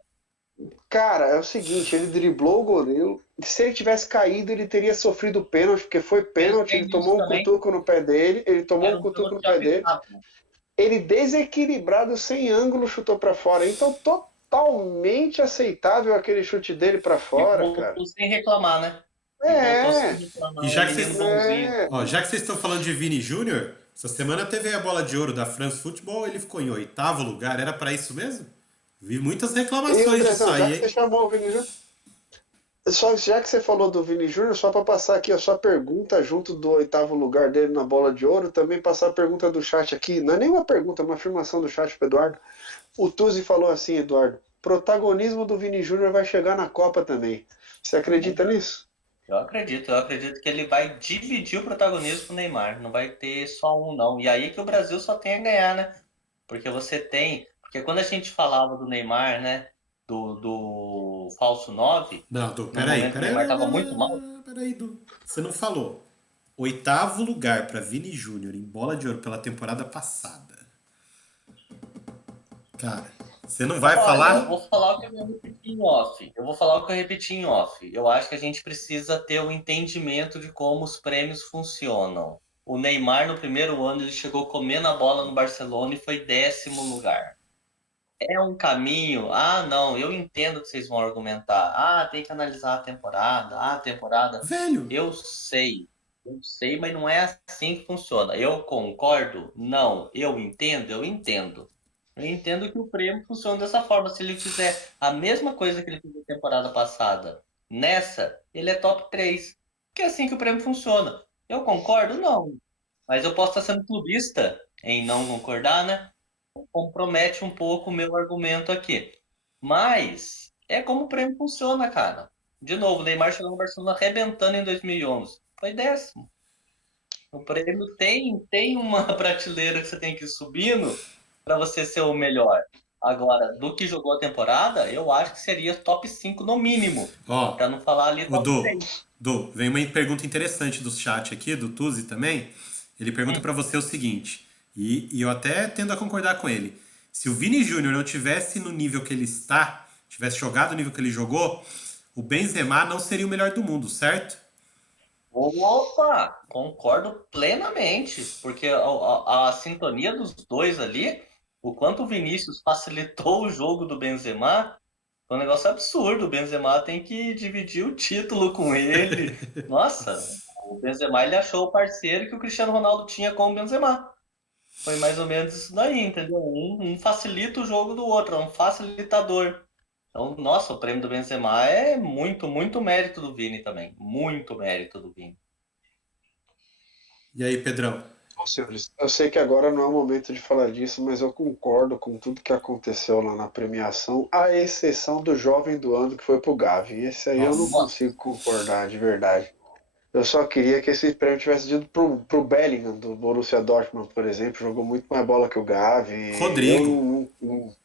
Cara, é o seguinte, ele driblou o goleiro. Se ele tivesse caído, ele teria sofrido pênalti, porque foi pênalti, Pensei ele nisso tomou um também, cutuco no pé dele, ele tomou era um um cutuco no pênalti pé dele. apitado. Ele desequilibrado, sem ângulo, chutou para fora. Então, totalmente aceitável aquele chute dele para E fora, cara. voltou sem reclamar, né? E voltou sem É, E reclamar, o já que menino vocês, bonzinho. é. ó, já que vocês estão falando de Vini Júnior, essa semana teve a bola de ouro da France Football, ele ficou em oitavo lugar. Era pra isso mesmo? Vi muitas E reclamações disso Andrezão, já aí, que você hein? chamou o Vini Júnior, já que você falou do Vini Júnior, só para passar aqui a sua pergunta junto do oitavo lugar dele na bola de ouro, também passar a pergunta do chat aqui. Não é nem uma pergunta, é uma afirmação do chat para Eduardo. O Tuzi falou assim, Eduardo: protagonismo do Vini Júnior vai chegar na Copa também. Você acredita nisso? Eu acredito que ele vai dividir o protagonismo com o Neymar, não vai ter só um, não. E aí que o Brasil só tem a ganhar, né? Porque você tem. Porque quando a gente falava do Neymar, né? Do falso 9 Não, no peraí, momento que o peraí, Neymar tava muito mal. peraí, Du. Você não falou. Oitavo lugar pra Vini Júnior em bola de ouro pela temporada passada. Cara, você não vai Olha, eu falar? vou falar o que eu repeti em off. Eu vou falar o que eu repeti em off. Eu acho que a gente precisa ter um entendimento de como os prêmios funcionam. O Neymar, no primeiro ano, ele chegou comendo a bola no Barcelona e foi 10º lugar. É um caminho. Ah, não, eu entendo que vocês vão argumentar. Ah, tem que analisar a temporada. Ah, a temporada. Velho, Eu sei, mas não é assim que funciona. Eu concordo? Não. Eu entendo? Eu entendo. Eu entendo que o prêmio funciona dessa forma. Se ele fizer a mesma coisa que ele fez na temporada passada, nessa, ele é top 3. Que é assim que o prêmio funciona. Eu concordo? Não. Mas eu posso estar sendo clubista em não concordar, né? Compromete um pouco o meu argumento aqui. Mas é como o prêmio funciona, cara. De novo, o Neymar chegou no Barcelona arrebentando em 2011. Foi 10º. O prêmio tem uma prateleira que você tem que ir subindo para você ser o melhor. Agora, do que jogou a temporada, eu acho que seria top 5 no mínimo. ó, Para não falar ali o top Du, 3. Du, vem uma pergunta interessante do chat aqui, do Tuzi também. Ele pergunta pra você o seguinte, e eu até tendo a concordar com ele. Se o Vini Júnior não tivesse no nível que ele está, tivesse jogado no nível que ele jogou, o Benzema não seria o melhor do mundo, certo? Opa, concordo plenamente, porque a sintonia dos dois ali, o quanto o Vinícius facilitou o jogo do Benzema, foi um negócio absurdo. O Benzema tem que dividir o título com ele. Nossa, o Benzema ele achou o parceiro que o Cristiano Ronaldo tinha com o Benzema. foi mais ou menos isso daí, entendeu? Um facilita o jogo do outro, é um facilitador. Então, nossa, o prêmio do Benzema é muito, muito mérito do Vini também. Muito mérito do Vini. E aí, Pedrão? Bom, senhores, eu sei que agora não é o momento de falar disso, mas eu concordo com tudo que aconteceu lá na premiação, à exceção do jovem do ano que foi pro Gavi. Esse aí eu não Nossa. Nossa, consigo concordar de verdade. Eu só queria que esse prêmio tivesse ido pro Bellingham, do Borussia Dortmund, por exemplo. Jogou muito mais bola que o Gavi. Eu Rodrigo. o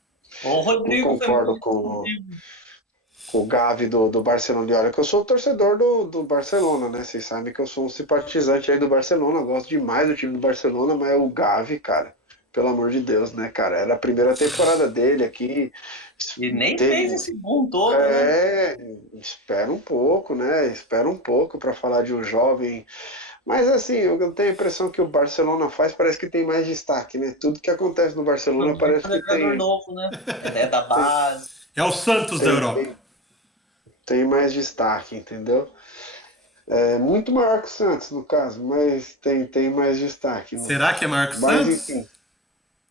não Rodrigo foi concordo muito com o Gavi do Barcelona. E olha que eu sou torcedor do Barcelona, né? Vocês sabem que eu sou um simpatizante aí do Barcelona. Gosto demais do time do Barcelona, mas o Gavi, cara, pelo amor de Deus, né, cara? Era a primeira temporada dele aqui. e nem fez Teve, esse bom todo, né? espera um pouco, né? Espera um pouco para falar de um jovem. Mas assim, eu tenho a impressão que o Barcelona faz, parece que tem mais destaque, né? Tudo que acontece no Barcelona Também parece quando é que jogador novo, né? É da tem, base. É o Santos da tem, Europa. tem, tem mais destaque, entendeu? É muito maior que o Santos, no caso, mas tem mais destaque. Será que é maior que o Mas Santos? enfim,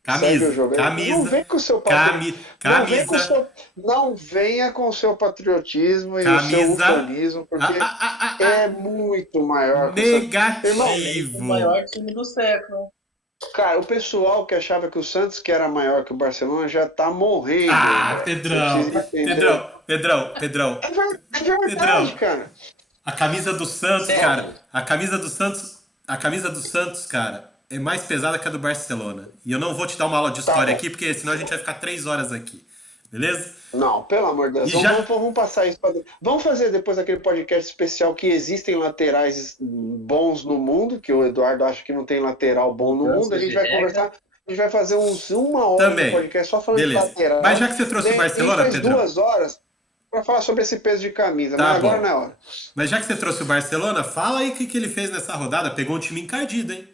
segue o Camisa, jogo aí. Não camisa, vem com o seu patri... não vem com o camisa, seu, não venha com o seu patriotismo e o seu camisa. ufanismo, Ah, porque ah, ah, ah, é ah. muito maior que o Santos. Irmão, Eleito o Negativo. maior time do século. cara, o pessoal que achava que o Santos que era maior que o Barcelona já tá morrendo, Ah, Eduardo. Você Pedrão, precisa entender. Pedrão, É verdade, Pedrão. cara. A camisa do Santos, cara. Século. A camisa do Santos, cara, é mais pesada que a do Barcelona. E eu não vou te dar uma aula de Tá história bom. aqui, porque senão a gente vai ficar 3 horas aqui. Beleza? Não, pelo amor de E Deus, já. vamos passar isso para. Vamos fazer depois aquele podcast especial que existem laterais bons no mundo, que o Eduardo acha que não tem lateral bom no mundo. A Mudanças gente de vai regra. conversar, a gente vai fazer uns 1 hora de Também. podcast só falando de Beleza. Mas lateral. já que você trouxe o Daí a gente Barcelona, faz Pedrão. 2 horas para falar sobre esse peso de camisa, Tá mas agora não bom. é hora. Mas já que você trouxe o Barcelona, fala aí o que ele fez nessa rodada. Pegou um time encardido, hein?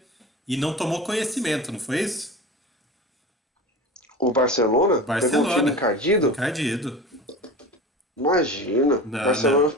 E não tomou conhecimento, não foi isso? O Barcelona pegou um time Barcelona. encardido. Encardido. Imagina, o Não, não. Barcelona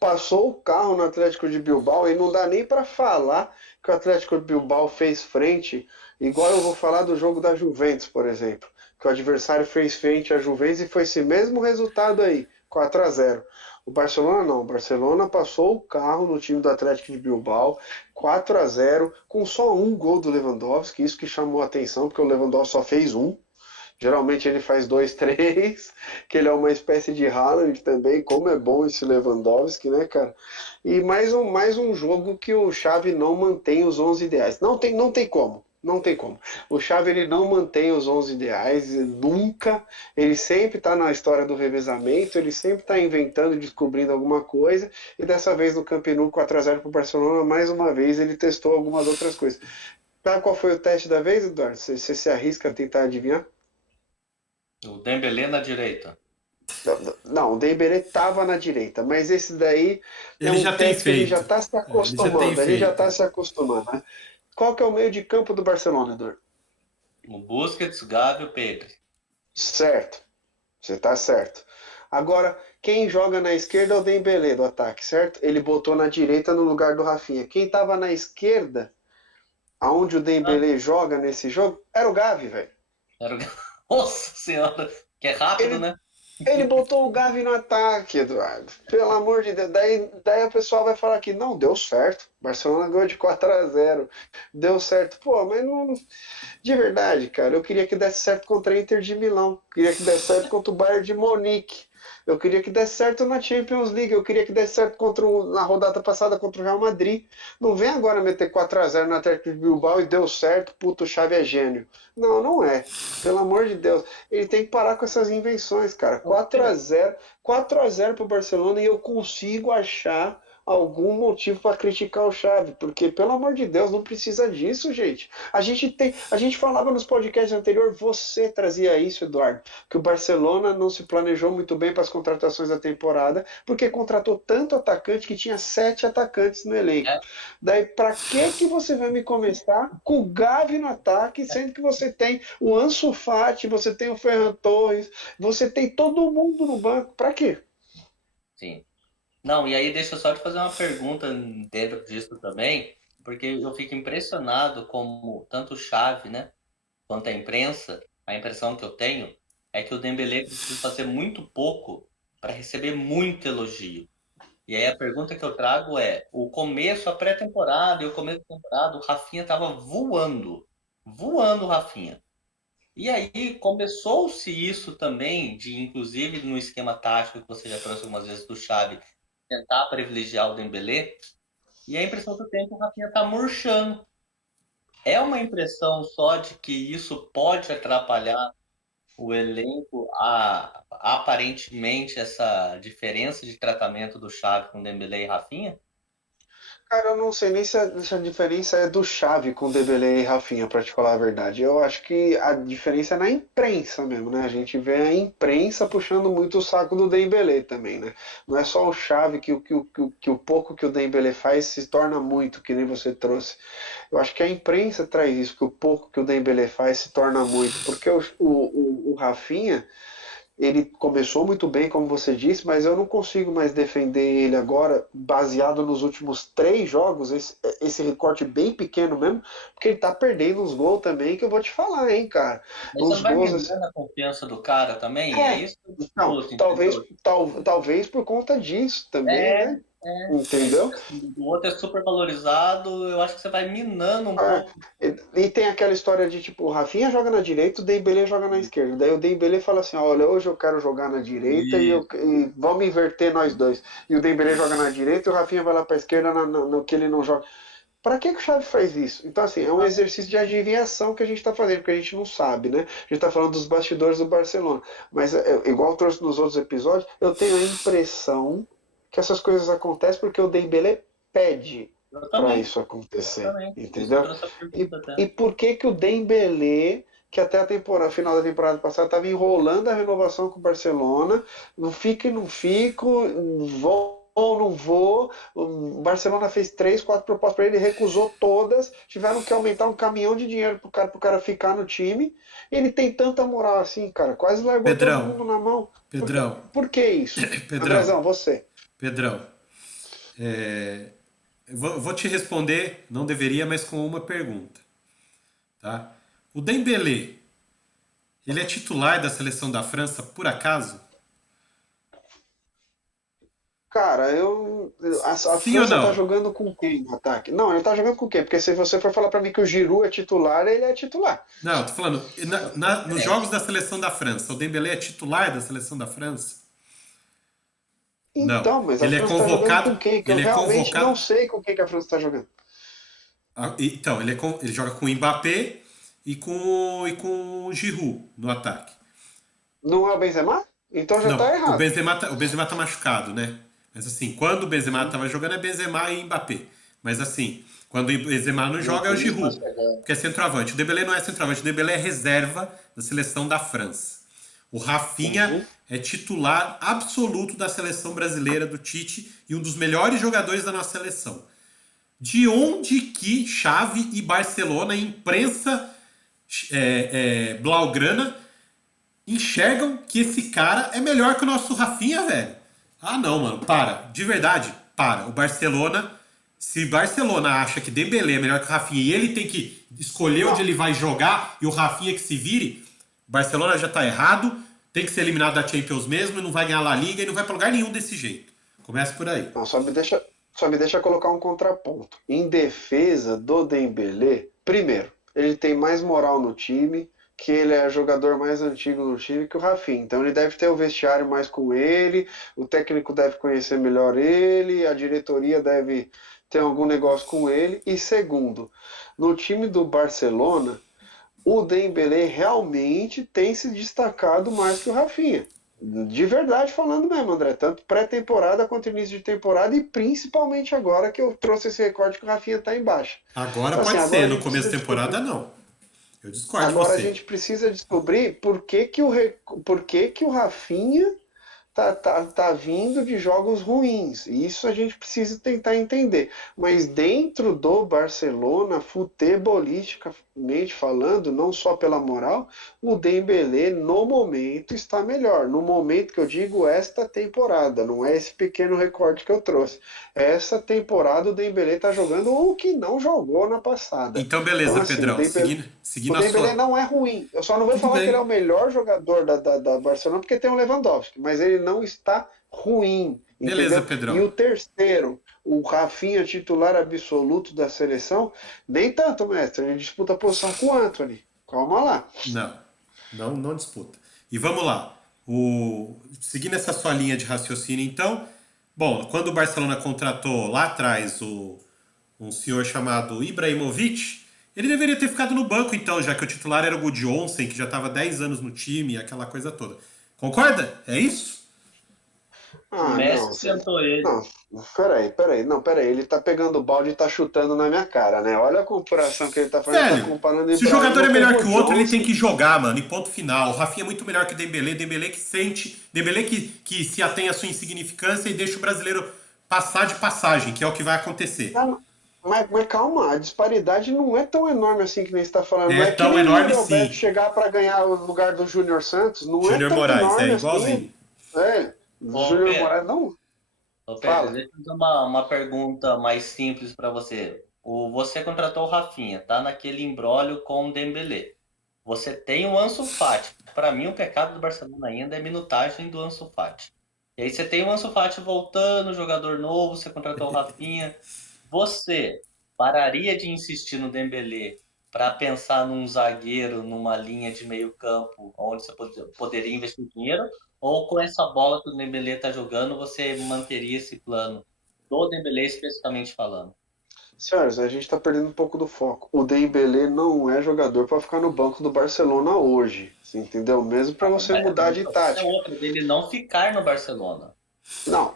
passou o carro no Atlético de Bilbao e não dá nem para falar que o Atlético de Bilbao fez frente, igual eu vou falar do jogo da Juventus, por exemplo, que o adversário fez frente à Juventus e foi esse mesmo resultado aí, 4-0. O Barcelona não, o Barcelona passou o carro no time do Atlético de Bilbao, 4-0, com só um gol do Lewandowski, isso que chamou a atenção, porque o Lewandowski só fez um. Geralmente ele faz dois, três, que ele é uma espécie de Haaland também, como é bom esse Lewandowski, né, cara? E mais um jogo que o Xavi não mantém os 11 ideais. Não tem como. Não tem como. O Xavi ele não mantém os 11 ideais, nunca. Ele sempre está na história do revezamento, ele sempre está inventando, descobrindo alguma coisa. E dessa vez no Camp Nou, 4-0 para o Barcelona, mais uma vez ele testou algumas outras coisas. Sabe qual foi o teste da vez, Eduardo? Você se arrisca a tentar adivinhar? O Dembélé na direita. Não, o Dembélé estava na direita, mas esse daí é Ele um já tem teste que ele já feito. está se Ele já tem acostumando, ele já feito. está se acostumando, né? Qual que é o meio de campo do Barcelona, Eduardo? O Busquets, o Gavi e o Pedri. Certo, você está certo. Agora, quem joga na esquerda é o Dembélé do ataque, certo? Ele botou na direita no lugar do Rafinha. Quem estava na esquerda, aonde o Ah, Dembélé joga nesse jogo, era o Gavi, velho. era o... Nossa senhora, que é rápido, Ele né? Ele botou o Gavi no ataque, Eduardo. Pelo amor de Deus. Daí o pessoal vai falar que não, deu certo. Barcelona ganhou de 4-0. Deu certo. Pô, mas não. De verdade, cara, eu queria que desse certo contra a Inter de Milão. Queria que desse certo contra o Bayern de Munique. Eu queria que desse certo na Champions League. Eu queria que desse certo na rodada passada contra o Real Madrid. Não vem agora meter 4-0 no Atlético de Bilbao e deu certo, puto, o Xavi é gênio. Não, não é. Pelo amor de Deus. Ele tem que parar com essas invenções, cara. 4-0, 4-0 pro Barcelona e eu consigo achar algum motivo para criticar o Xavi, porque pelo amor de Deus, não precisa disso, gente. A gente falava nos podcasts anteriores, você trazia isso, Eduardo, que o Barcelona não se planejou muito bem para as contratações da temporada, porque contratou tanto atacante que tinha 7 atacantes no elenco. É, Daí, para que você vai me começar com o Gavi no ataque, sendo que você tem o Ansu Fati, você tem o Ferran Torres, você tem todo mundo no banco? Para quê? sim. Não, e aí deixa eu só te fazer uma pergunta dentro disso também. porque eu fico impressionado como tanto o Xavi, né, quanto a imprensa, a impressão que eu tenho é que o Dembélé precisa fazer muito pouco para receber muito elogio. E aí a pergunta que eu trago é, o começo, a pré-temporada e o começo da temporada, o Rafinha tava voando. Voando o Rafinha. E aí começou-se isso também, de inclusive no esquema tático que você já trouxe algumas vezes do Xavi, tentar privilegiar o Dembélé. E a impressão que eu tenho é que o Rafinha tá murchando. É uma impressão só de que isso pode atrapalhar o elenco, aparentemente essa diferença de tratamento do Xavi com Dembélé e Rafinha? Cara, eu não sei nem se a diferença é do Xavi com Dembélé e Rafinha, pra te falar a verdade. Eu acho que a diferença é na imprensa mesmo, né? A gente vê a imprensa puxando muito o saco do Dembélé também, né? Não é só o Xavi que o pouco que o Dembélé faz se torna muito, que nem você trouxe. Eu acho que a imprensa traz isso, que o pouco que o Dembélé faz se torna muito, porque o Rafinha ele começou muito bem, como você disse, mas eu não consigo mais defender ele agora, baseado nos últimos 3 jogos, esse recorte bem pequeno mesmo, porque ele tá perdendo uns gols também, que eu vou te falar, hein, cara. Mas você Uns não vai gols assim. minando a confiança do cara também? É É, isso que eu não, discuto, talvez, entendeu? talvez por conta disso também, É, né? é. Entendeu? O outro é super valorizado, eu acho que você vai minando um Ah, pouco. e tem aquela história de tipo, o Rafinha joga na direita, o Dembélé joga na esquerda. Daí o Dembélé fala assim, olha, hoje eu quero jogar na direita E e vamos inverter nós dois. E o Dembélé joga na direita e o Rafinha vai lá pra esquerda no que ele não joga. Pra que o Xavi faz isso? Então, assim, é um exercício de adivinhação que a gente está fazendo, porque a gente não sabe, né? A gente está falando dos bastidores do Barcelona. Mas, igual eu trouxe nos outros episódios, eu tenho a impressão que essas coisas acontecem porque o Dembélé pede eu para também, isso acontecer, Isso que eu entendeu? trouxe a E, pergunta até. e por que que o Dembélé, que até a temporada, final da temporada passada, estava enrolando a renovação com o Barcelona, não fica e não fico, vou ou não vou. O Barcelona fez 3, 4 propostas para ele, recusou todas. Tiveram que aumentar um caminhão de dinheiro pro cara ficar no time. Ele tem tanta moral assim, cara. Quase largou todo Pedrão, mundo na mão. Pedrão, Por que isso? Pedrão, Andrezão, você. Pedrão. Eu vou te responder, não deveria, mas com uma pergunta, tá? O Dembélé, ele é titular da seleção da França por acaso? Cara, a Sim ou França tá não? jogando com quem no ataque? Não, ele tá jogando com quem? Porque se você for falar para mim que o Giroud é titular, ele é titular. Não, eu tô falando, nos É, jogos da seleção da França, o Dembélé é titular da seleção da França? Não. Então, mas a Ele é França tá jogando convocado, com quem? Que eu ele é realmente não convocado. sei com quem que a França tá jogando. Então, ele joga com o Mbappé e com o Giroud no ataque. Não é o Benzema? Então já Não, tá o errado. Benzema, o Benzema tá machucado, né? Mas assim, quando o Benzema tava jogando é Benzema e Mbappé. Mas assim, quando o Benzema não joga é o Griezmann Giroud, chegando. porque é centroavante. O Dembélé não é centroavante, o Dembélé é reserva da seleção da França. O Rafinha Uhum. é titular absoluto da seleção brasileira do Tite e um dos melhores jogadores da nossa seleção. De onde que Xavi e Barcelona, imprensa blaugrana, enxergam que esse cara é melhor que o nosso Rafinha, velho? Ah, não, mano, para. De verdade, para. O Barcelona, se Barcelona acha que Dembélé é melhor que o Rafinha e ele tem que escolher onde Não, ele vai jogar e o Rafinha que se vire, o Barcelona já tá errado, tem que ser eliminado da Champions mesmo e não vai ganhar a La Liga e não vai pra lugar nenhum desse jeito. Começa por aí. não, só me deixa colocar um contraponto. Em defesa do Dembélé, primeiro, ele tem mais moral no time, que ele é jogador mais antigo no time que o Rafinha. Então ele deve ter o vestiário mais com ele, o técnico deve conhecer melhor ele, a diretoria deve ter algum negócio com ele. E segundo, no time do Barcelona, o Dembélé realmente tem se destacado mais que o Rafinha. De verdade falando mesmo, André. Tanto pré-temporada quanto início de temporada e principalmente agora que eu trouxe esse recorde que o Rafinha está em baixa. Agora Então, assim, pode agora ser, a no gente começo precisa da temporada descobrir. não. Eu discordo de Agora a você. gente precisa descobrir por que que o Rafinha tá vindo de jogos ruins. Isso a gente precisa tentar entender. Mas dentro do Barcelona, tecnicamente falando, não só pela moral, o Dembélé no momento está melhor. No momento que eu digo esta temporada, não é esse pequeno recorte que eu trouxe. Essa temporada o Dembélé está jogando o que não jogou na passada. Então, Então, beleza, assim, Pedrão. o Seguindo a Dembélé sua. não é ruim. Eu só não vou Tudo falar que ele é bem. o melhor jogador da Barcelona, porque tem o Lewandowski, mas ele não está ruim, Beleza, entendeu? E Pedrão. o terceiro, o Rafinha, titular absoluto da seleção, nem tanto, mestre. Ele disputa a posição com o Anthony. Calma lá. Não, não disputa. E vamos lá. Seguindo essa sua linha de raciocínio, então, bom, quando o Barcelona contratou lá atrás um senhor chamado Ibrahimovic, ele deveria ter ficado no banco, então, já que o titular era o Gudjohnsen, que já estava 10 anos no time, aquela coisa toda. Concorda? É isso? O Ah, Messi não. esquentou ele. Não, peraí. Não, peraí. Ele tá pegando o balde e tá chutando na minha cara, né? Olha a comparação que ele tá fazendo. Ele tá Velho, comparando o se o jogador Ibrahima é com o melhor que o outro, ele tem Gudjohnsen. que jogar, mano. E ponto final. O Rafinha é muito melhor que o Dembélé. Dembélé que sente. Dembélé que se atém à sua insignificância e deixa o brasileiro passar de passagem, que é o que vai acontecer. Ah, mas calma, a disparidade não é tão enorme assim que nem você está falando. Não É é que tão nem o enorme Yuri Alberto sim. chegar para ganhar o lugar do Júnior Santos. Não é Júnior tão Moraes, é enorme assim. igualzinho. É, Ô, Júnior Pedro, Moraes não. ô, Pedro, Fala. deixa eu fazer uma pergunta mais simples para você. Você contratou o Rafinha, tá naquele imbróglio com o Dembélé. Você tem o Ansu Fati. Para mim, o pecado do Barcelona ainda é a minutagem do Ansu Fati. E aí você tem o Ansu Fati voltando, jogador novo, você contratou o Rafinha. Você pararia de insistir no Dembélé para pensar num zagueiro, numa linha de meio campo, onde você poderia investir dinheiro? Ou com essa bola que o Dembélé está jogando, você manteria esse plano? Do Dembélé especificamente falando. Senhores, a gente está perdendo um pouco do foco. O Dembélé não é jogador para ficar no banco do Barcelona hoje. Você entendeu? Mesmo para você Mas a mudar minha de proposta é tática. outra, dele não ficar no Barcelona.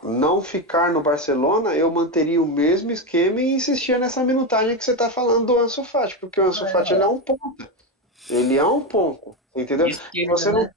Não ficar no Barcelona, eu manteria o mesmo esquema e insistia nessa minutagem que você está falando do Ansu Fati, porque o Ansu Fati ele é um ponta. Ele é um ponto, entendeu? E Esquerda, você não né?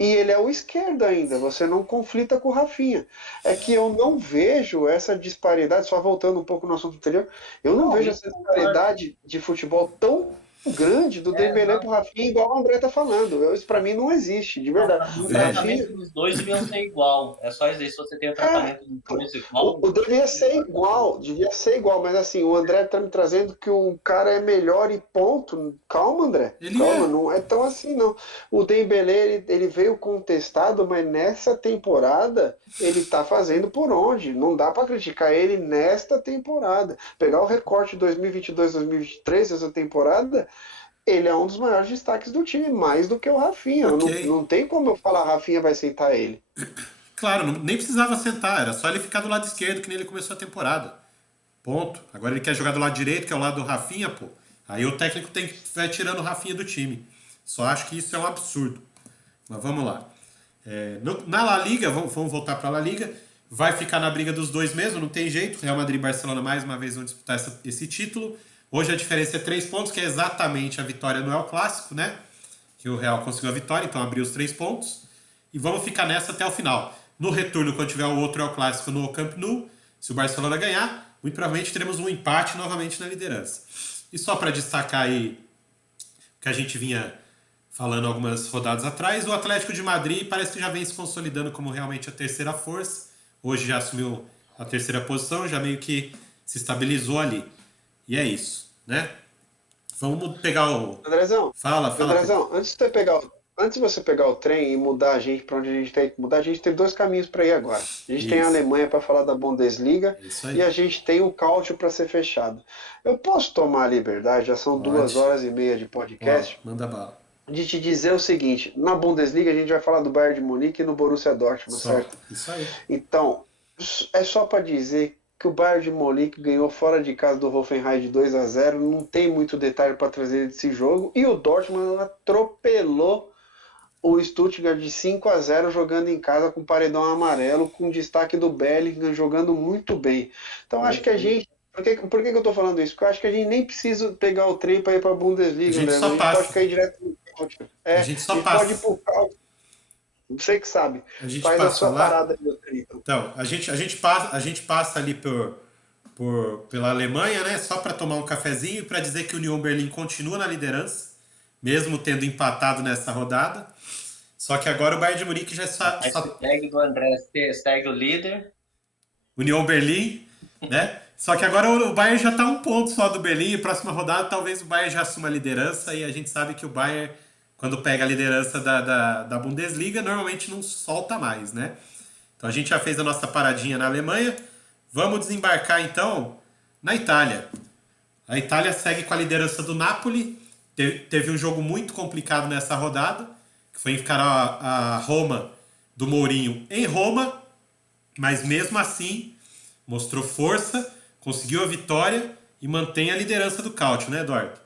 e ele é o esquerdo ainda, você não conflita com o Rafinha. É que eu não vejo essa disparidade, só voltando um pouco no assunto anterior, eu não Não, vejo isso essa concordo. disparidade de futebol tão grande do É, Dembélé não, pro Rafinha, igual o André tá falando. Isso pra mim não existe, de não, verdade. para mim o O Velho, Rafinha, tratamento dos dois deviam ser igual. É só isso aí. Se você tem o é, tratamento dos dois igual, o devia ser igual, mas assim, o André tá me trazendo que o cara é melhor e ponto. Calma, André, ele calma, é. não é tão assim não. O Dembélé, ele veio contestado, mas nessa temporada ele tá fazendo por onde? Não dá pra criticar ele nesta temporada. Pegar o recorte 2022-2023, essa temporada, ele é um dos maiores destaques do time, mais do que o Rafinha. Ok. Não tem como eu falar Rafinha vai sentar ele. Claro, nem precisava sentar, era só ele ficar do lado esquerdo, que nem ele começou a temporada. Ponto. Agora ele quer jogar do lado direito, que é o lado do Rafinha, pô. Aí o técnico vai tirando o Rafinha do time. Só acho que isso é um absurdo. Mas vamos lá. Na La Liga, vamos voltar para a La Liga. Vai ficar na briga dos dois mesmo, não tem jeito. Real Madrid e Barcelona mais uma vez vão disputar esse título. Hoje a diferença é 3 pontos, que é exatamente a vitória no El Clássico, né? Que o Real conseguiu a vitória, então abriu os 3 pontos. E vamos ficar nessa até o final. No retorno, quando tiver o outro El Clássico no Camp Nou, se o Barcelona ganhar, muito provavelmente teremos um empate novamente na liderança. E só para destacar aí que a gente vinha falando algumas rodadas atrás, o Atlético de Madrid parece que já vem se consolidando como realmente a terceira força. Hoje já assumiu a terceira posição, já meio que se estabilizou ali. E é isso, né? Vamos pegar o. Andrezão, Fala, Pedro. Antes de você pegar o trem e mudar a gente para onde a gente tem que mudar, a gente tem dois caminhos para ir agora. A gente tem a Isso. Alemanha para falar da Bundesliga É isso e aí. a gente tem o Cáutio para ser fechado. Eu posso tomar a liberdade, já são duas Pode. horas e meia de Ó, podcast, manda bala. de te dizer o seguinte: na Bundesliga a gente vai falar do Bayern de Munique e no Borussia Dortmund, Só. certo? Isso aí. Então, é só para dizer que o Bayern de Munique ganhou fora de casa do Hoffenheim de 2-0. Não tem muito detalhe para trazer desse jogo. E o Dortmund atropelou o Stuttgart de 5-0 jogando em casa com paredão amarelo, com destaque do Bellingham jogando muito bem. Então acho que a gente. Por que eu tô falando isso? Porque eu acho que a gente nem precisa pegar o trem para ir para a A Bundesliga, gente André. A só gente pode passa. cair direto no Cáutio. A É, gente a só gente pode ir passa. pro Cáutio. Você que sabe. A gente Faz a passa sua lá. parada, meu trem, então. Então, a gente passa ali pela Alemanha, né? Só para tomar um cafezinho e para dizer que o Union Berlin continua na liderança, mesmo tendo empatado nessa rodada. Só que agora o Bayern de Munique já A hashtag do André segue o líder. Union Berlin, né? Só que agora o Bayern já está um ponto só do Berlim. E próxima rodada talvez o Bayern já assuma a liderança. E a gente sabe que o Bayern, quando pega a liderança da Bundesliga, normalmente não solta mais, né? Então a gente já fez a nossa paradinha na Alemanha. Vamos desembarcar então na Itália. A Itália segue com a liderança do Napoli. Teve um jogo muito complicado nessa rodada, que foi encarar a Roma do Mourinho em Roma, mas mesmo assim mostrou força, conseguiu a vitória e mantém a liderança do Calcio, né, Eduardo?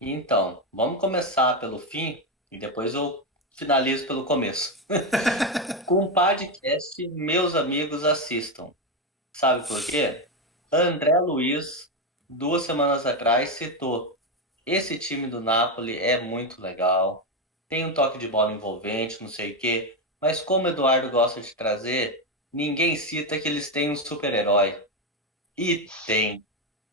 Então, vamos começar pelo fim e depois eu finalizo pelo começo. Com o podcast, meus amigos assistam. Sabe por quê? André Luiz, 2 semanas atrás, citou: esse time do Napoli é muito legal, tem um toque de bola envolvente, não sei o quê, mas como o Eduardo gosta de trazer, ninguém cita que eles têm um super-herói. E tem.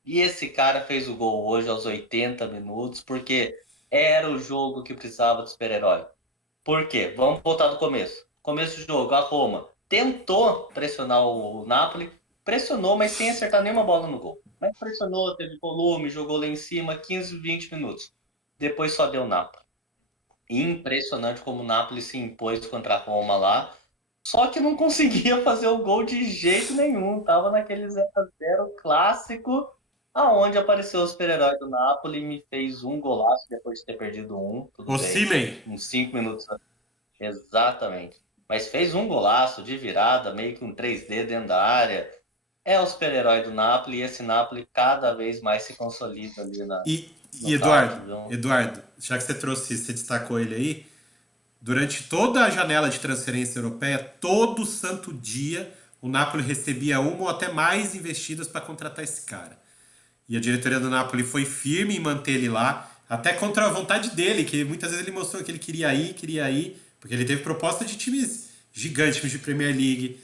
E esse cara fez o gol hoje aos 80 minutos, porque era o jogo que precisava do super-herói. Por quê? Vamos voltar do começo. Começo do jogo, a Roma tentou pressionar o Napoli, pressionou, mas sem acertar nenhuma bola no gol. Mas pressionou, teve volume, jogou lá em cima, 15, 20 minutos. Depois só deu Napoli. Impressionante como o Napoli se impôs contra a Roma lá. Só que não conseguia fazer o gol de jeito nenhum. Tava naquele 0x0 clássico, aonde apareceu o super-herói do Napoli e me fez um golaço depois de ter perdido um. Tudo bem. Osimhen. Uns 5 minutos. Exatamente. Mas fez um golaço de virada, meio que um 3D dentro da área. É o super-herói do Napoli e esse Napoli cada vez mais se consolida ali no Eduardo, já que você destacou ele aí, durante toda a janela de transferência europeia, todo santo dia, o Napoli recebia uma ou até mais investidas para contratar esse cara. E a diretoria do Napoli foi firme em manter ele lá, até contra a vontade dele, que muitas vezes ele mostrou que ele queria ir, porque ele teve proposta de times gigantes, times de Premier League,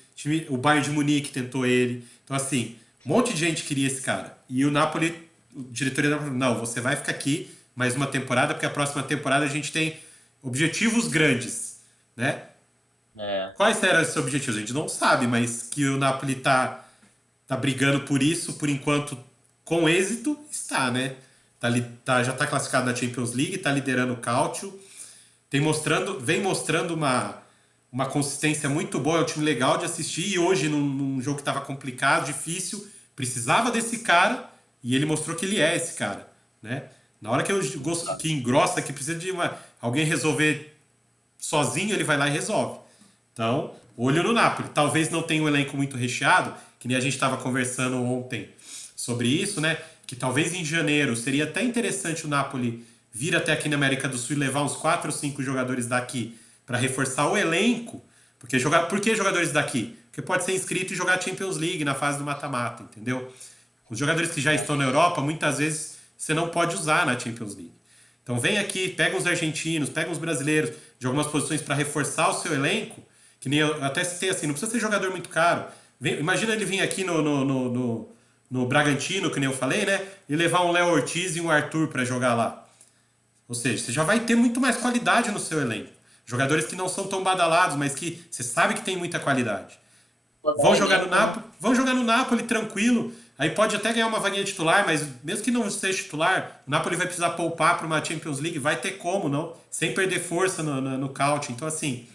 o Bayern de Munique tentou ele. Então, assim, um monte de gente queria esse cara. E o Napoli, a diretoria do Napoli, não, você vai ficar aqui mais uma temporada, porque a próxima temporada a gente tem objetivos grandes, né? Quais eram esses objetivos? A gente não sabe, mas que o Napoli tá brigando por isso, por enquanto, com êxito, está, né? Já está classificado na Champions League, está liderando o Calcio, vem mostrando uma consistência muito boa, é um time legal de assistir, e hoje, num jogo que estava complicado, difícil, precisava desse cara, e ele mostrou que ele é esse cara, né? Na hora que engrossa, que precisa de alguém resolver sozinho, ele vai lá e resolve. Então, olho no Napoli. Talvez não tenha um elenco muito recheado, que nem a gente estava conversando ontem sobre isso, né? Que talvez em janeiro seria até interessante o Napoli vir até aqui na América do Sul e levar uns 4 ou 5 jogadores daqui para reforçar o elenco. Por que jogadores daqui? Porque pode ser inscrito e jogar Champions League na fase do mata-mata, entendeu? Os jogadores que já estão na Europa, muitas vezes você não pode usar na Champions League. Então vem aqui, pega os argentinos, pega os brasileiros de algumas posições para reforçar o seu elenco, que nem eu até citei assim, não precisa ser jogador muito caro. Imagina ele vir aqui no Bragantino, que nem eu falei, né? E levar um Léo Ortiz e um Arthur para jogar lá. Ou seja, você já vai ter muito mais qualidade no seu elenco. Jogadores que não são tão badalados, mas que você sabe que tem muita qualidade. Vão jogar no Napoli tranquilo. Aí pode até ganhar uma vaguinha titular, mas mesmo que não seja titular, o Napoli vai precisar poupar para uma Champions League, vai ter como, não? Sem perder força no Couch. Então, assim,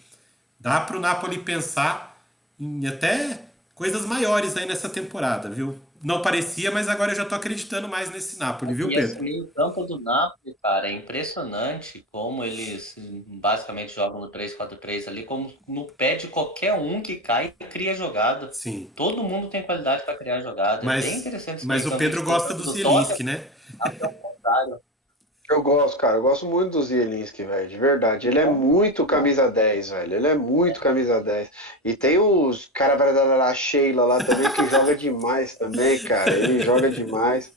dá para o Napoli pensar em até coisas maiores aí nessa temporada, viu? Não parecia, mas agora eu já tô acreditando mais nesse Napoli, viu, Pedro? E esse meio-campo do Napoli, cara, é impressionante como eles basicamente jogam no 3-4-3 ali, como no pé de qualquer um que cai e cria jogada. Sim. Todo mundo tem qualidade para criar jogada. É bem interessante esse Mas o meio-campo Pedro gosta do Zielinski, né? Até o contrário. Eu gosto, cara. Eu gosto muito do Zielinski, velho. De verdade. Ele é muito camisa 10, velho. Ele é muito camisa 10. E tem os cara da Sheila lá também, que joga demais também, cara. Ele joga demais.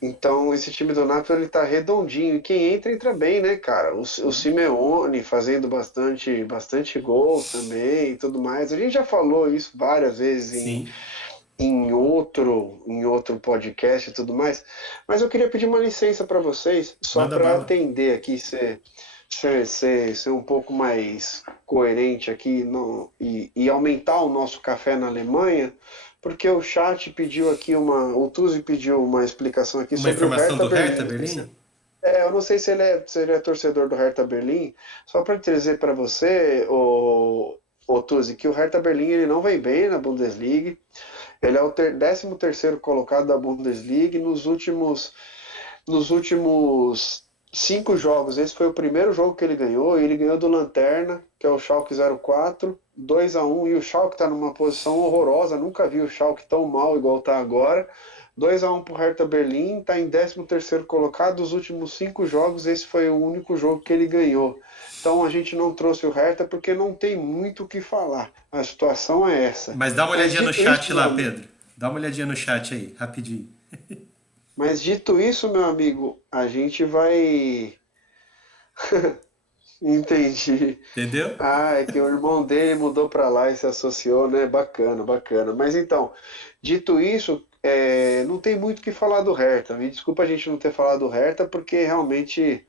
Então, esse time do Napoli, ele tá redondinho. E quem entra, entra bem, né, cara? O Simeone fazendo bastante gol também e tudo mais. A gente já falou isso várias vezes em outro podcast e tudo mais, mas eu queria pedir uma licença para vocês, só Manda para bala. atender aqui, ser um pouco mais coerente aqui e aumentar o nosso café na Alemanha, porque o chat pediu aqui o Tuzi pediu uma explicação aqui Uma sobre o informação Hertha do Berlim. Hertha Não sei se Berlim? eu não sei se ele é torcedor do Hertha Berlim. Só para dizer para você, o Tuzi, que o Hertha Berlim ele não vem bem na Bundesliga. Ele é o 13º colocado da Bundesliga. Nos últimos 5 jogos, esse foi o primeiro jogo que ele ganhou. E ele ganhou do Lanterna, que é o Schalke 04, 2-1. E o Schalke está numa posição horrorosa. Nunca vi o Schalke tão mal igual está agora. 2-1 para o Hertha Berlim, está em 13º colocado. Dos últimos 5 jogos, esse foi o único jogo que ele ganhou. Então a gente não trouxe o Hertha porque não tem muito o que falar. A situação é essa. Mas dá uma Mas olhadinha no dito chat isso, meu lá, amigo, Pedro. Dá uma olhadinha no chat aí, rapidinho. meu amigo, a gente vai. Entendi. Entendeu? Ah, é que o irmão dele mudou para lá e se associou, né? Bacana, bacana. Mas então, dito isso, não tem muito o que falar do Hertha. Me desculpa a gente não ter falado do Hertha, porque realmente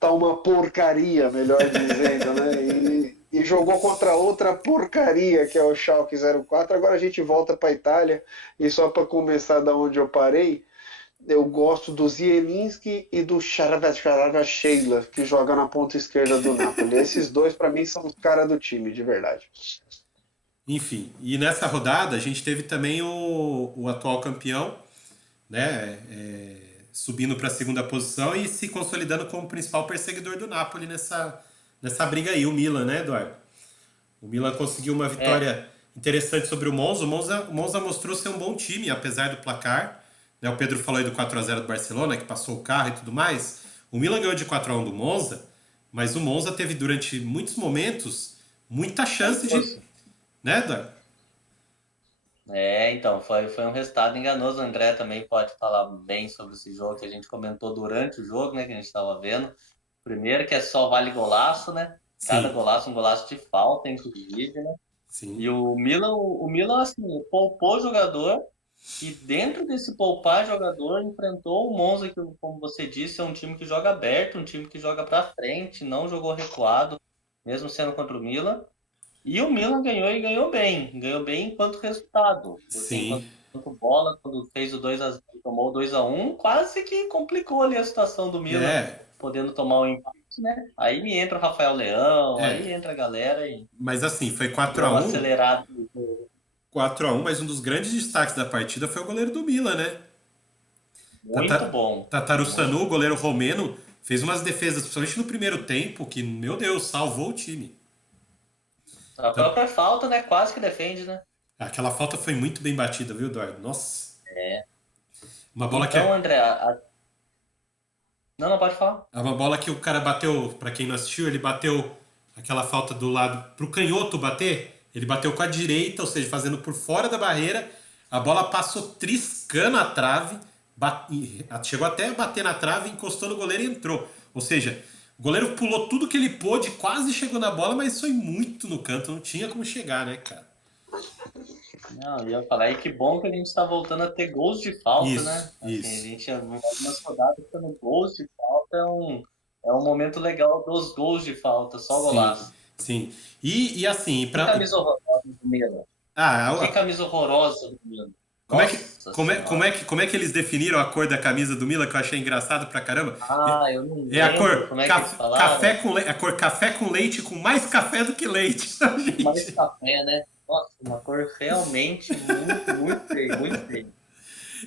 tá uma porcaria, melhor dizendo, né? E jogou contra outra porcaria, que é o Schalke 04. Agora a gente volta para a Itália, e só para começar da onde eu parei, eu gosto do Zielinski e do Sheila, que joga na ponta esquerda do Napoli. Esses dois, para mim, são os caras do time, de verdade. Enfim, e nessa rodada a gente teve também o atual campeão, né, subindo para a segunda posição e se consolidando como principal perseguidor do Napoli nessa briga aí, o Milan, né, Eduardo? O Milan conseguiu uma É, vitória interessante sobre o Monza. O Monza mostrou ser um bom time, apesar do placar. Né, o Pedro falou aí do 4-0 do Barcelona, que passou o carro e tudo mais. O Milan ganhou de 4-1 do Monza, mas o Monza teve durante muitos momentos muita chance de. enganoso. Né, Eduardo? Então, foi um resultado enganoso. O André também pode falar bem sobre esse jogo que a gente comentou durante o jogo, né? Que a gente estava vendo. Primeiro que é só vale golaço, né? Cada Sim, golaço, um golaço de falta, inclusive, né? E sim. o Milan, assim, poupou jogador e dentro desse poupar jogador enfrentou o Monza, que, como você disse, é um time que joga aberto, um time que joga para frente, não jogou recuado, mesmo sendo contra o Milan. E o Milan ganhou e ganhou bem enquanto resultado, porque Sim. enquanto bola, quando fez o 2-0, tomou o 2-1, quase que complicou ali a situação do Milan, É, podendo tomar o empate, né? Aí me entra o Rafael Leão, é. aí entra a galera e Mas assim, foi deu uma 4-1. acelerada. 4-1, mas um dos grandes destaques da partida foi o goleiro do Milan, né? Muito bom, Tatarussanu, muito o goleiro romeno, fez umas defesas, principalmente no primeiro tempo, que, meu Deus, salvou o time. A Então, própria falta, né? Quase que defende, né? aquela falta foi muito bem batida, viu, Eduardo? Nossa. É. Uma bola que, Então, André, não, não pode falar. uma bola que o cara bateu, pra quem não assistiu, ele bateu aquela falta do lado pro canhoto bater. Ele bateu com a direita, ou seja, fazendo por fora da barreira. A bola passou triscando a trave, chegou até a bater na trave, encostou no goleiro e entrou. Ou seja, o goleiro pulou tudo que ele pôde, quase chegou na bola, mas foi muito no canto, não tinha como chegar, né, cara? Não, ia falar, e que bom que a gente está voltando a ter gols de falta, Isso, né? Assim, a isso. gente, algumas rodadas, tendo gols de falta é um momento legal dos gols de falta, só Sim, golaço. sim. E assim, Que camisa horrorosa do Milan. Que ah, camisa horrorosa do Milan. como é que, Nossa como é, como é Senhora. que, como é que eles definiram a cor da camisa do Milan, que eu achei engraçado pra caramba? Ah, eu não É a lembro cor como é que eles café falaram. com leite, a cor café com leite com mais café do que leite, Mais gente. café, né? Nossa, uma cor realmente muito, muito feia, muito feia.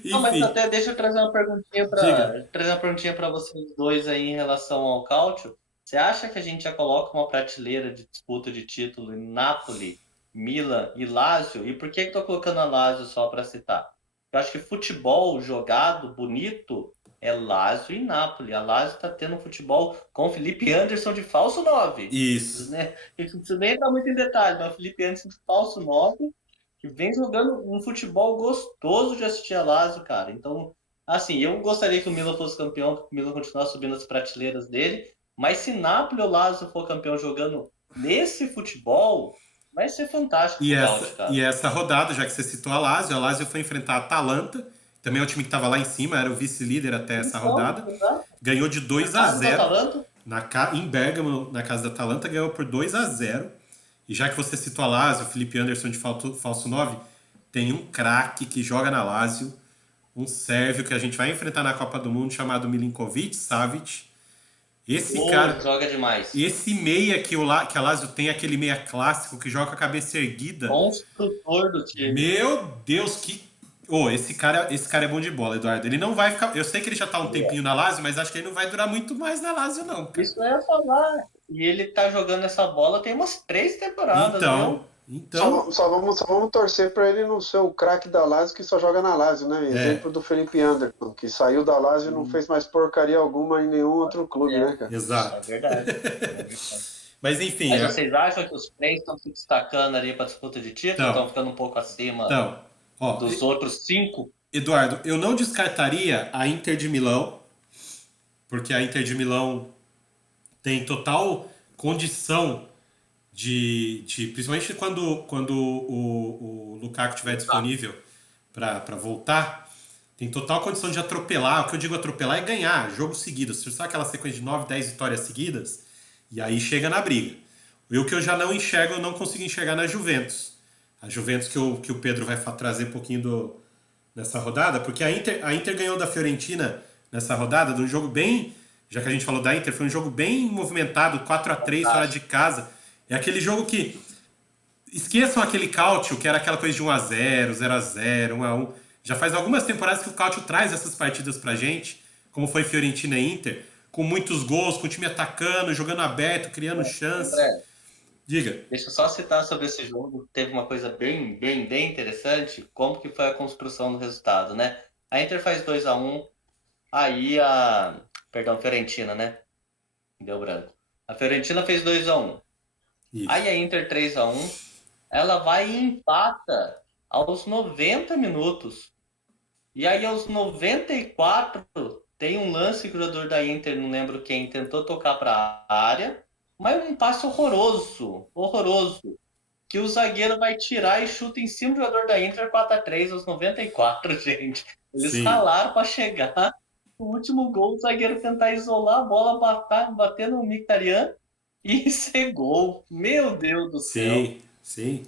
Não, mas Enfim, até deixa eu trazer uma perguntinha diga. para vocês dois aí em relação ao Cáutio. Você acha que a gente já coloca uma prateleira de disputa de título em Napoli, Milan e Lazio? E por que estou colocando a Lazio só para citar? Eu acho que futebol jogado, bonito, é Lazio e Napoli. A Lazio está tendo um futebol com Felipe Anderson de falso 9, Isso. né? Não precisa nem entrar muito em detalhe, mas o Felipe Anderson de falso 9 que vem jogando um futebol gostoso de assistir a Lazio, cara. Então, assim, eu gostaria que o Milan fosse campeão, que o Milan continuasse subindo as prateleiras dele, mas se Napoli ou Lazio for campeão jogando nesse futebol, Vai ser fantástico E pro Gaúcho, e cara. essa rodada, já que você citou a Lazio foi enfrentar a Atalanta, também é o time que estava lá em cima, era o vice-líder até essa Então, rodada. exato. Ganhou de Na 2 a casa do 0 Atalanta, em Bergamo, na casa da Atalanta, ganhou por 2 a 0. E já que você citou a Lazio, o Felipe Anderson de falso 9, tem um craque que joga na Lazio, um sérvio que a gente vai enfrentar na Copa do Mundo chamado Milinkovic Savic. Esse pô, cara, joga demais. esse meia que a Lazio tem, aquele meia clássico que joga com a cabeça erguida. Construtor do time. Meu Deus, que. Esse cara é bom de bola, Eduardo. Ele não vai ficar. Eu sei que ele já tá um tempinho na Lazio, mas acho que ele não vai durar muito mais na Lazio, não, cara. Isso eu ia falar. E ele tá jogando essa bola tem umas 3 temporadas, Então, viu? então, Só vamos torcer para ele não ser o craque da Lazio que só joga na Lazio, né? é, Exemplo do Felipe Anderson, que saiu da Lazio e não fez mais porcaria alguma em nenhum outro clube, É, né, cara? é exato. verdade. É verdade. Mas enfim, Mas vocês acham que os três estão se destacando ali para disputa de título? então, Estão ficando um pouco acima então, ó, dos outros 5? Eduardo, eu não descartaria a Inter de Milão, porque a Inter de Milão tem total condição principalmente quando o Lukaku estiver disponível para voltar, tem total condição de atropelar. O que eu digo atropelar é ganhar jogo seguido. Se você aquela sequência de 9, 10 vitórias seguidas, e aí chega na briga. E o que eu já não enxergo, eu não consigo enxergar na Juventus. A Juventus que o Pedro vai trazer um pouquinho nessa rodada, porque a Inter ganhou da Fiorentina nessa rodada, de um jogo bem. Já que a gente falou da Inter, foi um jogo bem movimentado, 4-3 fora de casa. É aquele jogo que. Esqueçam aquele Cautio, que era aquela coisa de 1-0, 0-0, 1-1. Já faz algumas temporadas que o Cautio traz essas partidas pra gente, como foi Fiorentina e Inter, com muitos gols, com o time atacando, jogando aberto, criando chance. André, Diga. deixa eu só citar sobre esse jogo. Teve uma coisa bem interessante. Como que foi a construção do resultado, né? A Inter faz 2-1. Aí a. Perdão, Fiorentina, né? Deu branco. A Fiorentina fez 2-1. Isso. Aí a Inter 3-1. Ela vai e empata aos 90 minutos. E aí aos 94 tem um lance que o jogador da Inter, não lembro quem, tentou tocar para a área, mas um passe horroroso, horroroso, que o zagueiro vai tirar e chuta em cima do jogador da Inter 4-3 aos 94, gente. Eles Sim. ralaram para chegar. O último gol, o zagueiro tentar isolar a bola, bater no Mkhitaryan e ser gol. Meu Deus do céu. Sim. Sim.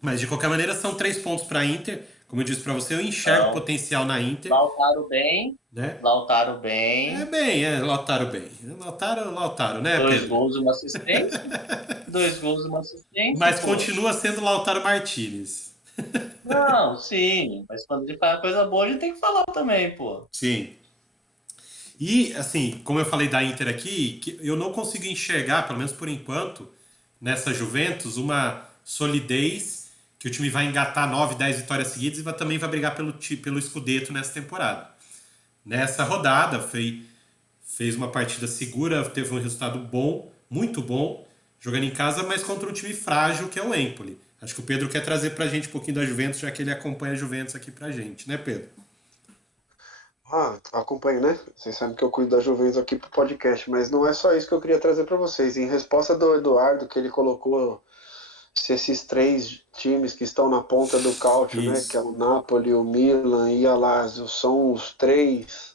Mas de qualquer maneira são 3 pontos para a Inter. Como eu disse para você, eu enxergo Então, potencial na Inter, Lautaro bem, né? Lautaro É bem, bem, Lautaro bem. Lautaro, né, dois Pedro? gols e uma assistência, 2 gols e uma assistência, Mas pô. continua sendo Lautaro Martinez. Não, sim, mas quando ele faz coisa boa, a gente tem que falar também, pô. Sim. E, assim, como eu falei da Inter aqui, que eu não consigo enxergar, pelo menos por enquanto, nessa Juventus, uma solidez que o time vai engatar 9, 10 vitórias seguidas e também vai brigar pelo Scudetto nessa temporada. Nessa rodada, fez uma partida segura, teve um resultado bom, muito bom, jogando em casa, mas contra um time frágil que é o Empoli. Acho que o Pedro quer trazer pra gente um pouquinho da Juventus, já que ele acompanha a Juventus aqui pra gente, né, Pedro? Ah, acompanho, né? Vocês sabem que eu cuido da Juventus aqui pro podcast, mas não é só isso que eu queria trazer para vocês. Em resposta do Eduardo, que ele colocou se esses três times que estão na ponta do cálcio, né, que é Isso. o Napoli, o Milan e a Lazio, são os três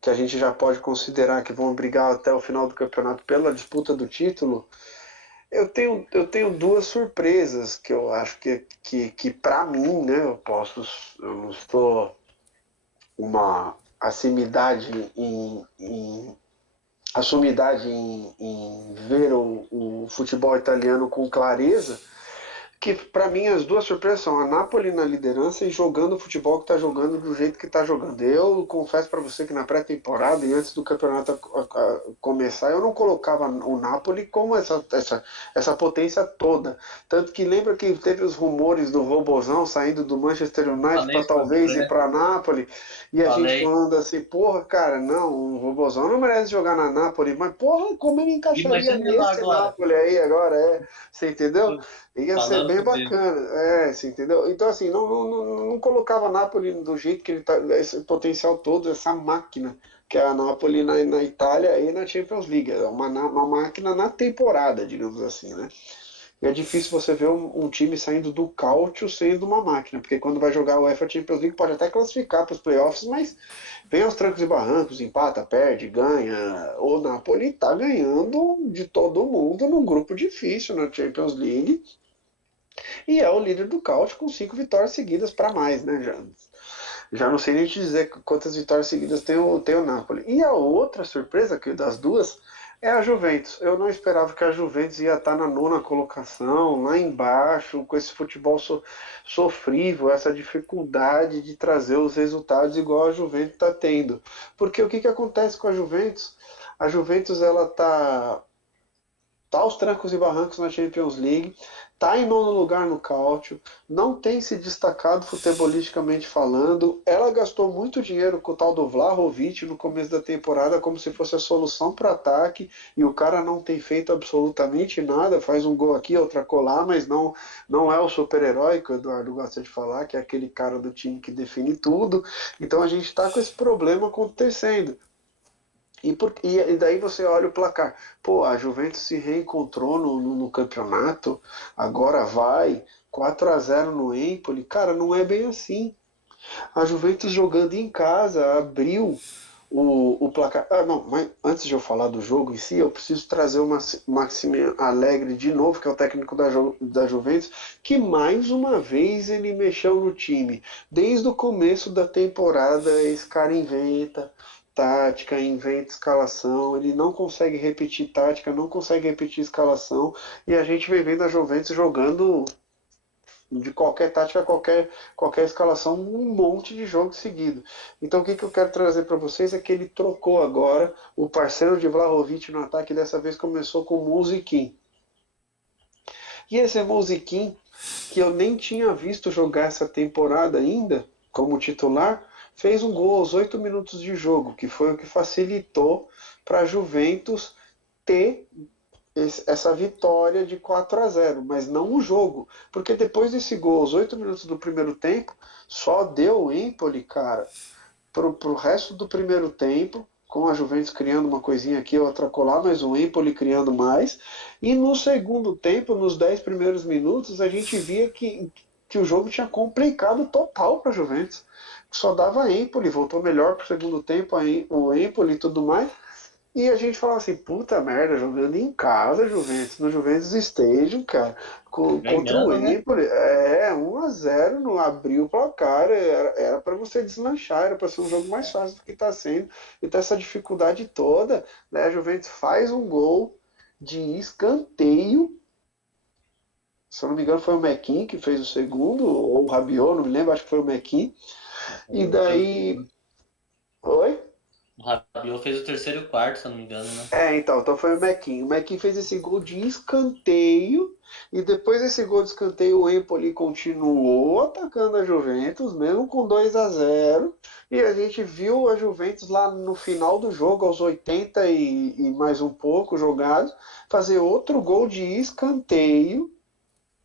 que a gente já pode considerar que vão brigar até o final do campeonato pela disputa do título. Eu tenho duas surpresas que eu acho que para mim, né, eu não estou uma assumidade em ver o futebol italiano com clareza, que para mim as duas surpresas são a Napoli na liderança e jogando o futebol que está jogando do jeito que está jogando. Eu confesso para você que na pré-temporada e antes do campeonato começar, eu não colocava o Napoli como essa potência toda. Tanto que lembra que teve os rumores do Robozão saindo do Manchester United Falei para isso pra talvez ir você, para Napoli, e a gente falei. falando assim, porra, cara, não, o Robozão não merece jogar na Napoli, mas porra, como ele encaixaria Imagina ele lá nesse agora, Napoli aí agora, você entendeu? Ia ser falando bem comigo. bacana, você entendeu? Então, assim, não colocava a Napoli do jeito que ele tá, esse potencial todo, essa máquina, que é a Napoli na Itália e na Champions League. É uma máquina na temporada, digamos assim, né? E é difícil você ver um time saindo do cálcio sendo uma máquina, porque quando vai jogar o UEFA Champions League pode até classificar para os playoffs, mas vem aos trancos e barrancos, empata, perde, ganha. O Napoli está ganhando de todo mundo num grupo difícil na Champions League e é o líder do cálcio com 5 vitórias seguidas para mais, né, já não sei nem te dizer quantas vitórias seguidas tem o Napoli. E a outra surpresa que das duas é a Juventus. Eu não esperava que a Juventus ia estar na nona colocação, lá embaixo, com esse futebol sofrível, essa dificuldade de trazer os resultados igual a Juventus está tendo. Porque o que acontece com a Juventus? A Juventus ela tá aos trancos e barrancos na Champions League, tá em nono lugar no Cálcio, não tem se destacado futebolisticamente falando. Ela gastou muito dinheiro com o tal do Vlahovic no começo da temporada, como se fosse a solução para o ataque, e o cara não tem feito absolutamente nada, faz um gol aqui, outra colar, mas não é o super-herói que o Eduardo gosta de falar, que é aquele cara do time que define tudo. Então a gente está com esse problema acontecendo. E daí você olha o placar. Pô, a Juventus se reencontrou no campeonato, agora vai 4-0 no Empoli. Cara, não é bem assim. A Juventus jogando em casa abriu o placar. Ah, não, mas antes de eu falar do jogo em si, eu preciso trazer o Maxime Allegri de novo, que é o técnico da Juventus, que mais uma vez ele mexeu no time. Desde o começo da temporada, esse cara inventa tática, inventa escalação, ele não consegue repetir tática, não consegue repetir escalação, e a gente vem vendo a Juventus jogando de qualquer tática, qualquer escalação, um monte de jogo seguido. Então o que eu quero trazer para vocês é que ele trocou agora o parceiro de Vlahovic no ataque, dessa vez começou com o Musiquinho. E esse Musiquinho, que eu nem tinha visto jogar essa temporada ainda, como titular, fez um gol aos 8 minutos de jogo, que foi o que facilitou para a Juventus ter essa vitória de 4-0, mas não o jogo, porque depois desse gol aos 8 minutos do primeiro tempo, só deu o Empoli, cara, pro resto do primeiro tempo, com a Juventus criando uma coisinha aqui, outra colar, mas o Empoli criando mais, e no segundo tempo, nos 10 primeiros minutos, a gente via que o jogo tinha complicado total para a Juventus. Só dava Empoli, voltou melhor para o segundo tempo o Empoli e tudo mais. E a gente falava assim, puta merda, jogando em casa, Juventus, no Juventus Stadium, cara, contra o Ganhando, né? Empoli, 1-0, não abriu o placar, era para você deslanchar, era para ser um jogo mais fácil do que está sendo. Então essa dificuldade toda, né, a Juventus faz um gol de escanteio, se eu não me engano foi o Mequin que fez o segundo, ou o Rabiot, não me lembro, acho que foi o Mequin, e daí... Oi? O Rabiot fez o terceiro e o quarto, se eu não me engano, né? Então foi o Mequin. O Mequin fez esse gol de escanteio e depois desse gol de escanteio o Empoli continuou atacando a Juventus, mesmo com 2-0. E a gente viu a Juventus lá no final do jogo, aos 80 e mais um pouco jogados, fazer outro gol de escanteio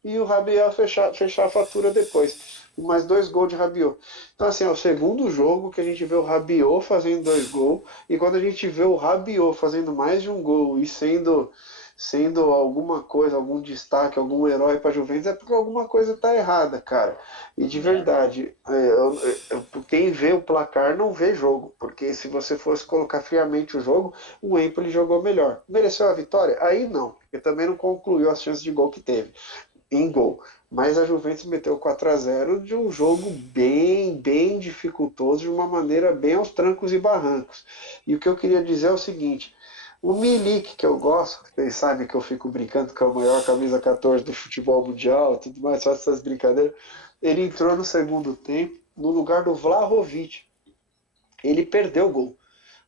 e o Rabiot fechar a fatura depois. Mais 2 gols de Rabiot. Então, assim, é o segundo jogo que a gente vê o Rabiot fazendo 2 gols. E quando a gente vê o Rabiot fazendo mais de um gol e sendo alguma coisa, algum destaque, algum herói para a Juventus, é porque alguma coisa está errada, cara. E de verdade, quem vê o placar não vê jogo. Porque se você fosse colocar friamente o jogo, o Empoli jogou melhor. Mereceu a vitória? Aí não, porque também não concluiu as chances de gol que teve em gol. Mas a Juventus meteu 4-0 de um jogo bem dificultoso, de uma maneira bem aos trancos e barrancos. E o que eu queria dizer é o seguinte, o Milik, que eu gosto, vocês sabem que eu fico brincando que é o maior camisa 14 do futebol mundial, tudo mais, só essas brincadeiras, ele entrou no segundo tempo no lugar do Vlahovic. Ele perdeu o gol.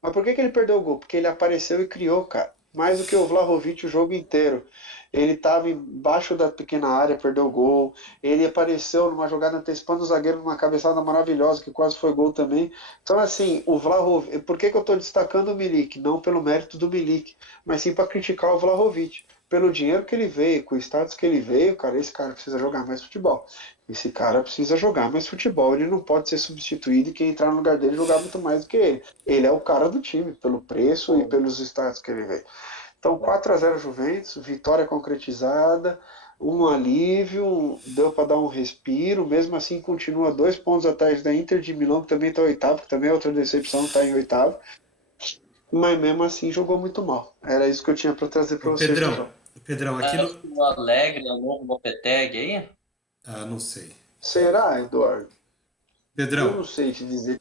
Mas por que ele perdeu o gol? Porque ele apareceu e criou, cara. Mais do que o Vlahovic o jogo inteiro. Ele estava embaixo da pequena área, perdeu o gol. Ele apareceu numa jogada antecipando o zagueiro numa cabeçada maravilhosa, que quase foi gol também. Então, assim, o Vlahovic... Por que eu estou destacando o Milik? Não pelo mérito do Milik, mas sim para criticar o Vlahovic. Pelo dinheiro que ele veio, com o status que ele veio, cara, esse cara precisa jogar mais futebol. Esse cara precisa jogar mais futebol, ele não pode ser substituído e quem entrar no lugar dele jogar muito mais do que ele. Ele é o cara do time, pelo preço e pelos status que ele veio. Então 4-0 Juventus, vitória concretizada, um alívio, deu para dar um respiro, mesmo assim continua 2 pontos atrás da Inter de Milão, que também está oitavo, que também é outra decepção, está em oitavo, mas mesmo assim jogou muito mal. Era isso que eu tinha para trazer para Ô vocês do Pedrão, jogo. Pedrão, aqui Acho no. que o Alegre é o novo Lopetegui aí. Ah, não sei. Será, Eduardo? Eu Pedrão, não sei te dizer.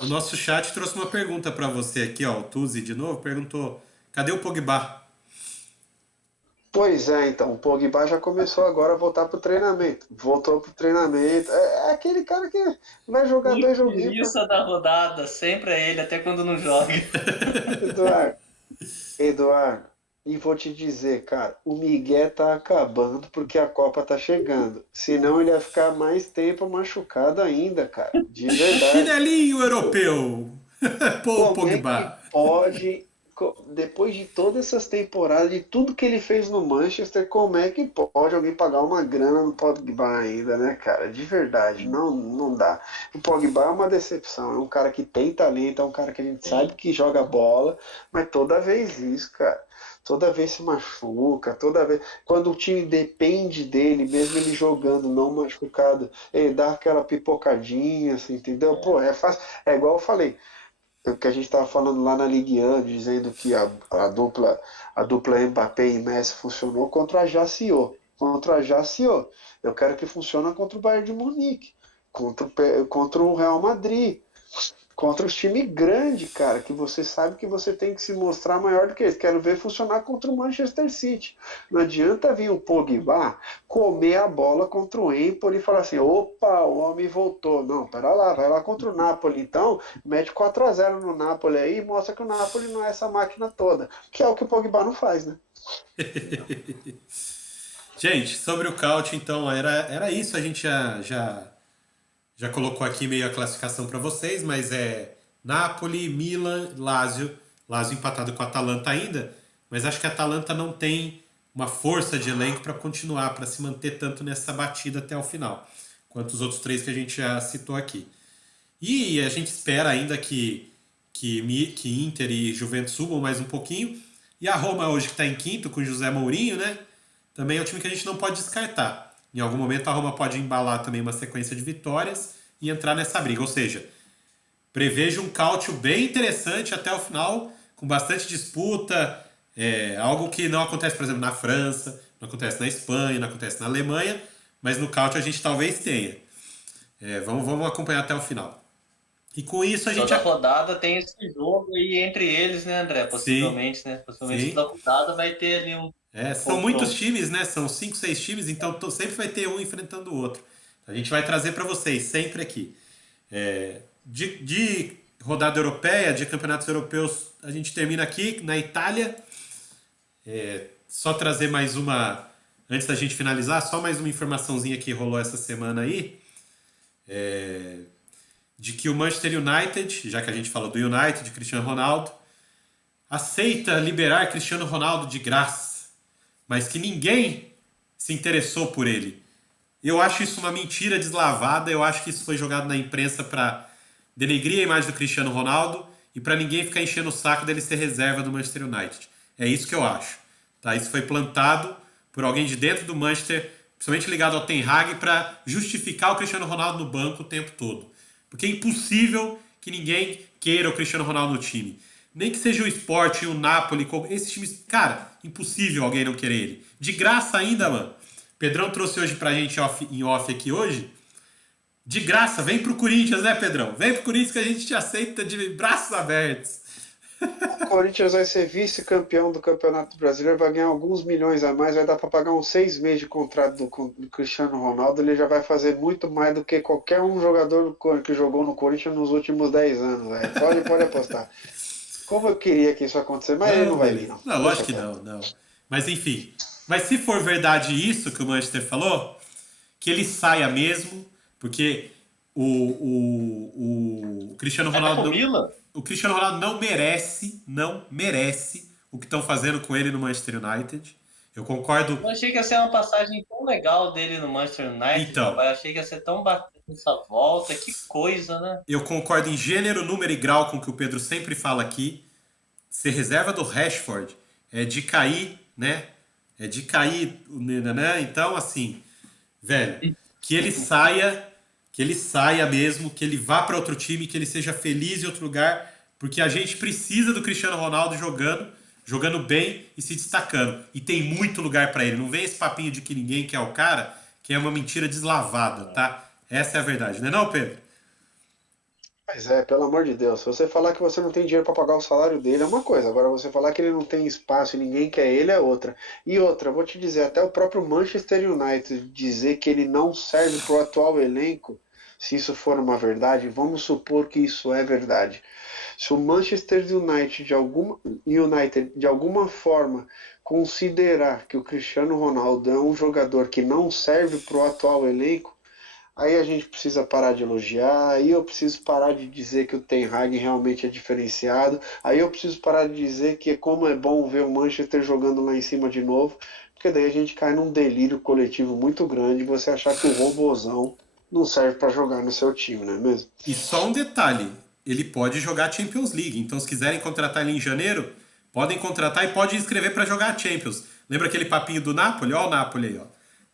o nosso chat trouxe uma pergunta para você aqui, ó. O Tuzi de novo perguntou: cadê o Pogba? Pois é, então, o Pogba já começou agora a voltar pro treinamento. Voltou pro treinamento. É aquele cara que vai jogar O 2 joguinhos. utilista da rodada, sempre é ele, até quando não joga. Eduardo, Eduardo, e vou te dizer, cara, o Miguel tá acabando porque a Copa tá chegando. Senão ele ia ficar mais tempo machucado ainda, cara. De verdade. Chinelinho europeu! Pô, o Como é que Pogba. pode, depois de todas essas temporadas, de tudo que ele fez no Manchester, como é que pode alguém pagar uma grana no Pogba ainda, né, cara? De verdade, não, não dá. O Pogba é uma decepção, é um cara que tem talento, é um cara que a gente sabe que joga bola, mas toda vez isso, cara. Toda vez se machuca, toda vez. Quando o time depende dele, mesmo ele jogando, não machucado, ele dá aquela pipocadinha, assim, entendeu? Pô, é fácil. É igual eu falei o que a gente estava falando lá na Ligue 1, dizendo que a dupla Mbappé e Messi funcionou contra a Ajaccio. Contra a Ajaccio. Eu quero que funcione contra o Bayern de Munique, contra o Real Madrid, contra os times grandes, cara, que você sabe que você tem que se mostrar maior do que eles. Quero ver funcionar contra o Manchester City. Não adianta vir o Pogba comer a bola contra o Empoli e falar assim, opa, o homem voltou. Não, pera lá, vai lá contra o Napoli. Então, mete 4-0 no Napoli aí e mostra que o Napoli não é essa máquina toda. Que é o que o Pogba não faz, né? Gente, sobre o Caute, então, era isso. A gente já colocou aqui meio a classificação para vocês, mas é Napoli, Milan, Lazio. Lazio empatado com a Atalanta ainda, mas acho que a Atalanta não tem uma força de elenco para continuar, para se manter tanto nessa batida até o final, quanto os outros três que a gente já citou aqui. E a gente espera ainda que Inter e Juventus subam mais um pouquinho. E a Roma hoje que está em quinto com José Mourinho, né? Também é um time que a gente não pode descartar. Em algum momento a Roma pode embalar também uma sequência de vitórias e entrar nessa briga. Ou seja, prevejo um cálcio bem interessante até o final, com bastante disputa, algo que não acontece, por exemplo, na França, não acontece na Espanha, não acontece na Alemanha, mas no cálcio a gente talvez tenha. Vamos acompanhar até o final. E com isso a gente. Toda rodada tem esse jogo aí entre eles, né, André? Sim, Possivelmente, né? Possivelmente sim. toda rodada vai ter ali um São muitos confronto. times, né? São 5, 6 times, então sempre vai ter um enfrentando o outro. A gente vai trazer para vocês sempre aqui. De rodada europeia, de campeonatos europeus, a gente termina aqui na Itália. Só trazer mais uma, antes da gente finalizar, só mais uma informaçãozinha que rolou essa semana aí, de que o Manchester United, já que a gente falou do United, de Cristiano Ronaldo, aceita liberar Cristiano Ronaldo de graça, mas que ninguém se interessou por ele. Eu acho isso uma mentira deslavada, eu acho que isso foi jogado na imprensa para denegrir a imagem do Cristiano Ronaldo e para ninguém ficar enchendo o saco dele ser reserva do Manchester United. É isso que eu acho. Tá? Isso foi plantado por alguém de dentro do Manchester, principalmente ligado ao Ten Hag, para justificar o Cristiano Ronaldo no banco o tempo todo. Porque é impossível que ninguém queira o Cristiano Ronaldo no time. Nem que seja o Sport, o Napoli, esses times. Cara, impossível alguém não querer ele. De graça ainda, mano. Pedrão trouxe hoje pra gente em off aqui hoje. De graça, vem pro Corinthians, né, Pedrão? Vem pro Corinthians que a gente te aceita de braços abertos. O Corinthians vai ser vice-campeão do Campeonato Brasileiro, vai ganhar alguns milhões a mais, vai dar para pagar uns 6 meses de contrato do Cristiano Ronaldo. Ele já vai fazer muito mais do que qualquer um jogador que jogou no Corinthians nos últimos 10 anos. Véio. Pode apostar. Como eu queria que isso acontecesse, mas ele Não, não vai vir, beleza. não. Não, Deixa lógico que quieto. não, não. Mas enfim. Mas se for verdade isso que o Manchester falou, que ele saia mesmo, porque o Cristiano Até Ronaldo pro não, Milan? o Cristiano Ronaldo não merece o que estão fazendo com ele no Manchester United. Eu concordo. Eu achei que ia ser uma passagem tão legal dele no Manchester United, Então, rapaz. Eu achei que ia ser tão bacana essa volta. Que coisa, né? eu concordo em gênero, número e grau com o que o Pedro sempre fala aqui. Ser reserva do Rashford é de cair, né? É de cair, né? Então, assim, velho, que ele saia mesmo, que ele vá para outro time, que ele seja feliz em outro lugar, porque a gente precisa do Cristiano Ronaldo jogando bem e se destacando. E tem muito lugar para ele. Não vem esse papinho de que ninguém quer o cara, que é uma mentira deslavada, tá? Essa é a verdade, não é não, Pedro? Mas é, pelo amor de Deus, se você falar que você não tem dinheiro para pagar o salário dele é uma coisa, agora você falar que ele não tem espaço e ninguém quer ele é outra. E outra, vou te dizer, até o próprio Manchester United dizer que ele não serve para o atual elenco, se isso for uma verdade, vamos supor que isso é verdade. Se o Manchester United de alguma forma considerar que o Cristiano Ronaldo é um jogador que não serve para o atual elenco, aí a gente precisa parar de elogiar, aí eu preciso parar de dizer que o Ten Hag realmente é diferenciado, aí eu preciso parar de dizer que como é bom ver o Manchester jogando lá em cima de novo, porque daí a gente cai num delírio coletivo muito grande, você achar que o robozão não serve para jogar no seu time, não é mesmo? E só um detalhe, ele pode jogar Champions League. Então, se quiserem contratar ele em janeiro, podem contratar e pode inscrever para jogar a Champions. Lembra aquele papinho do Napoli? Ó o Napoli aí, ó.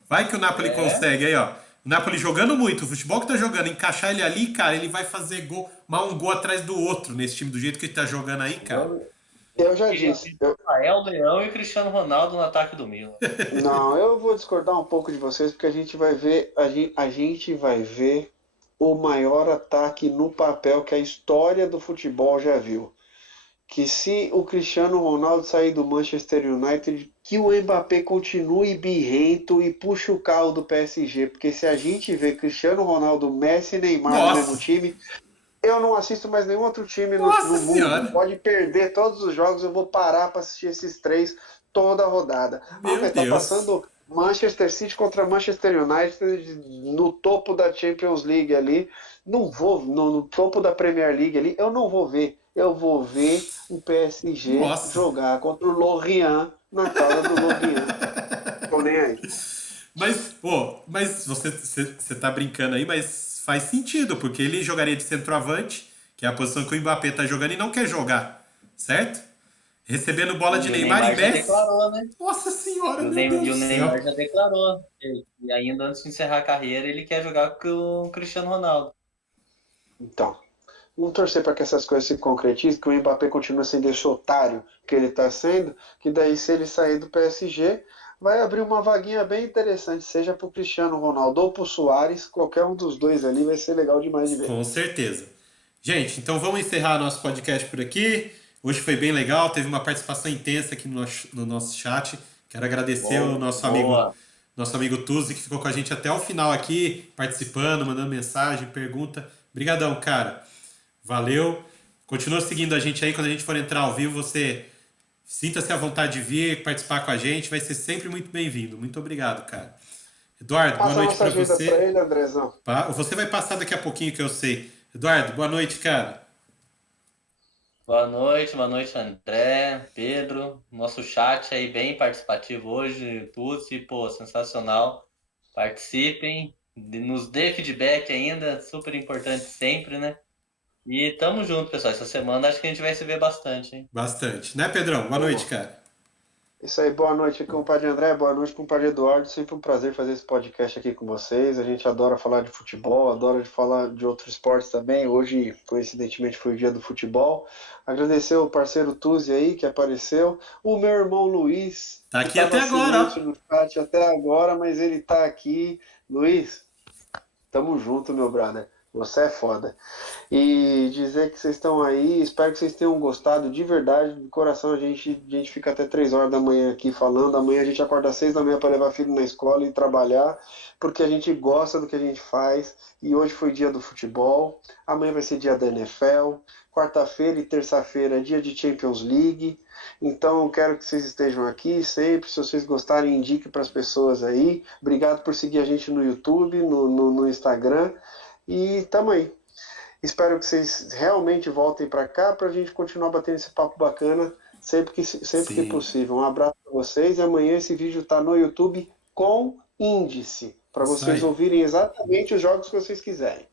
Vai que o Napoli É, consegue aí, ó. O Napoli jogando muito, o futebol que tá jogando, encaixar ele ali, cara, ele vai fazer gol, mal um gol atrás do outro nesse time, do jeito que ele tá jogando aí, cara. eu Eu já queria disse, ver Rafael Leão e Cristiano Ronaldo no ataque do Milan. não, eu vou discordar um pouco de vocês porque a gente vai ver, a gente vai ver o maior ataque no papel que a história do futebol já viu. Que se o Cristiano Ronaldo sair do Manchester United, que o Mbappé continue birrento e puxe o carro do PSG, porque se a gente vê Cristiano Ronaldo, Messi e Neymar no mesmo Nossa! time, eu não assisto mais nenhum outro time Nossa no mundo. senhora! Pode perder todos os jogos, eu vou parar para assistir esses três toda a rodada. Ah, Meu mas tá Deus! passando Manchester City contra Manchester United no topo da Champions League ali. Não vou, no topo da Premier League ali, eu não vou ver. Eu vou ver o PSG Nossa! jogar contra o Lorient na casa do Lorient. Tô nem aí. Mas você tá brincando aí, mas faz sentido, porque ele jogaria de centroavante, que é a posição que o Mbappé tá jogando e não quer jogar, certo? Recebendo bola de E o Neymar e Neymar já Messi. declarou, né? Nossa senhora, E o meu Deus do Neymar céu. já declarou. E ainda antes de encerrar a carreira, ele quer jogar com o Cristiano Ronaldo. Então, vamos torcer para que essas coisas se concretizem, que o Mbappé continue sendo esse otário que ele está sendo, que daí se ele sair do PSG, vai abrir uma vaguinha bem interessante, seja para o Cristiano Ronaldo ou para o Soares, qualquer um dos dois ali vai ser legal demais de ver. Com certeza. Gente, então vamos encerrar nosso podcast por aqui. Hoje foi bem legal, teve uma participação intensa aqui no nosso chat. Quero agradecer o Boa. nosso amigo Tuzi, que ficou com a gente até o final aqui, participando, mandando mensagem, pergunta. Obrigadão, cara. Valeu. Continua seguindo a gente aí. Quando a gente for entrar ao vivo, você sinta-se à vontade de vir, participar com a gente. Vai ser sempre muito bem-vindo. Muito obrigado, cara. Eduardo, boa Passa a noite nossa para agenda para você. ele, Andrezão. Você vai passar daqui a pouquinho que eu sei. Eduardo, boa noite, cara. Boa noite, André, Pedro. Nosso chat aí bem participativo hoje, Tutsi, pô, sensacional. Participem, nos dê feedback ainda, super importante sempre, né? E tamo junto, pessoal. Essa semana acho que a gente vai se ver bastante, hein? Bastante. Né, Pedrão? Boa noite, Boa. cara. Isso aí, boa noite, compadre André, boa noite, compadre Eduardo. Sempre um prazer fazer esse podcast aqui com vocês. A gente adora falar de futebol, adora de falar de outros esportes também. Hoje, coincidentemente, foi o dia do futebol. Agradecer o parceiro Tuzi aí, que apareceu. O meu irmão Luiz, Tá que aqui estava até agora, silente no chat até agora, mas ele está aqui. Luiz, tamo junto, meu brother. Você é foda. E dizer que vocês estão aí, espero que vocês tenham gostado de verdade, de coração. A gente fica até 3 horas da manhã aqui falando. Amanhã a gente acorda às 6 da manhã para levar filho na escola e trabalhar, porque a gente gosta do que a gente faz. E hoje foi dia do futebol, amanhã vai ser dia da NFL, quarta-feira e terça-feira é dia de Champions League. Então, quero que vocês estejam aqui sempre. Se vocês gostarem, indique para as pessoas aí. Obrigado por seguir a gente no YouTube, no Instagram. E tamo aí. Espero que vocês realmente voltem para cá para a gente continuar batendo esse papo bacana sempre que sim. possível. Um abraço para vocês e amanhã esse vídeo está no YouTube com índice para Isso vocês aí. ouvirem exatamente os jogos que vocês quiserem.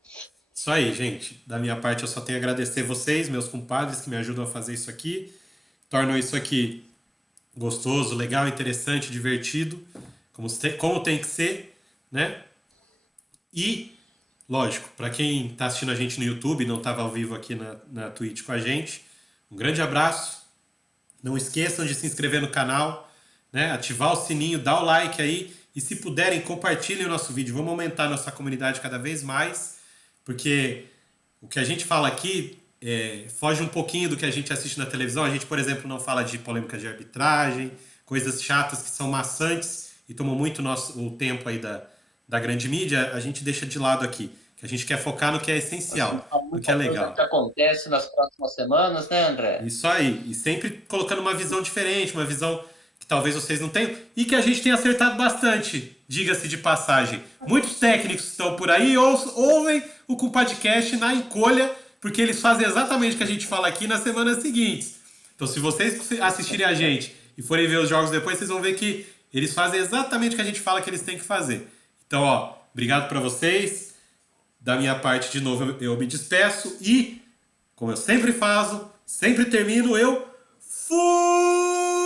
Isso aí, gente. Da minha parte, eu só tenho a agradecer vocês, meus compadres, que me ajudam a fazer isso aqui. Tornam isso aqui gostoso, legal, interessante, divertido, como tem que ser, né? E, lógico, para quem está assistindo a gente no YouTube, não estava ao vivo aqui na Twitch com a gente, um grande abraço. Não esqueçam de se inscrever no canal, né? Ativar o sininho, dar o like aí. E se puderem, compartilhem o nosso vídeo. Vamos aumentar a nossa comunidade cada vez mais, porque o que a gente fala aqui foge um pouquinho do que a gente assiste na televisão. A gente, por exemplo, não fala de polêmicas de arbitragem, coisas chatas que são maçantes e tomam muito o tempo aí da grande mídia. A gente deixa de lado aqui, que a gente quer focar no que é essencial, no que é legal. O que acontece nas próximas semanas, né, André? Isso aí. E sempre colocando uma visão diferente, uma visão que talvez vocês não tenham e que a gente tenha acertado bastante, diga-se de passagem. Muitos técnicos estão por aí ouvem o Compadcast na encolha, porque eles fazem exatamente o que a gente fala aqui nas semanas seguintes. Então, se vocês assistirem a gente e forem ver os jogos depois, vocês vão ver que eles fazem exatamente o que a gente fala que eles têm que fazer. Então, ó, obrigado para vocês. Da minha parte, de novo, eu me despeço e, como eu sempre faço, sempre termino, eu fui!